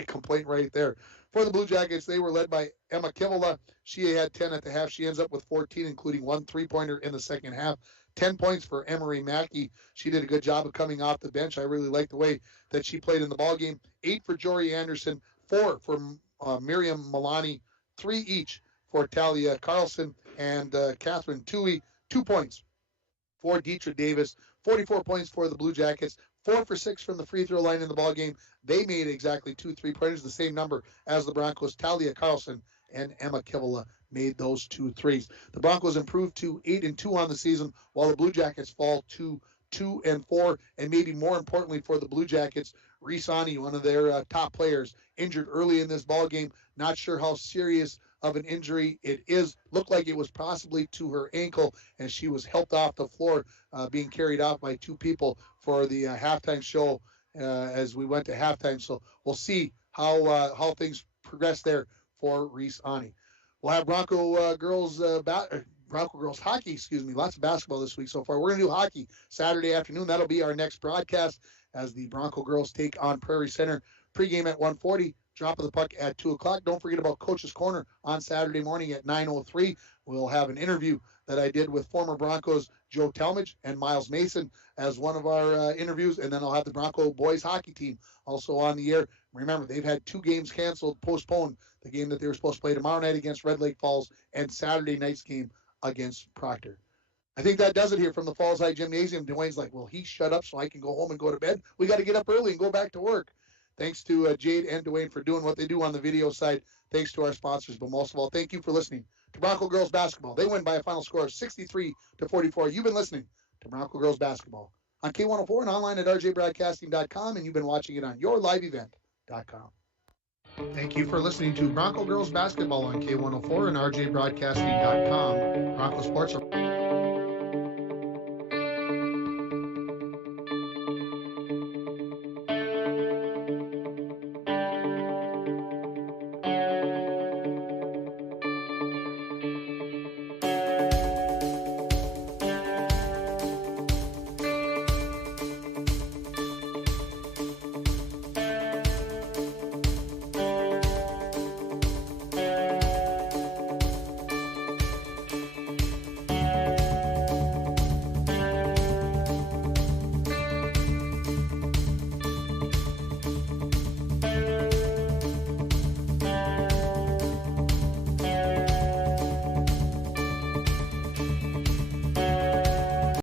complaint right there. For the Blue Jackets, they were led by Emma Kivola. She had 10 at the half. She ends up with 14, including 1 three-pointer in the second half. 10 points for Emery Mackey. She did a good job of coming off the bench. I really liked the way that she played in the ball game. 8 for Jory Anderson, 4 for Miriam Milani, 3 each for Talia Carlson, and Catherine Toohey, 2 points for Deetra Davis, 44 points for the Blue Jackets, 4 for 6 from the free throw line in the ball game. They made exactly 2 3-pointers, the same number as the Broncos. Talia Carlson and Emma Kivela made those 2 threes. The Broncos improved to 8-2 on the season, while the Blue Jackets fall to 2-4, and maybe more importantly for the Blue Jackets, Reese Ani, one of their top players, injured early in this ball game. Not sure how serious of an injury it is. Looked like it was possibly to her ankle, and she was helped off the floor, being carried off by 2 people for the halftime show as we went to halftime. So we'll see how things progress there for Reese Ani. We'll have Bronco girls hockey, lots of basketball this week so far. We're going to do hockey Saturday afternoon. That'll be our next broadcast as the Bronco girls take on Prairie Center. Pregame at 1:40, drop of the puck at 2 o'clock. Don't forget about Coach's Corner on Saturday morning at 9:03. We'll have an interview that I did with former Broncos Joe Talmadge and Miles Mason as one of our interviews, and then I'll have the Bronco boys hockey team also on the air. Remember, they've had 2 games canceled, postponed, the game that they were supposed to play tomorrow night against Red Lake Falls and Saturday night's game against Proctor. I think that does it here from the Falls High Gymnasium. Dwayne's like, well, he shut up so I can go home and go to bed. We got to get up early and go back to work. Thanks to Jade and Dwayne for doing what they do on the video side. Thanks to our sponsors, but most of all, thank you for listening to Bronco Girls Basketball. They win by a final score of 63-44. You've been listening to Bronco Girls Basketball on K104 and online at rjbroadcasting.com, and you've been watching it on yourliveevent.com. Thank you for listening to Bronco Girls Basketball on K104 and rjbroadcasting.com. Bronco Sports are